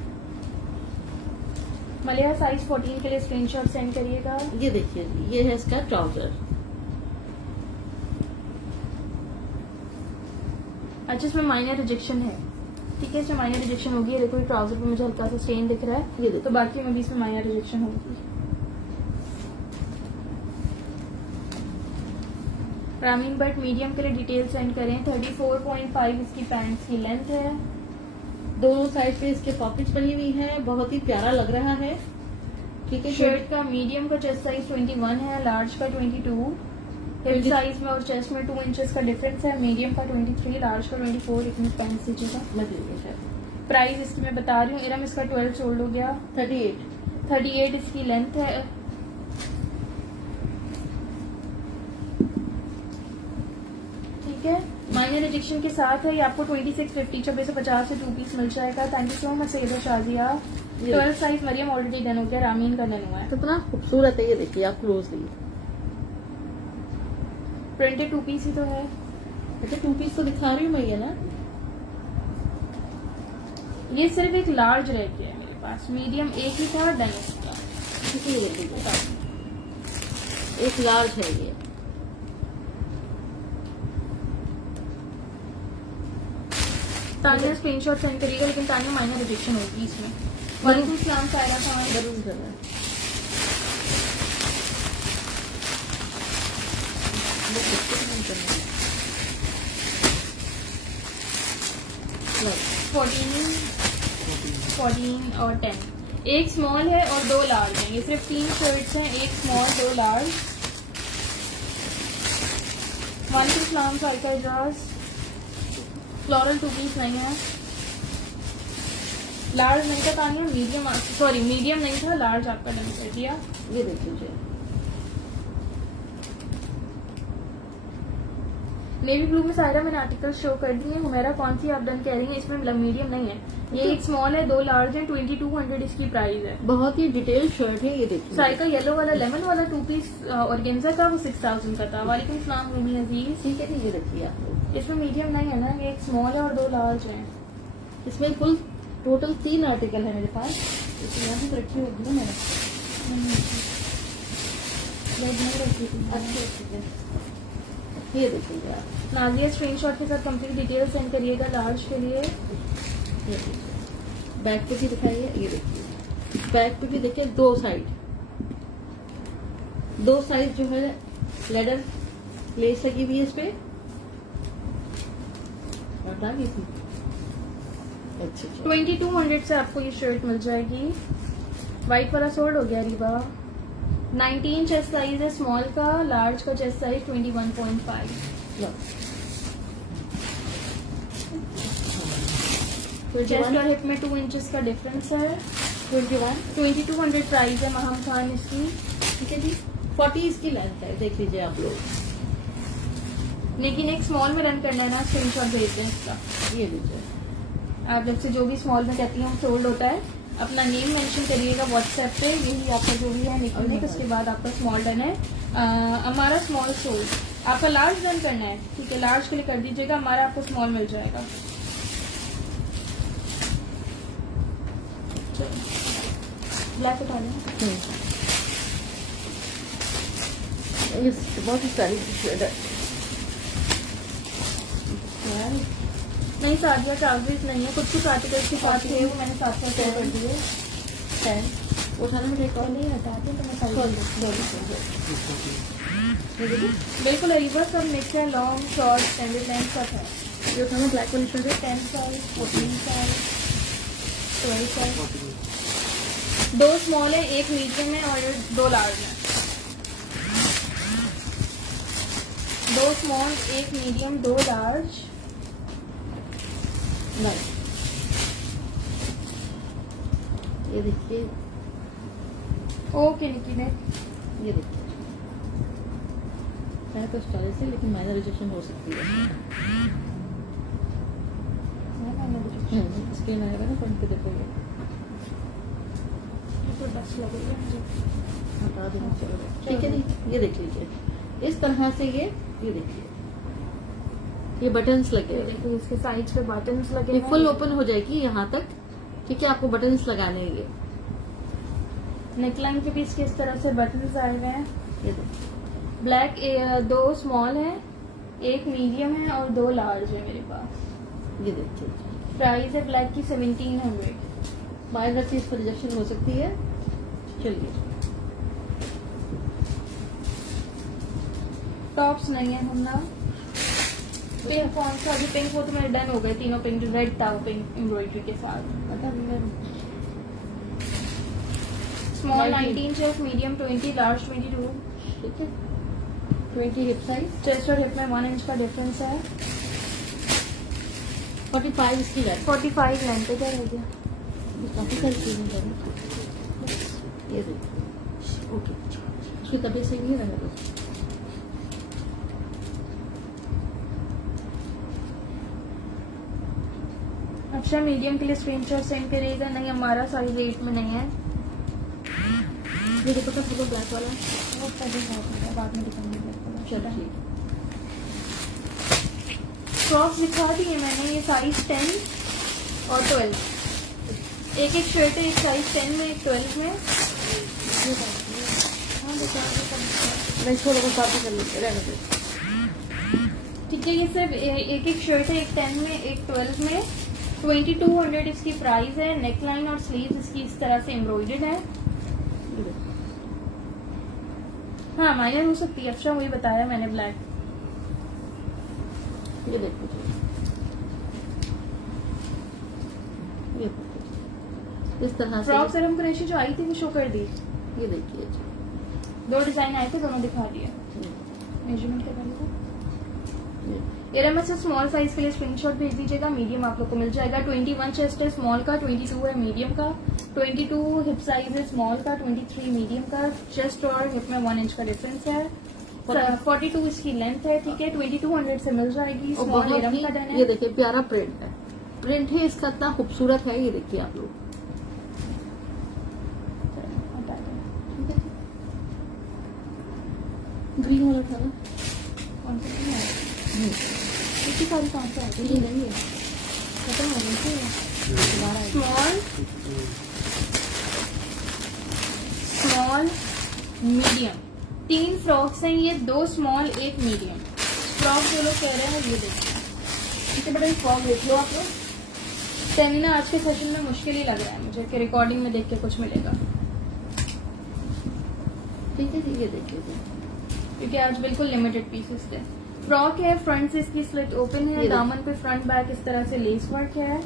मलिया साइज 14 के लिए स्क्रीनशॉट सेंड करिएगा। ये देखिए जी ये है इसका ट्राउजर। अच्छा इसमें माइनर रिजेक्शन है। ठीक है इसमें माइनर रिजेक्शन होगी। ये देखो ट्राउजर पे मुझे हल्का सा स्टेन दिख रहा है, ये देखो तो बाकी में भी इसमें माइनर रिजेक्शन होगी। रामीन बट मीडियम के लिए डिटेल सेंड करें। 34.5 इसकी पैंट्स की लेंथ है। दोनों साइड पे इसके पॉकेट्स बनी हुई है, बहुत ही प्यारा लग रहा है। ठीक है शर्ट का मीडियम का चेस्ट साइज 21 है, लार्ज का 22। हिप साइज में और चेस्ट में 2 इंचेस का डिफरेंस है। मीडियम का 23, लार्ज का 24। इतनी पैंट दीजिएगा। प्राइस इसकी मैं बता रही हूँ। इरम इसका 12 सोल्ड हो गया। 38 इसकी लेंथ है। ठीक है माइनर रिजेक्शन के साथ है। ये आपको 2650 2650 से 2 पीस मिल जाएगा। Thank you so much Syeda Shazia. 12 size Mariam already done हो गया, रामीन का डन हुआ है। कितना खूबसूरत है। ये देखिए आप क्लोजली। प्रिंटेड 2 पीस ही तो है। अच्छा 2 पीस तो दिखा रही हूँ मैं ये ना। ये सिर्फ एक लार्ज रह गया है मेरे पास, मीडियम एक ही था डन इसका। ठीक है ये देखिए एक लार्ज है ये। तानिया स्क्रीनशॉट सेंड करिएगा, लेकिन तानिया माइनर रिजेक्शन होगी इसमें। वालेकुम सलाम सायरा खान। जरूर जरूर। 14 और 10, एक स्मॉल है और 2 लार्ज हैं। ये सिर्फ 3 शर्ट्स हैं, एक स्मॉल 2 लार्ज। वालेकुम सलाम साइका इजाज। फ्लोरल 2 पीस नहीं है, लार्ज नहीं था तानिया, मीडियम, सॉरी मीडियम नहीं था, लार्ज आपका डन कर दिया। ये देख लीजिए, नेवी ब्लू में सारा मैंने आर्टिकल शो कर दिए। हुमेरा कौन सी आप डन कह रही हैं? इसमें मीडियम नहीं है, ये एक स्मॉल है, 2 लार्ज है, 2200 इसकी प्राइस है। बहुत ही डिटेल शर्ट है। ये देखिए, साइका येलो वाला लेमन वाला 2 पीस ऑर्गेन्जा था, वो 6000 का था। वालेकुम सलाम रूमी अजीज। ठीक है, ये देखिए आप लोग, इसमें मीडियम नहीं है ना, ये एक स्मॉल है और 2 लार्ज है। इसमें कुल टोटल 3 आर्टिकल है मेरे पास। इसमें यहाँ पे रखी होगी ना मैंने, अच्छी अच्छी है। ये देखिए आप, नाजिया स्क्रीनशॉट के साथ कंप्लीट डिटेल सेंड करिएगा लार्ज के लिए। ये देखिए, बैक पे भी दिखाइए। ये देखिए, बैक पे भी देखिए, 2 साइड जो है लेदर लेस लगी हुई है इस पे। बता गई थी। अच्छा 2200 से आपको ये शर्ट मिल जाएगी। व्हाइट वाला सोल्ड हो गया रीबा। 19 चेस्ट साइज है स्मॉल का, लार्ज का चेस्ट साइज 21.5। लो, चेस्ट और हिप में 2 इंचेस का डिफरेंस है। 2200 प्राइस है महम खान इसकी। ठीक है जी, 40 इसकी लेंथ है, देख लीजिए आप लोग। लेकिन एक स्मॉल में रन करना है ना, स्क्रीनशॉट भेज दें इसका। ये लीजिए, आप जब से जो भी स्मॉल में कहती हैं वो सोल्ड होता है। अपना नेम मेंशन करिएगा व्हाट्सएप पे, यही आपका जो भी है निकलने के, उसके बाद आपका स्मॉल डन है। हमारा स्मॉल सोल्ड, आपका लार्ज डन करना है, ठीक है, लार्ज के लिए कर दीजिएगा, हमारा आपको स्मॉल मिल जाएगा। ब्लैक उठा लें। बहुत ही सारी शर्ट है। नहीं सादिया ट्राउजर्स नहीं है, कुछ आर्टिकल्स के साथ थे वो मैंने साथ साथ शेयर कर दिए। उठाने में एक और नहीं हटाते तो मैं साइड देखिए, बिल्कुल अरीबा सब मिक्स है, लॉन्ग शॉर्ट स्टैंडर्ड लेंथ सब है। ये उठाना ब्लैक वाली शर्ट है। 10 साइज, 14 साइज, 12 साइज। 2 स्मॉल है, एक मीडियम है और 2 लार्ज है। 2 स्मॉल, एक मीडियम, 2 लार्ज। नहीं, ये देखिए, ओके निकी ने ये देखिए, है तो स्टाइलिश है लेकिन माइनर रिजेक्शन हो सकती है। स्क्रीन आएगा ना फ्रंट पे, देखोगे तो बस लग रही है मुझे। हटा देना, चलो ठीक है जी। ये देख लीजिए, इस तरह से ये देखिए, ये बटन्स लगे ये हैं। देखिए इसके साइड पे बटन्स लगे ये हैं। फुल ओपन हो जाएगी यहाँ तक, ठीक है, आपको बटन्स लगाने हैं। ये नेकलाइन के पीस किस तरह से बटन्स आए हुए हैं। ये देखिए, ब्लैक 2 स्मॉल है, एक मीडियम है और 2 लार्ज है मेरे पास। ये देखिए, प्राइस है ब्लैक की 1700। माइनर चीज पर रिजेक्शन हो सकती है। चलिए, टॉप्स नहीं है हम ना। पिंक कौन सा? अभी पिंक वो तो मेरे डन हो गए, तीनों पिंक, रेड था वो पिंक एम्ब्रॉयडरी के साथ। पता नहीं, स्मॉल 19 19 चेस्ट, मीडियम 20, लार्ज 22। ठीक है, 20 हिप साइज, चेस्ट और हिप में 1 इंच का डिफरेंस है। 45 इसकी लेंथ। 45 लेंथ पे क्या रह गया? काफी सारी चीजें करें। ये देखिए, ओके, उसकी तबीयत सही नहीं है तो। अच्छा मीडियम के लिए स्क्रीनशॉट सेंड करिएगा। नहीं हमारा साइज 8 में नहीं है। ये देखो तो ब्लैक वाला, वो पहले बाद में दिखाऊंगी। चलो ठीक। फ्रॉक्स दिखा दी है मैंने, ये साइज 10 और 12। एक शर्ट है, एक साइज 10 में, एक 12 में। हाँ दिखा दी। मैं छोड़ो को कॉपी कर लेते, रहने दो। ठीक है, ये सिर्फ एक शर्ट है, एक 10 में, एक 12 में। 2200 इसकी प्राइस है। नेकलाइन और स्लीव्स इसकी इस तरह से एम्ब्रॉयडर्ड है। हाँ माइनर हो सकती है, अच्छा वही बताया मैंने ब्लैक। ये देखो जी, ये देखो इस तरह से फ्रॉक सरम कुरैशी जो आई थी वो शो कर दी। ये देखिए जी, 2 डिजाइन आए थे, दोनों दिखा दिए। ये- मेजरमेंट क्या पहले था? ये। एरम से स्मॉल साइज के लिए स्क्रीनशॉट भेज दीजिएगा, मीडियम आप लोग को मिल जाएगा। 21 चेस्ट है स्मॉल का, 22 है मीडियम का, 22 हिप साइज है स्मॉल का, 23 मीडियम का। चेस्ट और हिप में 1 इंच का डिफरेंस है। 42 इसकी लेंथ है, ठीक है। 2200 से मिल जाएगी। और स्मॉल बहुत एरम ही का डन ये है। देखिए प्यारा प्रिंट है, प्रिंट है इसका इतना खूबसूरत है, ये देखिए आप लोग। ठीक है, ग्रीन वाला था ना, कौन सा है? नहीं, इतनी सारी कहाँ से आती ये है? नहीं है, खत्म हो गई थी दोबारा आई। स्मॉल मीडियम 3 फ्रॉक्स हैं ये, 2 स्मॉल 1 मीडियम। फ्रॉक जो लोग कह रहे हैं ये देखिए, इससे बड़ा फ्रॉक देख लो आप लोग। सेमिना आज के सेशन में मुश्किल ही लग रहा है मुझे कि रिकॉर्डिंग में देख के कुछ मिलेगा, ठीक है जी, ये देखिए जी, क्योंकि आज बिल्कुल लिमिटेड पीसेस थे। फ्रॉक है, फ्रंट से इसकी स्लिट ओपन है, ये दामन पे फ्रंट बैक इस तरह से लेस वर्क है।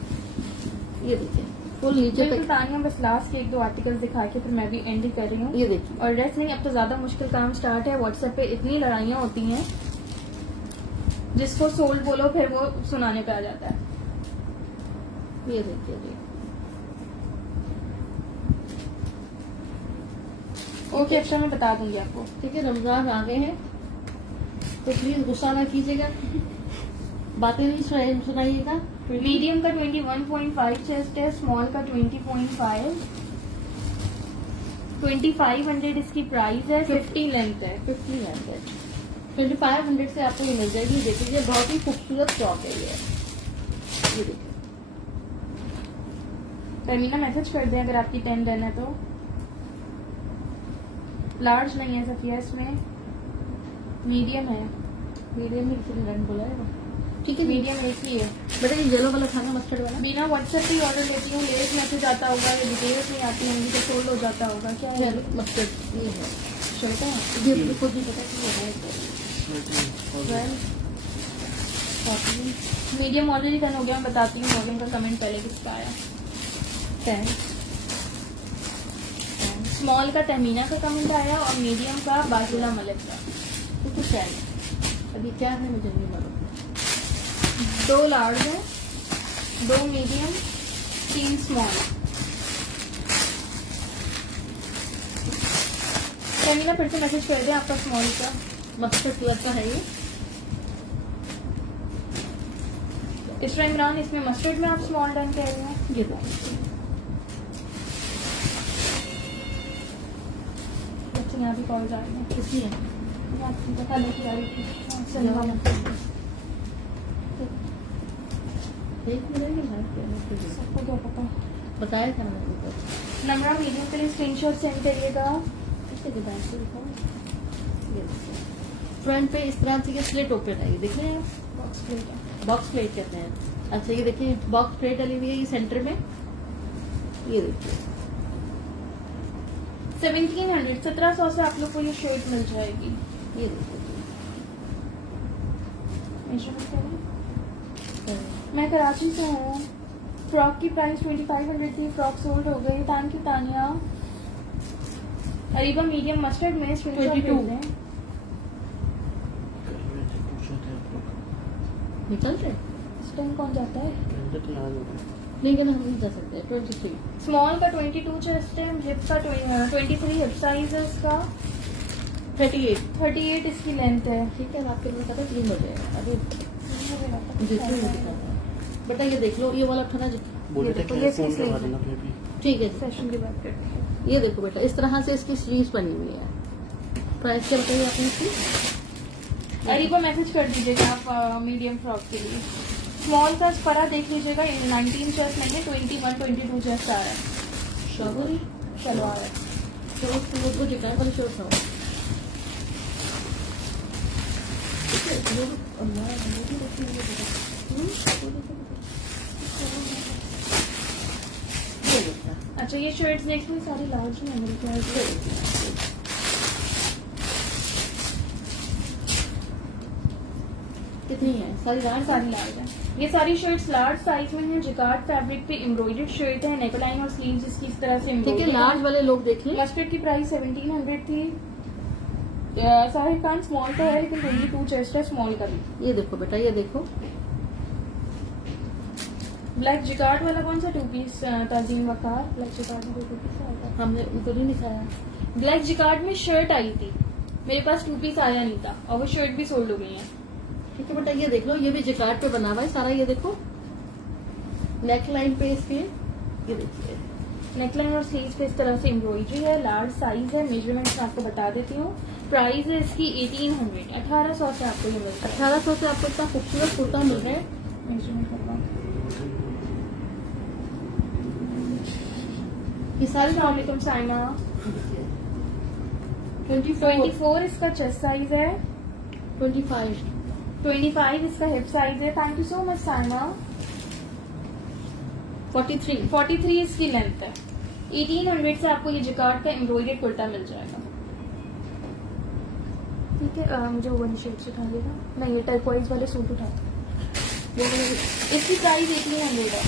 ये देखिए फुल नीचे बिल्कुल तक, तानिया बस लास्ट के 1-2 आर्टिकल्स दिखा के फिर मैं भी एंड ही कर रही हूँ। ये देखिए, और रेस्ट नहीं, अब तो ज्यादा मुश्किल काम स्टार्ट है। व्हाट्सएप पे इतनी लड़ाइयाँ होती हैं, जिसको सोल्ड बोलो फिर वो सुनाने पे आ जाता है। ये देखिए जी, ओके, एक्स्ट्रा मैं बता दूंगी आपको। ठीक है। रमजान आ गए हैं तो प्लीज गुस्सा ना कीजिएगा, बातें नहीं सुनाइएगा। मीडियम का 21.5 चेस्ट है, स्मॉल का 20.5, 2500 इसकी प्राइस है, 50 लेंथ है। 1500 2500 से आपको ये मिल जाएगी। देखिए ये बहुत ही खूबसूरत फ्रॉक है ये देखिए। टर्मिना मैसेज कर दें अगर आपकी 10 डन है तो। लार्ज नहीं है सफिया इसमें, मीडियम है। मीडियम में किसी ने रंग बोला है, ठीक है। मीडियम एक ही है। बेटा ये येलो वाला था ना, मस्टर्ड वाला, बिना व्हाट्सएप पे ऑर्डर लेती हूँ, लेट मैसेज आता होगा या डिटेल्स नहीं आती होंगी तो सोल्ड हो जाता होगा। क्या है? येलो मस्टर्ड ये है, शर्ट है। ये खुद ही पता कि ये है मीडियम ऑलरेडी डन हो गया, मैं बताती हूँ मॉर्गन का कमेंट पहले किसका आया। 10। स्मॉल का तहमीना का कमेंट आया और मीडियम का बाजुला मलिक का। तो कुछ है अभी क्या है मुझे नहीं मालूम। 2 लार्ज है, 2 मीडियम, 3 स्मॉल। तहमीना फिर से मैसेज कर दें आपका स्मॉल का। मस्टर्ड कलर का है ये, इसरा इमरान, इसमें मस्टर्ड में आप स्मॉल डन कह रहे हैं। ये देखिए। बच्चे यहाँ भी कॉल जा रहे हैं। किसी है बता लेके आ रही थी। एक मिलेगी ना, सबको क्या पता। बताया था मैंने ऊपर। नम्रा मीडियम के लिए स्क्रीनशॉट सेंड करिएगा। फ्रंट पे इस तरह से स्लिट ओपन है, ये देख रहे हैं आप, बॉक्स प्लेट है। बॉक्स प्लेट कहते हैं। अच्छा ये देखिए बॉक्स प्लेट डली हुई है ये सेंटर में, ये देखिए 1700 से आप लोग को ये शर्ट मिल जाएगी। ये देखिए। मेजरमेंट करें। मैं कराची से हूँ। फ्रॉक की प्राइस 2500 थी, फ्रॉक सोल्ड हो गई। Thank you Tania. Areeba medium mustard में स्क्रीनशॉट 22 भेज दें। निकल रहे इस टाइम कौन जाता है? लेकिन हम नहीं जा सकते। 23 स्मॉल का 22 चेस्ट है, हिप का 23 हिप साइज है इसका, 38 इसकी लेंथ है। ठीक है, आपके लिए पता क्लीन हो जाएगा अभी जितनी भी दिखाता है। बेटा ये देख लो, ये वाला था ना ये देखो, ये इसकी sleeves है। ठीक है जी। सेशन की बात करते हैं। ये देखो बेटा इस तरह से इसकी स्लीव्स बनी हुई है। प्राइस क्या बताइए आपने इसकी? अरीबा मैसेज कर दीजिएगा आप मीडियम फ्रॉक के लिए। स्मॉल का स्परा देख लीजिएगा, 19 चेस्ट नहीं है, 21-22 चेस्ट आ रहा है। स्ट्रॉबेरी शलवार है। चलो वो जितना वाली शर्ट था अच्छा ये शर्ट्स देखिए सारी लार्ज में मेरे ख्याल से। कितनी है? सारी लार्ज सारी लार्ज है। ये सारी शर्ट्स लार्ज साइज में है। जिकार्ड फैब्रिक पे एम्ब्रॉयडर्ड शर्ट है। नेकलाइन और स्लीव्स इसकी इस तरह से ठीक है। एम्ब्रॉयडर्ड लार्ज वाले लोग देखें। मस्टर्ड की प्राइस 1700 थी। साहिर खान स्मॉल का है लेकिन 22 चेस्ट है स्मॉल का भी। ये देखो बेटा, ये देखो ब्लैक जिकार्ड वाला कौन सा 2 पीस ताजीम वकार? ब्लैक जिकार्ड में 2 पीस आया हमने उनको नहीं दिखाया। था। ब्लैक जिकार्ड में शर्ट आई थी, मेरे पास 2 पीस आया नहीं था और वो शर्ट भी सोल्ड हो गई है। ठीक है बेटा, ये देख लो, ये भी जिकार्ड पे बना हुआ है सारा। ये देखो नेक लाइन पे इसके, ये देखिए नेकलाइन और स्लीव्स पे इस तरह से एम्ब्रॉयडरी है। लार्ज साइज है। मेजरमेंट्स मैं आपको बता देती हूँ। प्राइस है इसकी 1800, 1800 से आपको ये मिलता है। 1800 से आपको इतना खूबसूरत कुर्ता मिल रहा है। मेजरमेंट करवाओ। ये सारी अस्सलाम वालेकुम साइमा। 24 इसका चेस्ट साइज है। 25 25 इसका हिप साइज है। Thank you so much Saima. 43 इसकी लेंथ है। 1800 से आपको ये जिकार्ड का एम्ब्रॉयडर्ड कुर्ता मिल जाएगा। ठीक है, मुझे वन शेड उठा देगा। नहीं, ये टर्कोइज वाले सूट उठा दो। इसकी प्राइस 1800 है।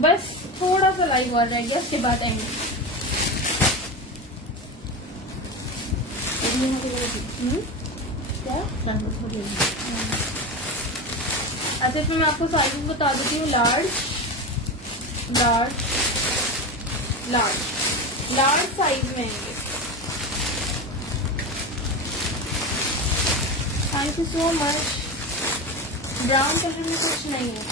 बस थोड़ा सा लाइव और रह गया, उसके बाद एंड। क्या? अच्छा, इसमें मैं आपको साइज बता देती हूँ। लार्ज साइज में है। Thank you so much. Brown colour में कुछ नहीं है।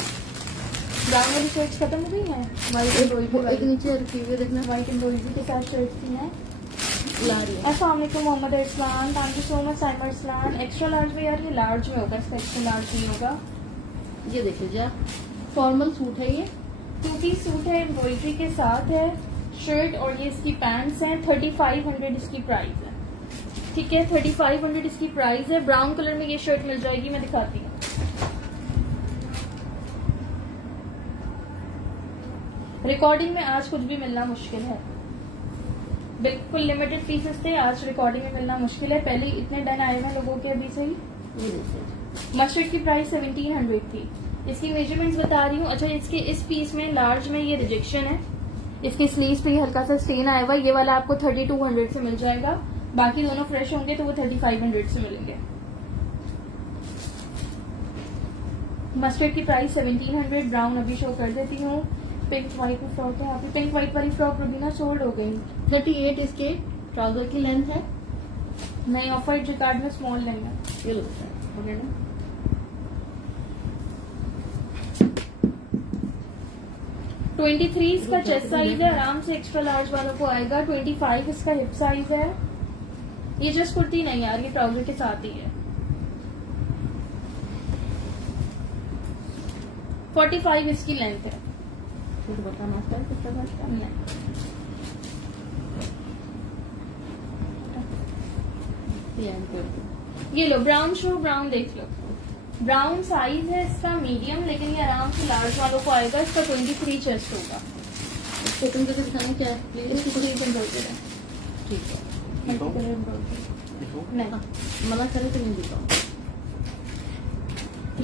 ब्राउन वाली शर्ट्स खत्म हो गई हैं। व्हाइट एम्ब्रॉयडरी नीचे रखी हुई है, देखना व्हाइट एम्ब्रॉयडरी के साथ शर्ट्स थी हैं। ला रही है। अस्सलाम वालेकुम Mohammad Islam. Thank you so much Saimar Islam. Extra large में यार, ये लार्ज में होगा, इसका एक्स्ट्रा लार्ज नहीं होगा। ये देख लीजिए, फॉर्मल सूट है। ये 2 पीस सूट है, एम्ब्रॉयडरी के साथ है शर्ट, और ये इसकी पैंट्स हैं। 3500 इसकी प्राइस है। ठीक है, 3500 इसकी प्राइस है। ब्राउन कलर में ये शर्ट मिल जाएगी, मैं दिखाती हूँ। रिकॉर्डिंग में आज कुछ भी मिलना मुश्किल है। बिल्कुल लिमिटेड पीसेस थे, आज रिकॉर्डिंग में मिलना मुश्किल है। पहले इतने डन आए हुए लोगों के अभी से ही। ये देखिए, मस्टर्ड की प्राइस 1700 थी। इसकी मेजरमेंट्स बता रही हूँ। अच्छा, इसके इस पीस में लार्ज में ये रिजेक्शन है। इसकी स्लीव्स पे ये हल्का सा स्टेन आया हुआ है। ये वाला आपको 3200 से मिल जाएगा। बाकी दोनों फ्रेश होंगे तो वो 3500 से मिलेंगे। मस्टर्ड की प्राइस 1700। ब्राउन अभी शो कर देती हूँ। पिंक व्हाइट में फ्रॉक है। यहाँ पे पिंक व्हाइट वाली फ्रॉक रुबीना सोल्ड हो गई। 38 इसके ट्राउजर की लेंथ है। नहीं, ऑफ वाइट जिकार्ड में स्मॉल लेंगे। ये लो हो गया ना। 23 इसका चेस्ट साइज है। आराम से एक्स्ट्रा लार्ज वालों को आएगा। 25 इसका हिप साइज है। ये जस्ट कुर्ती नहीं यार, ये ट्राउजर के साथ ही है। 45 इसकी लेंथ है। कुछ बताना है कुछ बताना है? ये लो ब्राउन शो, ब्राउन देख लो। ब्राउन साइज है इसका मीडियम, लेकिन ये आराम से लार्ज वालों को आएगा। इसका 23 चेस्ट होगा। इसको तुम कैसे दिखाना क्या है प्लीज? इसकी स्लीव एम्ब्रॉयडरी है। ठीक है, मल्टीकलर एम्ब्रॉयडरी नहीं, मना करे तो नहीं दिखाओ।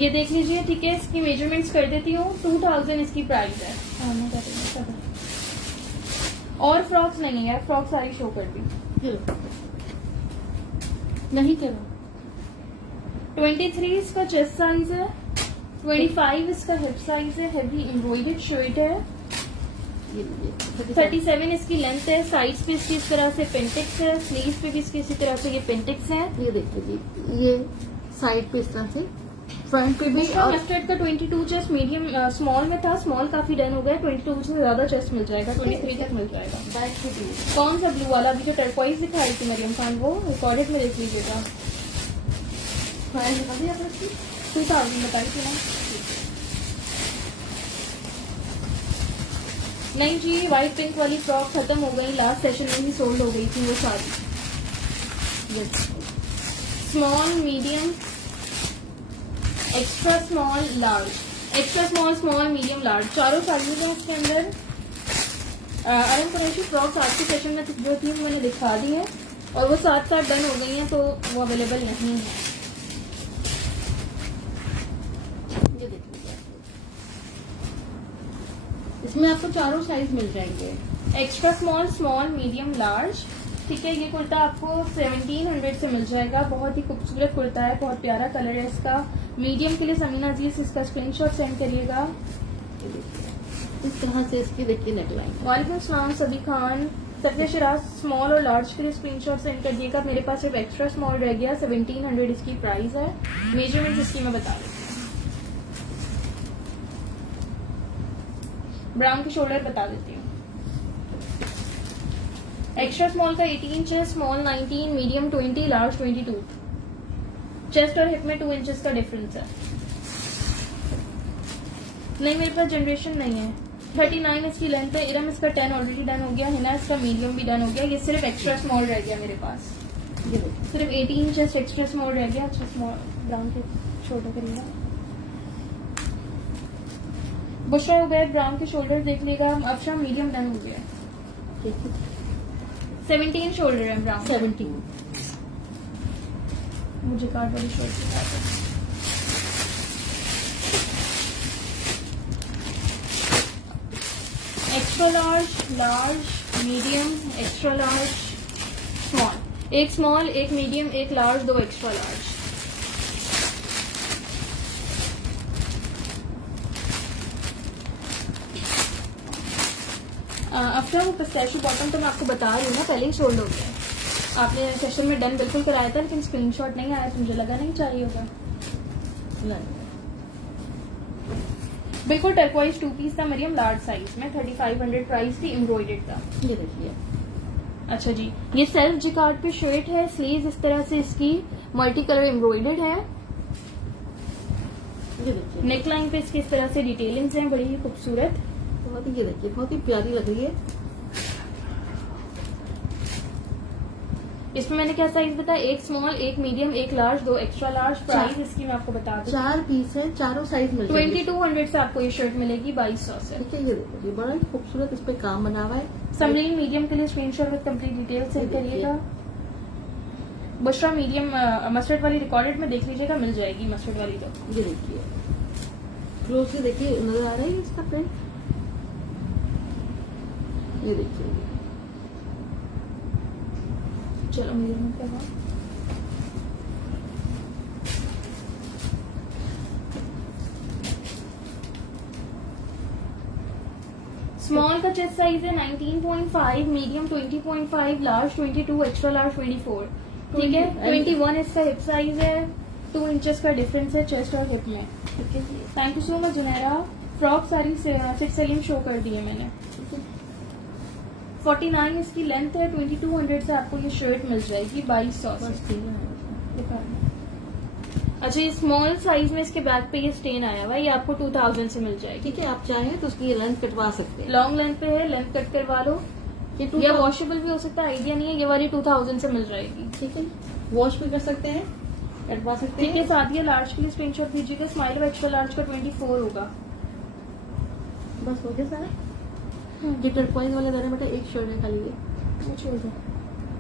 ये देख लीजिए। ठीक है, इसकी मेजरमेंट्स कर देती हूँ। 2000 इसकी प्राइस है। हाँ, मैं कर रही हूँ। और फ्रॉक्स नहीं है, फ्रॉक सारी शो कर दी। नहीं करो। 23 इसका चेस्ट साइज है। 25 इसका हिप साइज है। हेवी एम्ब्रॉयडर्ड शर्ट है। ये 37 इसकी लेंथ है। साइड्स पे इसकी इस तरह से पेंटिक्स है। स्लीव्स पे भी इसकी इसी तरह से ये पेंटिक्स है। ये देख लीजिए, ये साइड पे इस तरह से, फ्रंट पे भी। इसका मस्टर्ड का 22 चेस्ट मीडियम स्मॉल में था। स्मॉल काफी डन हो गया। 22 से ज्यादा चेस्ट मिल जाएगा। 23 तक मिल जाएगा। बैक पे भी कौन सा ब्लू वाला? अभी जो टर्कोइज दिखाई थी मरियम खान, वो रिकॉर्डेड में देख लीजिएगा। प्राइस बता दिया आपने इसकी? 2000 बताई थी ना। नहीं जी, व्हाइट पिंक वाली फ्रॉक खत्म हो गई। लास्ट सेशन में ही सोल्ड हो गई थी वो सारी। Small, medium, extra small, large. Extra small, small, medium, large, चारों साइजेज हैं इसके अंदर। अरुण कुरैशी फ्रॉक्स आज के सेशन में जो थी मैंने दिखा दी है। और वो साथ साथ डन हो गई हैं तो वो अवेलेबल नहीं है। ये देख लीजिए, इसमें आपको चारों साइज मिल जाएंगे। Extra small, small, medium, large. ठीक है, ये कुर्ता आपको 1700 से मिल जाएगा। बहुत ही खूबसूरत कुर्ता है, बहुत प्यारा कलर है इसका। मीडियम के लिए समीना अजीज इसका स्क्रीनशॉट सेंड करिएगा। ये देखिए, इस तरह से इसकी देखिए नेकलाइन। वालेकुम सलाम सभी खान। सत्य शिराज स्मॉल और लार्ज के लिए स्क्रीनशॉट सेंड कर दिएगा। मेरे पास सिर्फ एक्स्ट्रा स्मॉल रह गया, 1700 इसकी प्राइस है। मेजरमेंट इसकी मैं बता देती हूँ। ब्राउन की शोल्डर बता देती हूँ। एक्स्ट्रा स्मॉल का 18 इंच है, स्मॉल 19, मीडियम 20, लार्ज 22। चेस्ट और हिप में 2 इंचेस का डिफरेंस है। नहीं, मेरे पास जनरेशन नहीं है। 39 इसकी लेंथ है। इरम इसका 10 ऑलरेडी डन हो गया, हिना इसका मीडियम भी डन हो गया। ये सिर्फ एक्स्ट्रा स्मॉल रह गया मेरे पास। ये देखिए, सिर्फ 18 चेस्ट एक्स्ट्रा स्मॉल रह गया। अच्छा, स्मॉल ब्राउन के शोल्डर करिएगा। बुशरा उबैद ब्राउन के शोल्डर देख लीजिएगा। अफशा मीडियम डन हो गया। देखिए 17 शोल्डर है ब्राउन। 17। मुझे कार्ड वाली शर्ट दिखा दो। Extra large, large, medium, extra large, small. एक स्मॉल, एक मीडियम, एक लार्ज, 2 एक्स्ट्रा लार्ज। आफ्टर वो पिस्ताशियो बॉटम तो मैं आपको बता रही हूँ ना, पहले ही सोल्ड हो गया। आपने सेशन में डन बिल्कुल कराया था, लेकिन स्क्रीनशॉट नहीं आया तो मुझे लगा नहीं चाहिए होगा। बिल्कुल टर्कोइज 2 पीस था मरियम, लार्ज साइज में। 3500 प्राइस थी, एम्ब्रॉयडर्ड था। ये देखिए, अच्छा जी, ये सेल्फ जिकार्ड पे शर्ट है। स्लीव्स इस तरह से इसकी मल्टी कलर एम्ब्रॉयडर्ड है। ये देखिए, नेकलाइन पे इसकी इस तरह से डिटेलिंग्स हैं, बड़ी ही खूबसूरत। बहुत ही, ये देखिए बहुत ही प्यारी लग रही है। इसमें मैंने क्या साइज बताया? एक स्मॉल, एक मीडियम, एक लार्ज, 2 एक्स्ट्रा लार्ज। प्राइस इसकी मैं आपको बता दूं, 4 पीस है, चारों साइज मिल जाएंगे। 2200 से आपको ये शर्ट मिलेगी, 2200 से। ठीक है, ये देखिए, ये बड़ा ही खूबसूरत इस पे काम बना हुआ है। समलीन मीडियम के लिए screenshot with complete detail send ये देखिए। करिएगा। बुशरा मीडियम मस्टर्ड वाली रिकॉर्डेड में देख लीजिएगा, मिल जाएगी मस्टर्ड वाली तो। ये देखिए, क्लोजली देखिए, नजर आ रहा है इसका प्रिंट। ये देखिए, चलो मेजरमेंट पे आओ। स्मॉल का चेस्ट साइज है 19.5, मीडियम 20.5, लार्ज 22, एक्स्ट्रा लार्ज 24। ठीक है, 21 इसका हिप साइज है। 2 इंचेस का डिफरेंस है चेस्ट और हिप में। ठीक है, thank you so much Junaira. Frock सारी सिर्फ सलीम शो कर दिए मैंने। 49 इसकी लेंथ है। 2200 से आपको ये शर्ट मिल जाएगी, 2200 से। बस ठीक है। दिखा दो। अच्छा, ये स्मॉल साइज में इसके बैक पे ये स्टेन आया हुआ है, ये आपको 2000 से मिल जाएगी। ठीक है, आप चाहें तो उसकी लेंथ कटवा सकते हैं। लॉन्ग लेंथ पे है, लेंथ कट करवा लो। ये या 2000 वॉशेबल भी हो सकता है, आइडिया नहीं है। ये वाली 2000 से मिल जाएगी। ठीक है, वॉश भी कर सकते हैं, कटवा सकते ठीक है, हैं। साथ ही लार्ज के लिए स्क्रीनशॉट दीजिएगा। स्माइल और एक्स्ट्रा लार्ज का 24 होगा। बस हो गया सारा। ये टर्कोइज वाले दाने बेटा एक शर्ट है खाली ये। वो छोड़ दो।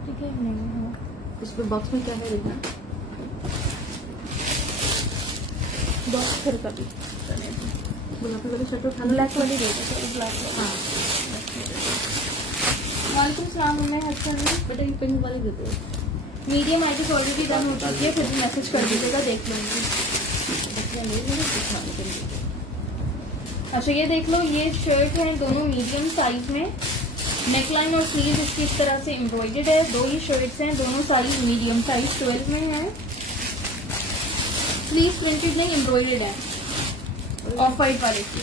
ठीक है, नहीं हाँ। इसमें बॉक्स में क्या है देखना। बॉक्स फिर कभी गुलाबी वाली शर्ट उठाना। ब्लैक वाली दे दो, ब्लैक वाली। हाँ वालेकुम सलाम उम्मे हसन। बेटा ये पिंक वाली दे दो। मीडियम आइटम ऑलरेडी डन हो चुकी है, फिर भी मैसेज कर दीजिएगा, देख लूंगी। बच्चियाँ नहीं मुझे दिखाने के लिए। अच्छा, ये देख लो, ये शर्ट है दोनों मीडियम साइज में। नेकलाइन और स्लीव इसकी इस तरह से एम्ब्रॉयडर्ड है। 2 ही शर्ट्स हैं, दोनों साइज मीडियम साइज 12 में है। स्लीव प्रिंटेड नहीं, एम्ब्रॉयडर्ड है ऑफ वाइट वाले की।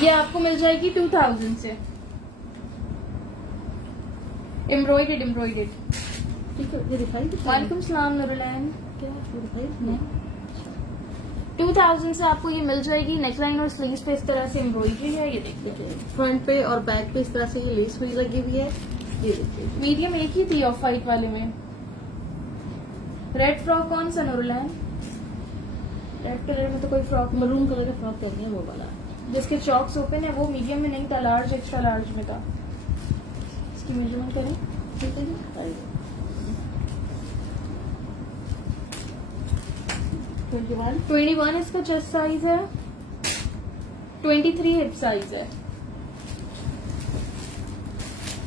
ये आपको मिल जाएगी 2000 से, एम्ब्रॉयडर्ड एम्ब्रॉयडर्ड। ठीक है, ये दिखाई दे। वालेकुम सलाम नूरुलैन। क्या ये दिखाई नहीं। 2000 से आपको ये मिल जाएगी। नेकलाइन और स्लीव्स पे इस तरह से एम्ब्रॉयडरी है, ये देखिए। ठीक है, फ्रंट पे और बैक पे इस तरह से ये लेस हुई लगी हुई है। ये देखिए, मीडियम एक ही थी ऑफ वाइट वाले में। रेड फ्रॉक कौन सा नूरुलैन? रेड कलर में तो कोई फ्रॉक नहीं। मरून कलर का फ्रॉक कहते हैं वो वाला। जिसके चॉक्स ओपन है वो मीडियम में नहीं था, लार्ज एक्स्ट्रा लार्ज में था। इसकी मेजरमेंट करें। ठीक है जी, आइए 21 इसका चेस्ट साइज है, 23 हिप साइज है।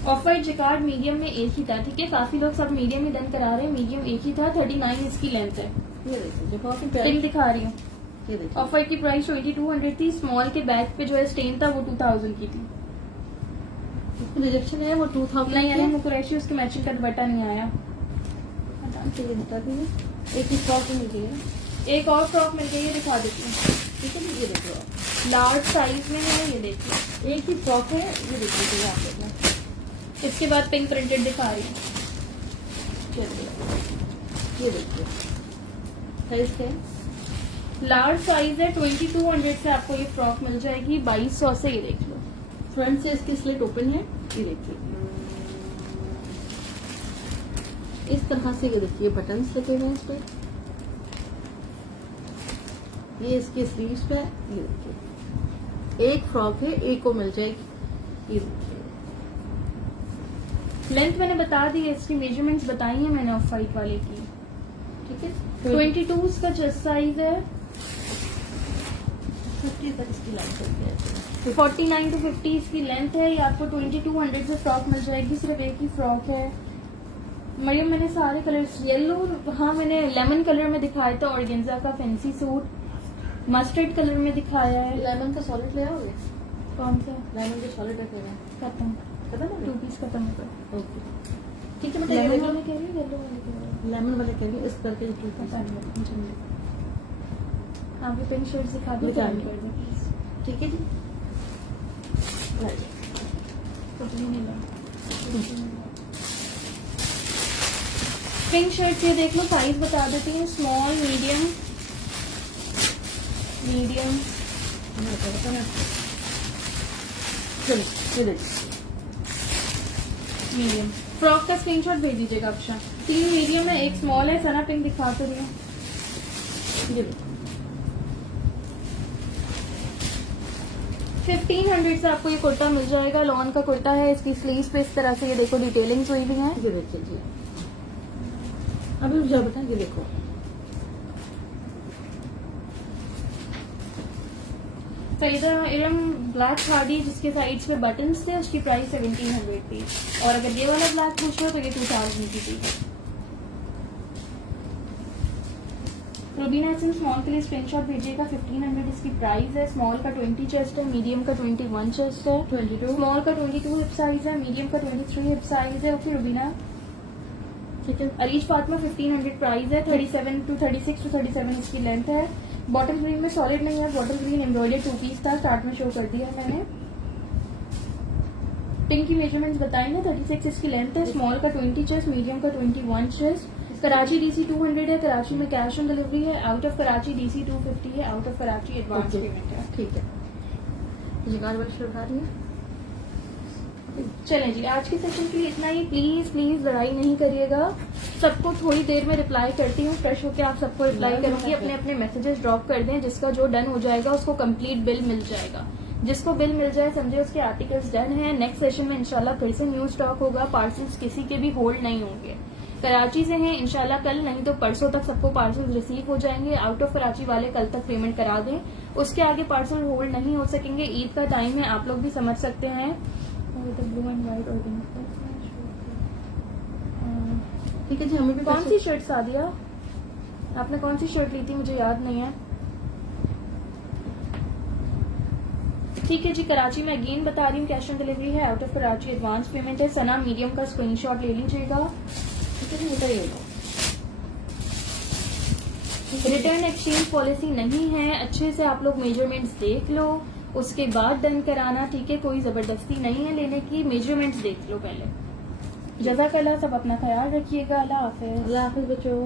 ऑफर जिकार्ड मीडियम में एक ही था, ठीक है। काफी लोग सब मीडियम ही डन करा रहे हैं, मीडियम एक ही था। 39 इसकी लेंथ है। ये देखिए जो बहुत ही पिंक प्यारी, दिखा रही हूँ। ये देखिए ऑफर की प्राइस 2200 थी। स्मॉल के बैक पे जो है स्टेन था वो 2000 की थी। रिजेक्शन है वो 2000 नहीं आया की। मुकुरैशी, उसके मैचिंग का दुपट्टा नहीं आया। ठीक है, बता दीजिए। एक ही फ्रॉक मिल गई है, एक और फ्रॉक मिल गई है, दिखा देती हूँ। ठीक है जी, ये देखो आप। लार्ज साइज में है, ये देखिए। एक ही फ्रॉक है, ये देखिए जो आप लोग हैं। इसके बाद पिंक प्रिंटेड दिखा रही हूँ। ये देखिए साइज क्या है, लार्ज साइज है। 2200 से आपको ये फ्रॉक मिल जाएगी। 2200 से ये देख लो। फ्रंट से इसकी स्लिट ओपन है, ये देखिए इस तरह से। ये देखिए बटन्स लगे हुए हैं इस पे, ये इसके स्लीव्स पे है। ये देखिए एक फ्रॉक है, एक को मिल जाएगी। ये देखिए लेंथ मैंने बता दी है, इसकी मेजरमेंट्स बताई है मैंने ऑफ वाइट वाले की। ठीक है। 22 इसका चेस्ट साइज है। 50 तक इसकी लाइन चलती है। 49 to 50 इसकी लेंथ है। ये आपको 2200 से फ्रॉक मिल जाएगी। सिर्फ एक ही फ्रॉक है। मरियम मैंने सारे कलर्स, येलो, हाँ मैंने लेमन कलर में दिखाया था ऑर्गेन्जा का फैंसी सूट। मस्टर्ड कलर में दिखाया है। लेमन का सॉलिड ले आओगे? कौन सा? लेमन के सॉलिड रखे हैं, खत्म। पता ना? 2 पीस खत्म हो गए। ओके ठीक है, लेमन मतलब वाले कह रही है, येलो वाले कह रही है? लेमन वाले कह रही हूँ, इस करके जो पता नहीं, मुझे नहीं। हाँ भी पिंक शर्ट दिखा दो, दिखा कर दो। दो प्लीज। ठीक है जी। कुछ भी नहीं ला। पिंक शर्ट ये देख लो, साइज बता देती हूँ। Small, medium, medium. पता ना, चलो ये देखिए मीडियम। फ्रॉक का स्क्रीनशॉट भेज दीजिएगा अक्षा। 3 मीडियम है, एक स्मॉल है। सना पिंक दिखा तो रही हूँ। ये देखो 1500 से आपको ये कुर्ता मिल जाएगा। लॉन का कुर्ता है। इसकी स्लीव्स पे इस तरह से ये देखो डिटेलिंग्स हुई भी हैं। ये देखिए जी, अभी मुझे बताएं। ये देखो फरीदा इलम ब्लैक खादी जिसके साइड्स पे बटन्स थे, उसकी प्राइस 1700 थी। और अगर ये वाला ब्लैक पूछ लो तो ये 2000 की थी। रुबीना सिंह स्मॉल के लिए स्क्रीनशॉट भेजिएगा। 1500 इसकी प्राइस है। स्मॉल का 20 चेस्ट है, मीडियम का 21 चेस्ट है, 22 स्मॉल का 22 हिप साइज है, मीडियम का 23 हिप साइज है। ओके रुबीना। ठीक है। अरीज फातिमा 1500 प्राइस है। 37 to 37 इसकी लेंथ है। बॉटल ग्रीन में सॉलिड नहीं है, बॉटल ग्रीन एम्ब्रॉयडर्ड 2 पीस था, स्टार्ट में शो कर दिया है मैंने। पिंक की मेजरमेंट्स बताई ना। 36 इसकी लेंथ है। स्मॉल का 20 चेस्ट, मीडियम का 21 चेस्ट। कराची DC 200 है। कराची में कैश ऑन डिलीवरी है। आउट ऑफ कराची DC 250 है। Out of Karachi advance Okay. Payment है। ठीक है, शिकार वाली शर्ट आ रही है। चलें जी, आज के सेशन के लिए इतना ही। प्लीज प्लीज लड़ाई नहीं करिएगा। सबको थोड़ी देर में रिप्लाई करती हूँ। फ्रेश होकर आप सबको रिप्लाई करूंगी। अपने अपने मैसेजेस ड्रॉप कर दें। जिसका जो डन हो जाएगा उसको कंप्लीट बिल मिल जाएगा। जिसको बिल मिल जाए समझे उसके आर्टिकल्स डन है। नेक्स्ट सेशन में इंशाल्लाह फिर से न्यू स्टॉक होगा। पार्सल्स किसी के भी होल्ड नहीं होंगे। कराची से हैं इंशाल्लाह कल नहीं तो परसों तक सबको पार्सल रिसीव हो जाएंगे। आउट ऑफ कराची वाले कल तक पेमेंट करा दें। उसके आगे पार्सल होल्ड नहीं हो सकेंगे। ईद का टाइम है, आप लोग भी समझ सकते हैं। ब्लू एंड व्हाइट ठीक है जी, हमें भी कौन सी शर्ट सादिया, आपने कौन सी शर्ट ली थी मुझे याद नहीं है। ठीक है जी, कराची में अगेन बता रही हूँ कैश ऑन डिलीवरी है। Out of Karachi advance payment है। सना मीडियम का स्क्रीनशॉट ले लीजिएगा। ठीक है जी, बताइए। रिटर्न एक्सचेंज पॉलिसी नहीं है। अच्छे से आप लोग मेजरमेंट्स देख लो, उसके बाद डन कराना। ठीक है, कोई जबरदस्ती नहीं है लेने की। मेजरमेंट्स देख लो पहले। जज़ाकल्लाह। सब अपना ख्याल रखिएगा। अल्लाह हाफिज। अल्लाह हाफिज बच्चों।